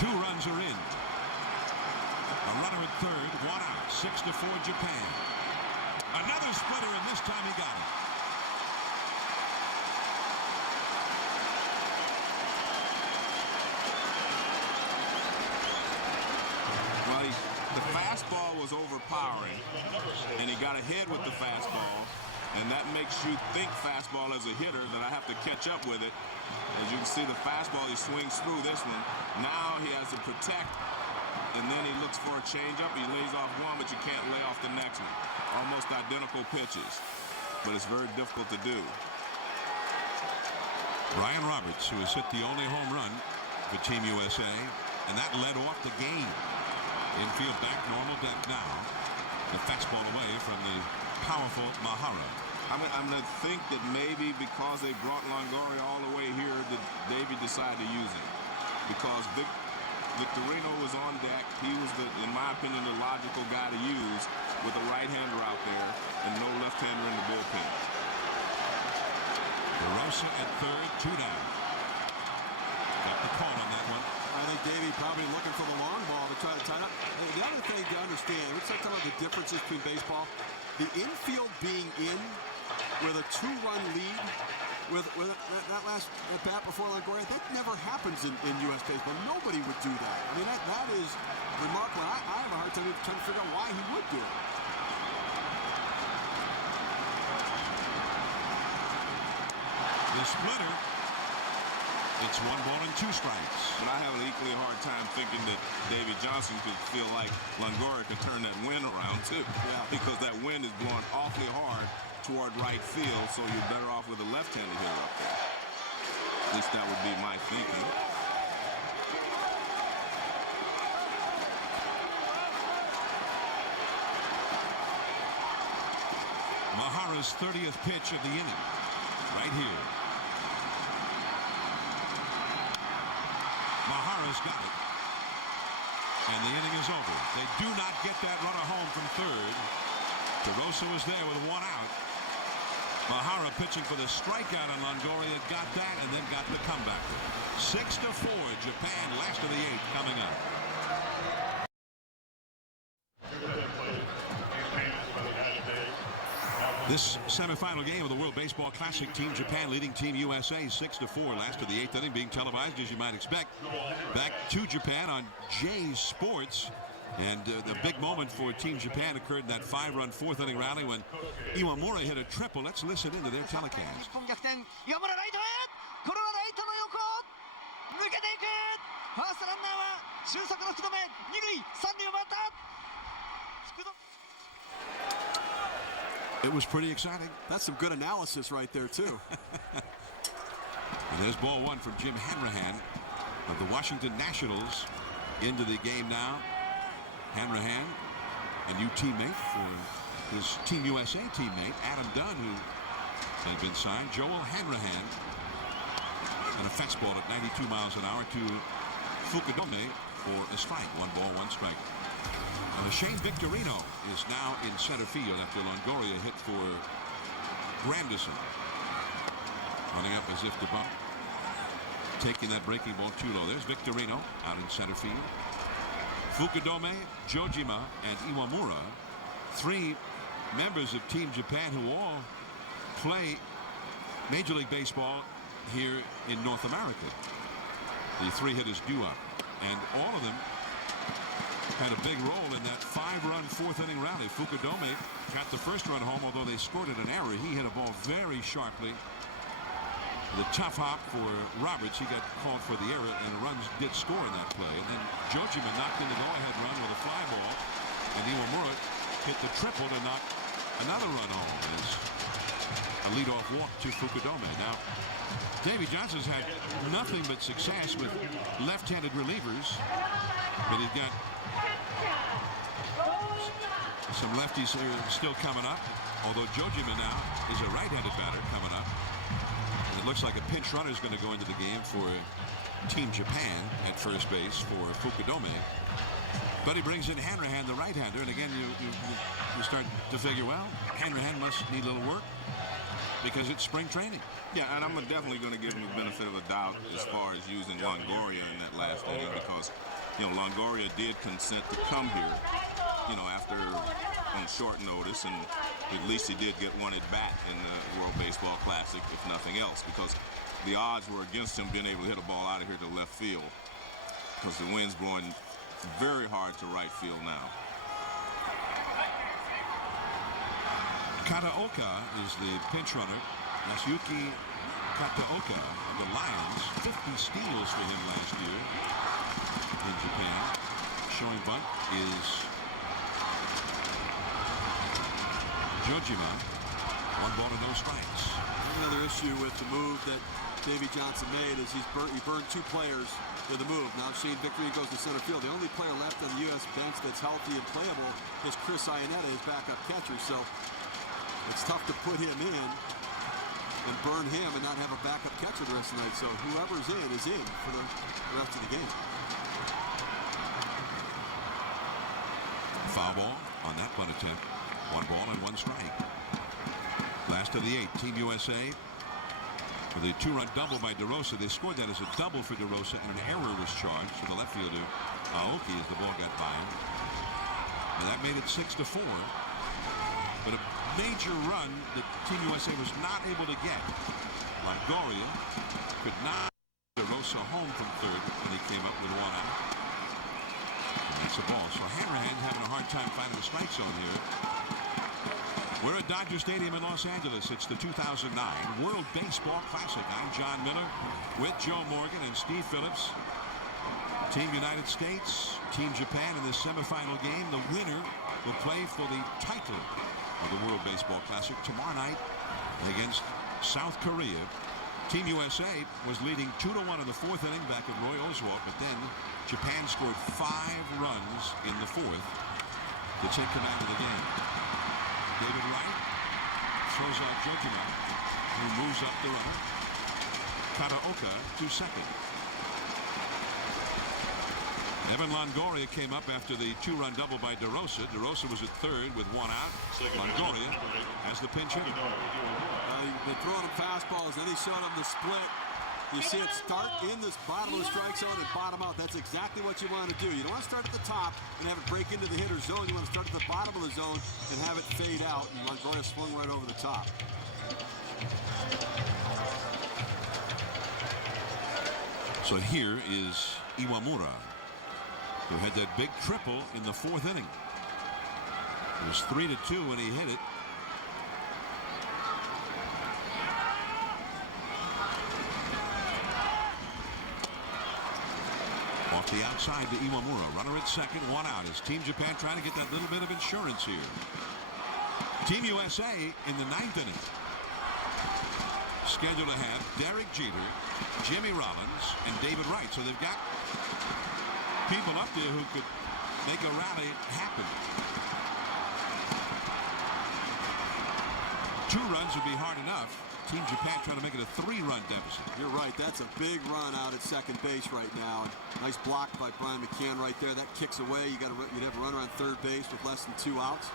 2 runs are in. A runner at third, 1 out. 6-4 Japan. Another splitter, and this time he got it. The fastball was overpowering, and he got ahead with the fastball, and that makes you think fastball as a hitter that I have to catch up with it. As you can see, the fastball, he swings through this one. Now he has to protect, and then he looks for a changeup. He lays off one, but you can't lay off the next one. Almost identical pitches, but it's very difficult to do. Brian Roberts, who has hit the only home run for Team USA, and that led off the game. Infield back, normal depth now. The fastball away from the powerful Mahara. I'm going to think that maybe because they brought Longoria all the way here, that Davey decided to use him. Because Victorino was on deck. He was, in my opinion, the logical guy to use with a right-hander out there and no left-hander in the bullpen. Rosa at third, 2 down. Got the call on that one. I think Davey probably looking for the long ball to try to tie up. understand. Let's talk about the differences between baseball. The infield being in with a 2-run lead, with that last at bat before Longoria, that never happens in U.S. baseball. Nobody would do that. I mean, that is remarkable. I have a hard time trying to figure out why he would do it. The splitter. It's 1 ball and 2 strikes. And I have an equally hard time thinking that Davey Johnson could feel like Longoria could turn that wind around too. Yeah. Because that wind is blowing awfully hard toward right field, so you're better off with a left-handed hitter up there. At least that would be my thinking. Mahara's 30th pitch of the inning. Right here. Mahara's got it. And the inning is over. They do not get that runner home from third. DeRosa was there with 1 out. Mahara pitching for the strikeout on Longoria, got that and then got the comeback. 6-4, Japan, last of the 8th coming up. This semifinal game of the World Baseball Classic, Team Japan leading Team USA 6-4, last of the 8th inning, being televised as you might expect. Back to Japan on J Sports. And the big moment for Team Japan occurred in that 5-run 4th inning rally when Iwamura hit a triple. Let's listen into their telecast. It was pretty exciting. That's some good analysis right there, too. And there's ball 1 from Jim Hanrahan of the Washington Nationals into the game now. Hanrahan, a new teammate for his Team USA teammate, Adam Dunn, who had been signed. Joel Hanrahan, and a fastball at 92 miles an hour to Fukudome for a strike. 1 ball, 1 strike. Shane Victorino is now in center field after Longoria hit for Granderson. Running up as if to bump. Taking that breaking ball too low. There's Victorino out in center field. Fukudome, Jojima, and Iwamura, 3 members of Team Japan who all play Major League Baseball here in North America. The 3 hitters due up, and all of them had a big role in that 5-run 4th inning rally. Fukudome got the first run home, although they scored at an error. He hit a ball very sharply. The tough hop for Roberts. He got called for the error, and runs did score in that play. And then Jojima knocked in the go-ahead run with a fly ball, and Iwamura hit the triple to knock another run home as a leadoff walk to Fukudome. Now, Davey Johnson's had nothing but success with left-handed relievers, but he's got some lefties still coming up, although Jojima now is a right-handed batter coming up. And it looks like a pinch runner is going to go into the game for Team Japan at first base for Fukudome. But he brings in Hanrahan, the right-hander, and again you start to figure, well, Hanrahan must need a little work because it's spring training. Yeah, and I'm definitely going to give him the benefit of a doubt as far as using Longoria in that last inning because, you know, Longoria did consent to come here, you know, after on short notice, and at least he did get 1 at bat in the World Baseball Classic, if nothing else, because the odds were against him being able to hit a ball out of here to left field because the wind's blowing very hard to right field now. Kataoka is the pinch runner. Masayuki Kataoka of the Lions, 50 steals for him last year in Japan. Showing bunt is Jojima. 1 ball to no strikes. Another issue with the move that Davey Johnson made is he burned 2 players with the move. Now Shane Victory goes to center field. The only player left on the U.S. bench that's healthy and playable is Chris Iannetta, his backup catcher. So it's tough to put him in and burn him and not have a backup catcher the rest of the night. So whoever's in is in for the rest of the game. Foul ball on that bunt attempt. 1 ball and 1 strike. Last of the 8th, Team USA with a 2-run double by DeRosa. They scored that as a double for DeRosa, and an error was charged to the left fielder Aoki as the ball got by him. And that made it 6-4. But a major run that Team USA was not able to get. Longoria could not get DeRosa home from third when he came up with one out. And that's a ball. So Hanrahan's having a hard time finding the strike zone here. We're at Dodger Stadium in Los Angeles. It's the 2009 World Baseball Classic. I'm John Miller with Joe Morgan and Steve Phillips. Team United States, Team Japan in this semifinal game. The winner will play for the title of the World Baseball Classic tomorrow night against South Korea. Team USA was leading 2-1 in the fourth inning back of Roy Oswalt, but then Japan scored 5 runs in the fourth to take command of the game. David Wright throws out Jokima, who moves up the runner. Kataoka to second. Evan Longoria came up after the 2-run double by DeRosa. DeRosa was at third with 1 out. Longoria has the pinch hitter. They throw him fastballs, then he showed him the split. You see it start in this bottom of the strike zone and bottom out. That's exactly what you want to do. You don't want to start at the top and have it break into the hitter's zone. You want to start at the bottom of the zone and have it fade out. And Longoria swung right over the top. So here is Iwamura, who had that big triple in the fourth inning. It was 3-2 when he hit it. Off the outside to Iwamura. Runner at second, 1 out. Is Team Japan trying to get that little bit of insurance here? Team USA in the 9th inning scheduled to have Derek Jeter, Jimmy Rollins, and David Wright. So they've got people up there who could make a rally happen. 2 runs would be hard enough. Team Japan trying to make it a 3-run deficit. You're right. That's a big run out at second base right now. Nice block by Brian McCann right there. That kicks away. You'd have a runner on third base with less than 2 outs.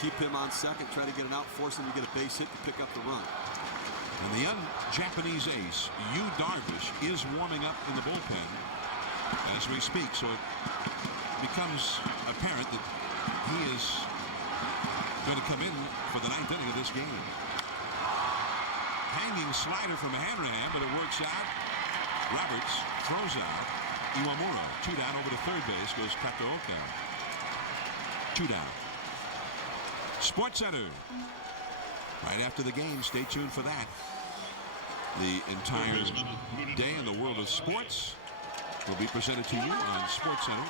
Keep him on second. Try to get an out. Force him to get a base hit to pick up the run. And the young Japanese ace, Yu Darvish, is warming up in the bullpen as we speak. So it becomes apparent that he is going to come in for the 9th inning of this game. Hanging slider from Hanrahan, but it works out. Roberts throws out Iwamura. 2 down over to third base goes Kataoka. 2 down. Sports Center. Right after the game, stay tuned for that. The entire day in the world of sports will be presented to you on Sports Center.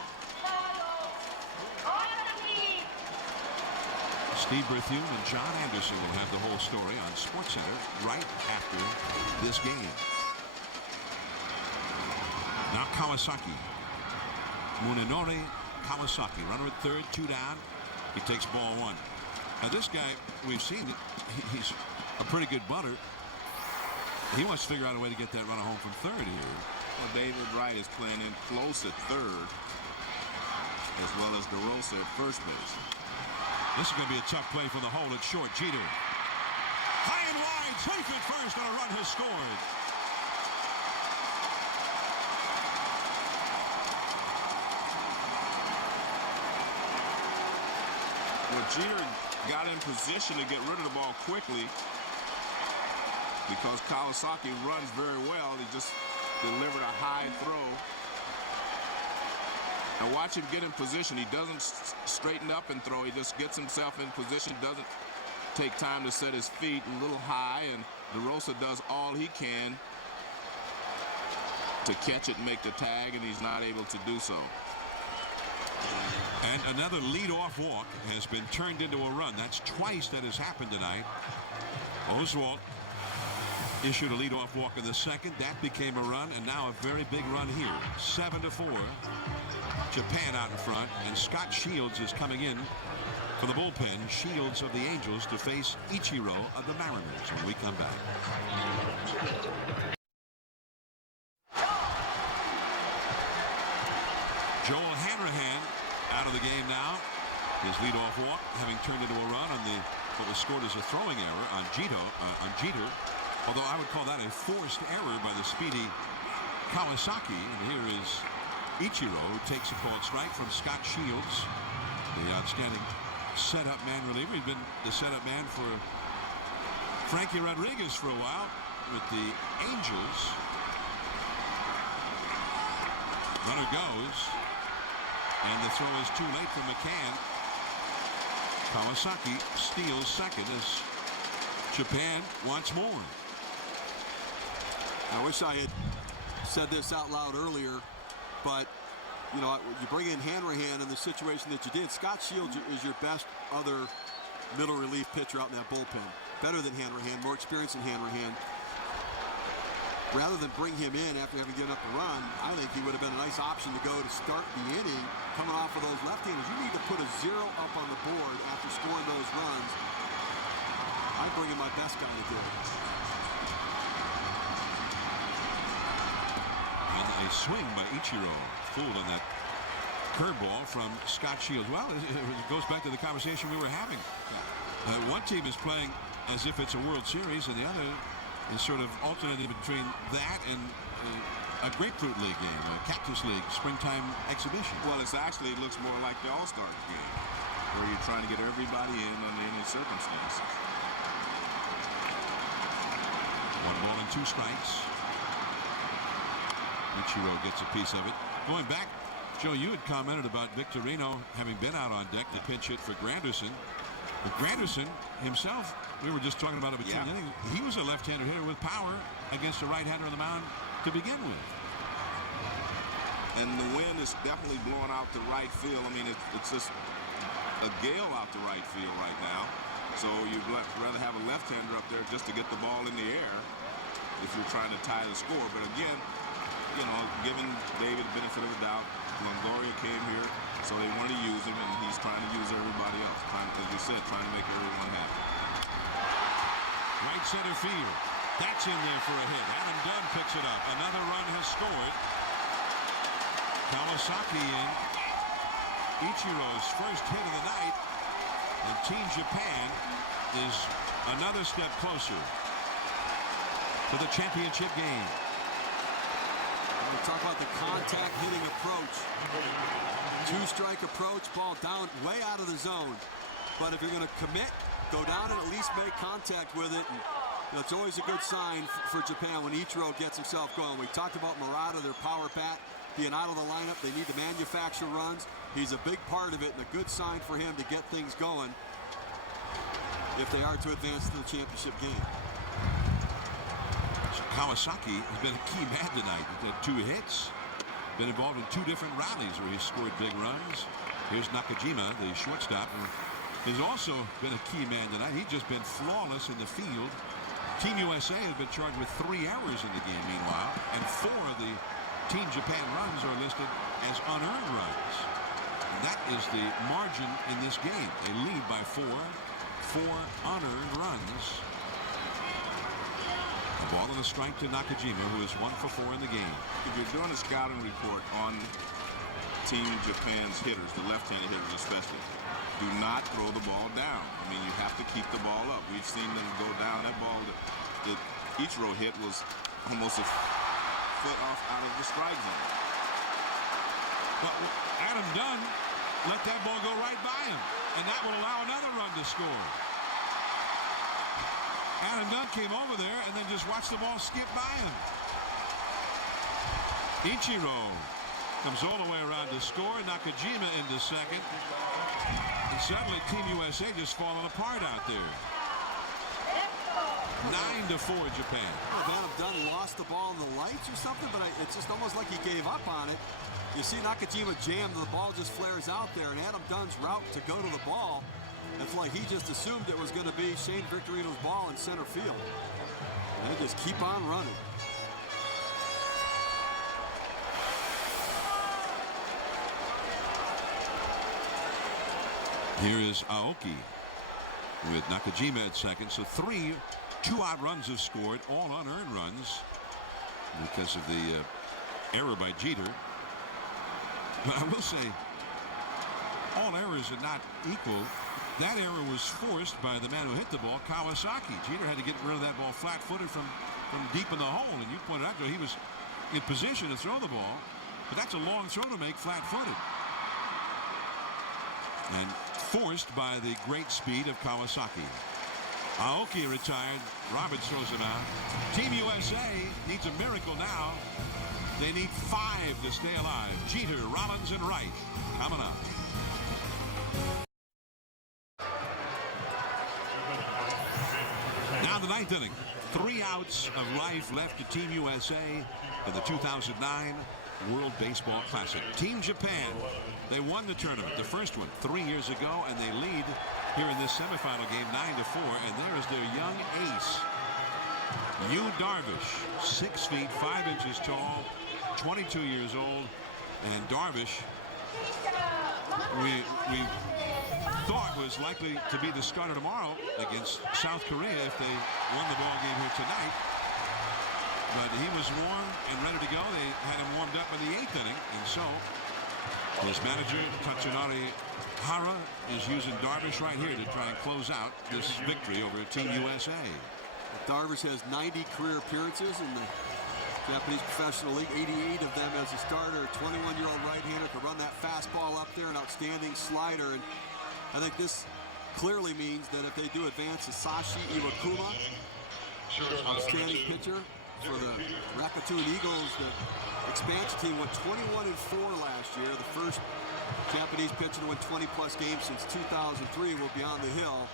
Steve Berthune and John Anderson will have the whole story on Sports Center right after this game. Now Kawasaki. Munenori Kawasaki. Runner at third, 2 down. He takes ball 1. Now this guy, we've seen it. He's a pretty good bunter. He wants to figure out a way to get that runner home from third here. Well, David Wright is playing in close at third, as well as DeRosa at first base. This is going to be a tough play from the hole at short. Jeter. High and wide, safe at first, and a run has scored. Well, Jeter got in position to get rid of the ball quickly because Kawasaki runs very well. He just delivered a high throw. Now watch him get in position. He doesn't straighten up and throw. He just gets himself in position, doesn't take time to set his feet a little high, and DeRosa does all he can to catch it and make the tag, and he's not able to do so. And another leadoff walk has been turned into a run. That's twice that has happened tonight. Oswalt issued a leadoff walk in the second. That became a run, and now a very big run here. 7-4. Japan out in front, and Scott Shields is coming in for the bullpen. Shields of the Angels to face Ichiro of the Mariners when we come back. Joel Hanrahan out of the game now. His leadoff walk having turned into a run on what was scored as a throwing error on Jeter. Although I would call that a forced error by the speedy Kawasaki. And here is Ichiro, who takes a called strike from Scott Shields. the outstanding setup man reliever. He's been the setup man for Frankie Rodriguez for a while with the Angels. Runner goes, and the throw is too late for McCann. Kawasaki steals second as Japan wants more. I wish I had said this out loud earlier, but you know, you bring in Hanrahan in the situation that you did. Scott Shields is your best other middle relief pitcher out in that bullpen. Better than Hanrahan, more experience than Hanrahan. Rather than bring him in after having given up a run, I think he would have been a nice option to go to start the inning. Coming off of those left-handers, you need to put a 0 up on the board after scoring those runs. I'd bring in my best guy to do it. And a swing by Ichiro, fooled on that curveball from Scott Shields. Well, it goes back to the conversation we were having. One team is playing as if it's a World Series, and the other is sort of alternating between that and a Grapefruit League game, a Cactus League springtime exhibition. Well, it looks more like the All-Star game, where you're trying to get everybody in under any circumstances. 1 ball and 2 strikes. Ichiro gets a piece of it. Going back, Joe, you had commented about Victorino having been out on deck to pinch hit for Granderson. But Granderson himself, we were just talking about it between innings, he was a left-hander hitter with power against a right-hander on the mound to begin with. And the wind is definitely blowing out to right field. I mean, it's just a gale out to right field right now. So you'd rather have a left-hander up there just to get the ball in the air if you're trying to tie the score. But again, you know, giving David the benefit of the doubt, Longoria came here, so they wanted to use him, and he's trying to use everybody else. As you said, trying to make everyone happy. Right center field. That's in there for a hit. Adam Dunn picks it up. Another run has scored. Kawasaki in. Ichiro's first hit of the night. And Team Japan is another step closer to the championship game. We talk about the contact hitting approach. 2-strike approach, ball down, way out of the zone. But if you're going to commit, go down and at least make contact with it. And, you know, it's always a good sign for Japan when Ichiro gets himself going. We talked about Murata, their power bat, being out of the lineup. They need to manufacture runs. He's a big part of it and a good sign for him to get things going if they are to advance to the championship game. Kawasaki has been a key man tonight. He's had 2 hits. Been involved in 2 different rallies where he's scored big runs. Here's Nakajima, the shortstop, who has also been a key man tonight. He's just been flawless in the field. Team USA has been charged with 3 errors in the game, meanwhile, and 4 of the Team Japan runs are listed as unearned runs. And that is the margin in this game. They lead by 4 unearned runs. A ball and a strike to Nakajima, who is 1 for 4 in the game. If you're doing a scouting report on Team Japan's hitters, the left-handed hitters especially, do not throw the ball down. I mean, you have to keep the ball up. We've seen them go down. That ball that Ichiro hit was almost a foot off out of the strike zone. But Adam Dunn let that ball go right by him, and that will allow another run to score. Adam Dunn came over there and then just watched the ball skip by him. Ichiro comes all the way around to score. Nakajima into second. And suddenly Team USA just falling apart out there. 9-4 Japan. Adam Dunn lost the ball in the lights or something, but it's just almost like he gave up on it. You see Nakajima jam, the ball just flares out there, and Adam Dunn's route to go to the ball, it's like he just assumed it was going to be Shane Victorino's ball in center field. And they just keep on running. Here is Aoki with Nakajima at second. So 3 2-out runs have scored, all unearned runs because of the error by Jeter. But I will say, all errors are not equal. That error was forced by the man who hit the ball, Kawasaki. Jeter had to get rid of that ball flat-footed from deep in the hole. And you pointed out, Joe, he was in position to throw the ball. But that's a long throw to make flat-footed. and forced by the great speed of Kawasaki. Aoki retired. Roberts throws him out. Team USA needs a miracle now. They need 5 to stay alive. Jeter, Rollins, and Wright coming up. Now the 9th inning. 3 outs of life left to Team USA in the 2009 World Baseball Classic. Team Japan, they won the tournament, the first one, 3 years ago, and they lead here in this semifinal game 9-4, and there is their young ace, Yu Darvish, 6 feet 5 inches tall, 22 years old, and Darvish, we thought was likely to be the starter tomorrow against South Korea if they won the ball game here tonight. But he was warm and ready to go. They had him warmed up in the 8th inning, and so his manager Tatsunari Hara is using Darvish right here to try and close out this victory over Team USA. Darvish has 90 career appearances in the Japanese Professional League, 88 of them as a starter. 21-year-old right-hander can run that fastball up there, an outstanding slider. And I think this clearly means that if they do advance Sashi Iwakuma, outstanding pitcher for the Rakuten Eagles, the expansion team went 21-4 last year. The first Japanese pitcher to win 20-plus games since 2003 will be on the hill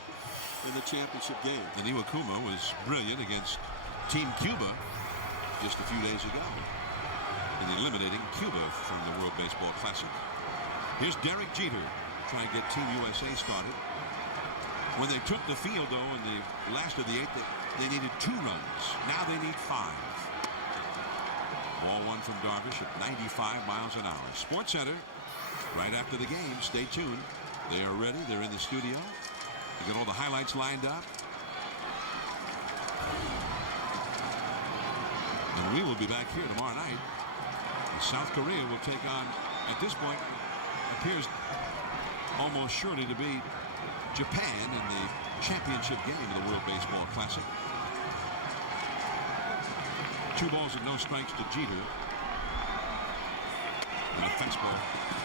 in the championship game. And Iwakuma was brilliant against Team Cuba just a few days ago in eliminating Cuba from the World Baseball Classic. Here's Derek Jeter trying to get Team USA started. When they took the field, though, in the last of the 8th, they needed 2 runs. Now they need 5. Ball 1 from Darvish at 95 miles an hour. Sports Center, right after the game. Stay tuned. They are ready. They're in the studio. They got all the highlights lined up. And we will be back here tomorrow night. South Korea will take on, at this point, appears almost surely to be Japan in the championship game of the World Baseball Classic. 2 balls and no strikes to Jeter. And a fastball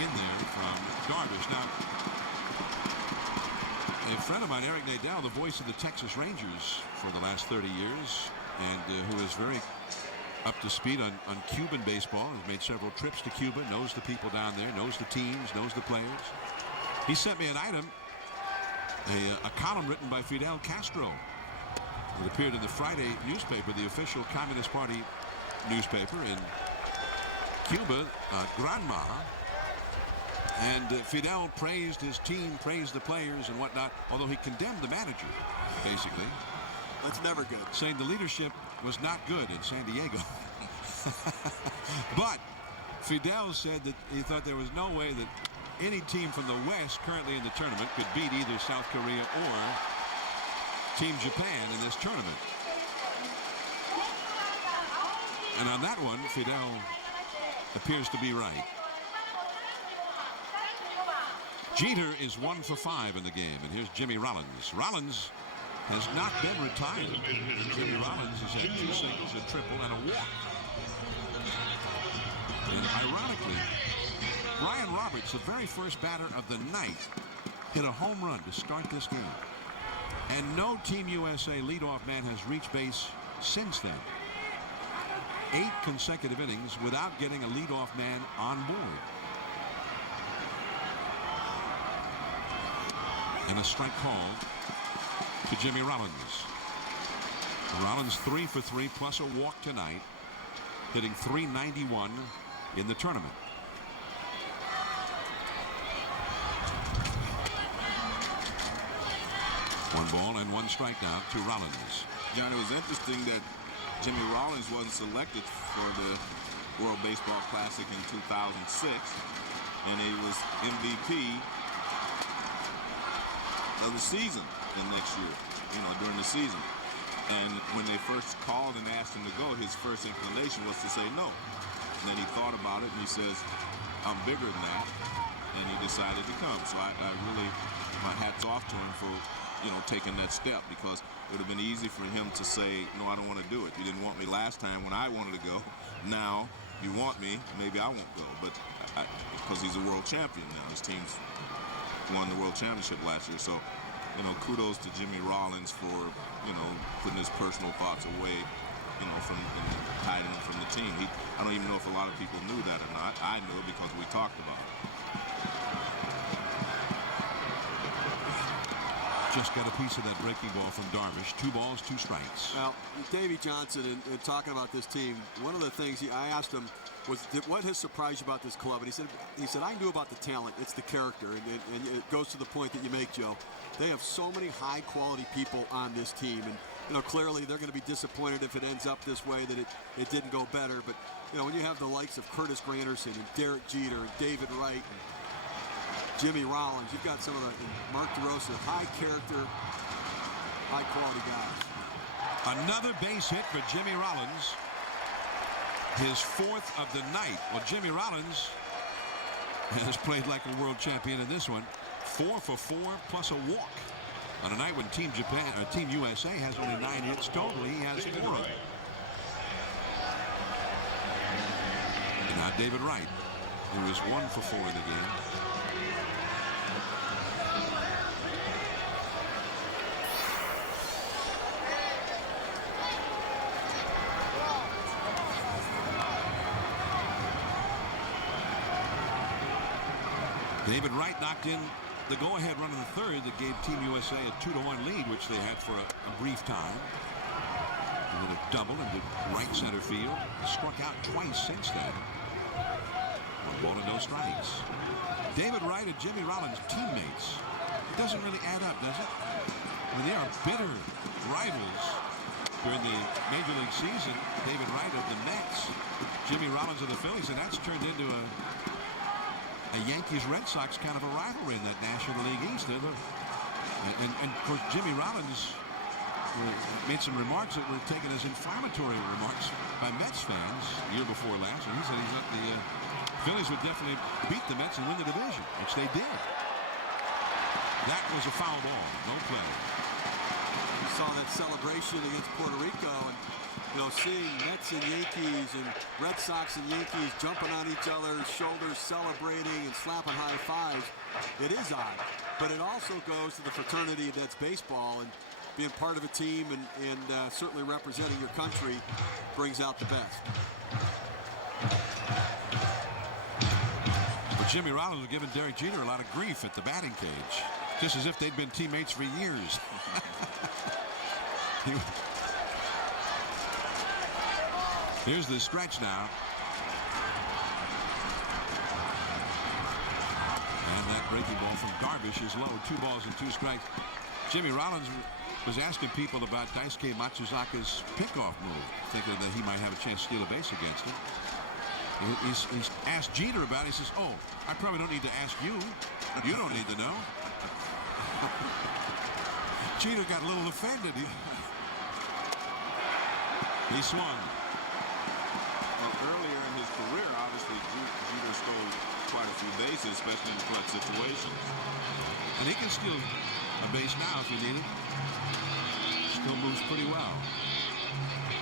in there from Darvish. Now, a friend of mine, Eric Nadel, the voice of the Texas Rangers for the last 30 years, and who is very up to speed on Cuban baseball, has made several trips to Cuba, knows the people down there, knows the teams, knows the players. He sent me an item, a column written by Fidel Castro. It appeared in the Friday newspaper, the official Communist Party newspaper in Cuba, Granma. And Fidel praised his team, praised the players and whatnot, although he condemned the manager, basically. That's never good. Saying the leadership was not good in San Diego. But Fidel said that he thought there was no way that any team from the West currently in the tournament could beat either South Korea or Team Japan in this tournament. And on that one, Fidel appears to be right. Jeter is 1 for 5 in the game, and here's Jimmy Rollins. Rollins has not been retired. Jimmy Rollins has had 2 singles, a triple, and a walk. And ironically, Brian Roberts, the very first batter of the night, hit a home run to start this game. And no Team USA leadoff man has reached base since then. 8 consecutive innings without getting a leadoff man on board. And a strike called to Jimmy Rollins. Rollins 3 for 3 plus a walk tonight, hitting .391 in the tournament. One ball and 1 strike now to Rollins. John, it was interesting that Jimmy Rollins wasn't selected for the World Baseball Classic in 2006, and he was MVP of the season the next year, during the season. And when they first called and asked him to go, his first inclination was to say no. And then he thought about it and he says, I'm bigger than that. And he decided to come. So I really, my hat's off to him for, taking that step, because it would have been easy for him to say, no, I don't want to do it. You didn't want me last time when I wanted to go. Now you want me, maybe I won't go. But because he's a world champion now, his team's won the world championship last year. So, you know, kudos to Jimmy Rollins for, you know, putting his personal thoughts away, you know, from hiding them from the team. I don't even know if a lot of people knew that or not. I knew it because we talked about it. Just got a piece of that breaking ball from Darvish. 2 balls, 2 strikes. Well, Davey Johnson, and talking about this team, one of the things I asked him was, what has surprised you about this club? And he said, I knew about the talent. It's the character. And it goes to the point that you make, Joe. They have so many high-quality people on this team. And, you know, clearly they're going to be disappointed if it ends up this way, that it didn't go better. But, you know, when you have the likes of Curtis Granderson and Derek Jeter and David Wright and Jimmy Rollins, you've got some of the, and Mark DeRosa, high-character, high-quality guys. Another base hit for Jimmy Rollins. His 4th of the night. Well, Jimmy Rollins has played like a world champion in this one. 4 for 4 plus a walk. On a night when Team USA has only 9 hits total, he has 4 of them. And now David Wright, who is 1 for 4 in the game. David Wright knocked in the go-ahead run in the 3rd that gave Team USA a 2-1 lead, which they had for a brief time. He hit a double into right center field. Struck out twice since then. 1 ball and no strikes. David Wright and Jimmy Rollins, teammates. It doesn't really add up, does it? I mean, they are bitter rivals during the Major League season. David Wright of the Mets, Jimmy Rollins of the Phillies, and that's turned into a Yankees-Red Sox kind of a rivalry in that National League East. And of course, Jimmy Rollins made some remarks that were taken as inflammatory remarks by Mets fans year before last. And he said the Phillies would definitely beat the Mets and win the division, which they did. That was a foul ball. No play. You saw that celebration against Puerto Rico, and you know, seeing Mets and Yankees and Red Sox and Yankees jumping on each other's shoulders, celebrating and slapping high fives, it is odd. But it also goes to the fraternity that's baseball, and being part of a team and certainly representing your country brings out the best. But Jimmy Rollins was giving Derek Jeter a lot of grief at the batting cage, just as if they'd been teammates for years. Here's the stretch now. And that breaking ball from Darvish is low. 2 balls and 2 strikes. Jimmy Rollins was asking people about Daisuke Matsuzaka's pickoff move, thinking that he might have a chance to steal a base against him. He's asked Jeter about it. He says, oh, I probably don't need to ask you. You don't need to know. Jeter got a little offended. He swung. Earlier in his career, obviously, Jeter stole quite a few bases, especially in clutch situations. And he can steal a base now if you need it. Still moves pretty well.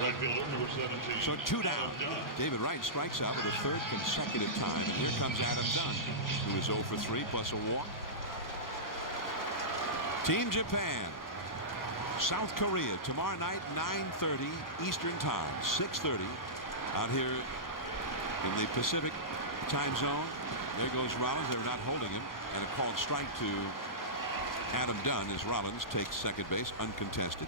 Right fielder, number 17. So 2 down. David Wright strikes out for the 3rd consecutive time. And here comes Adam Dunn, who is 0 for 3 plus a walk. Team Japan. South Korea tomorrow night, 9:30 Eastern Time, 6:30 out here in the Pacific time zone. There goes Rollins. They're not holding him, and a called strike to Adam Dunn as Rollins takes second base uncontested.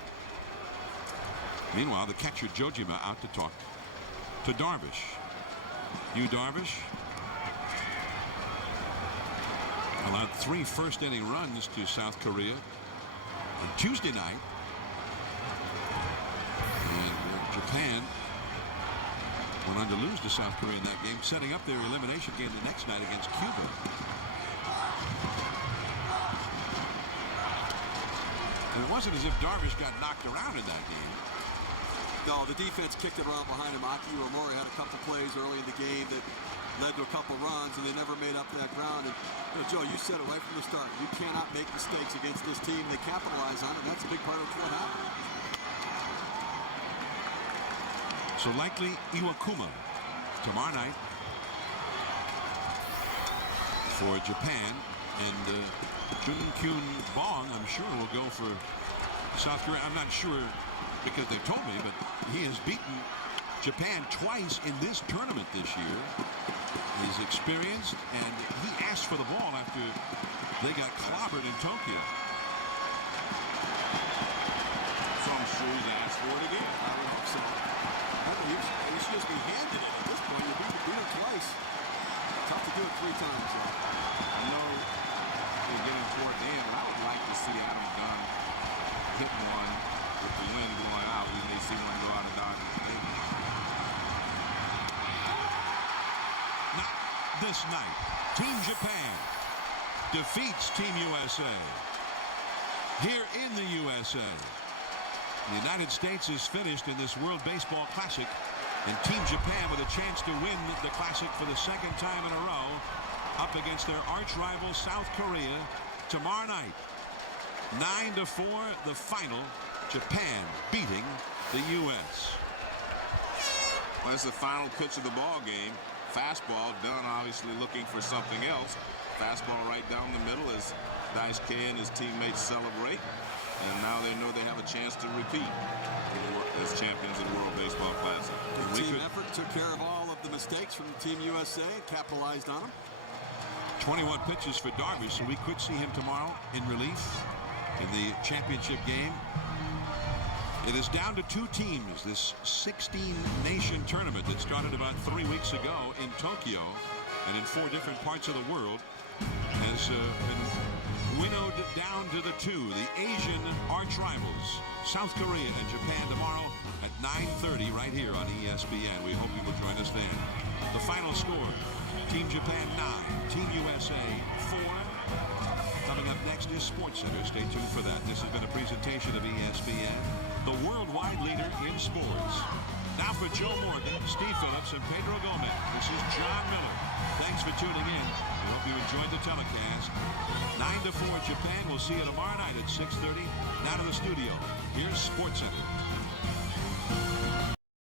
Meanwhile, the catcher Jojima out to talk to Darvish. Yu Darvish allowed 3 first-inning runs to South Korea on Tuesday night. Japan went on to lose to South Korea in that game, setting up their elimination game the next night against Cuba. And it wasn't as if Darvish got knocked around in that game. No, the defense kicked it around behind him. Aki Romori had a couple plays early in the game that led to a couple runs, and they never made up that ground. And you know, Joe, you said it right from the start. You cannot make mistakes against this team. They capitalize on it. That's a big part of what happened. So likely Iwakuma tomorrow night for Japan. And Jun Kyun Bong, I'm sure, will go for South Korea. I'm not sure because they've told me, but he has beaten Japan twice in this tournament this year. He's experienced, and he asked for the ball after they got clobbered in Tokyo. So I'm sure he's asked for it again. I would hope so. He should just be handed it at this point. You beat him twice. Tough to do it 3 times. I know we're getting toward the end, but I would like to see Adam Dunn hit one with the wind blowing out. We may see one go out of Dodger Stadium. Not this night. Team Japan defeats Team USA. Here in the USA, the United States is finished in this World Baseball Classic, and Team Japan with a chance to win the Classic for the 2nd time in a row up against their arch rival South Korea tomorrow night. 9-4 the final, Japan beating the U.S. Well, it's the final pitch of the ball game. Fastball, Dunn obviously looking for something else. Fastball right down the middle as Dice K and his teammates celebrate. And now they know they have a chance to repeat as champions of the World Baseball Classic. The team effort took care of all of the mistakes from Team USA, capitalized on them. 21 pitches for Darvish, so we could see him tomorrow in relief in the championship game. It is down to 2 teams. This 16-nation tournament that started about 3 weeks ago in Tokyo and in 4 different parts of the world has been winnowed down to the 2, the Asian arch rivals, South Korea and Japan, tomorrow at 9:30 right here on ESPN. We hope you will join us then. The final score, Team Japan 9, Team USA 4. Coming up next is SportsCenter. Stay tuned for that. This has been a presentation of ESPN, the worldwide leader in sports. Now for Joe Morgan, Steve Phillips, and Pedro Gomez, this is John Miller. Thanks for tuning in. We hope you enjoyed the telecast. 9-4 Japan. We'll see you tomorrow night at 6:30. Now to the studio. Here's SportsCenter.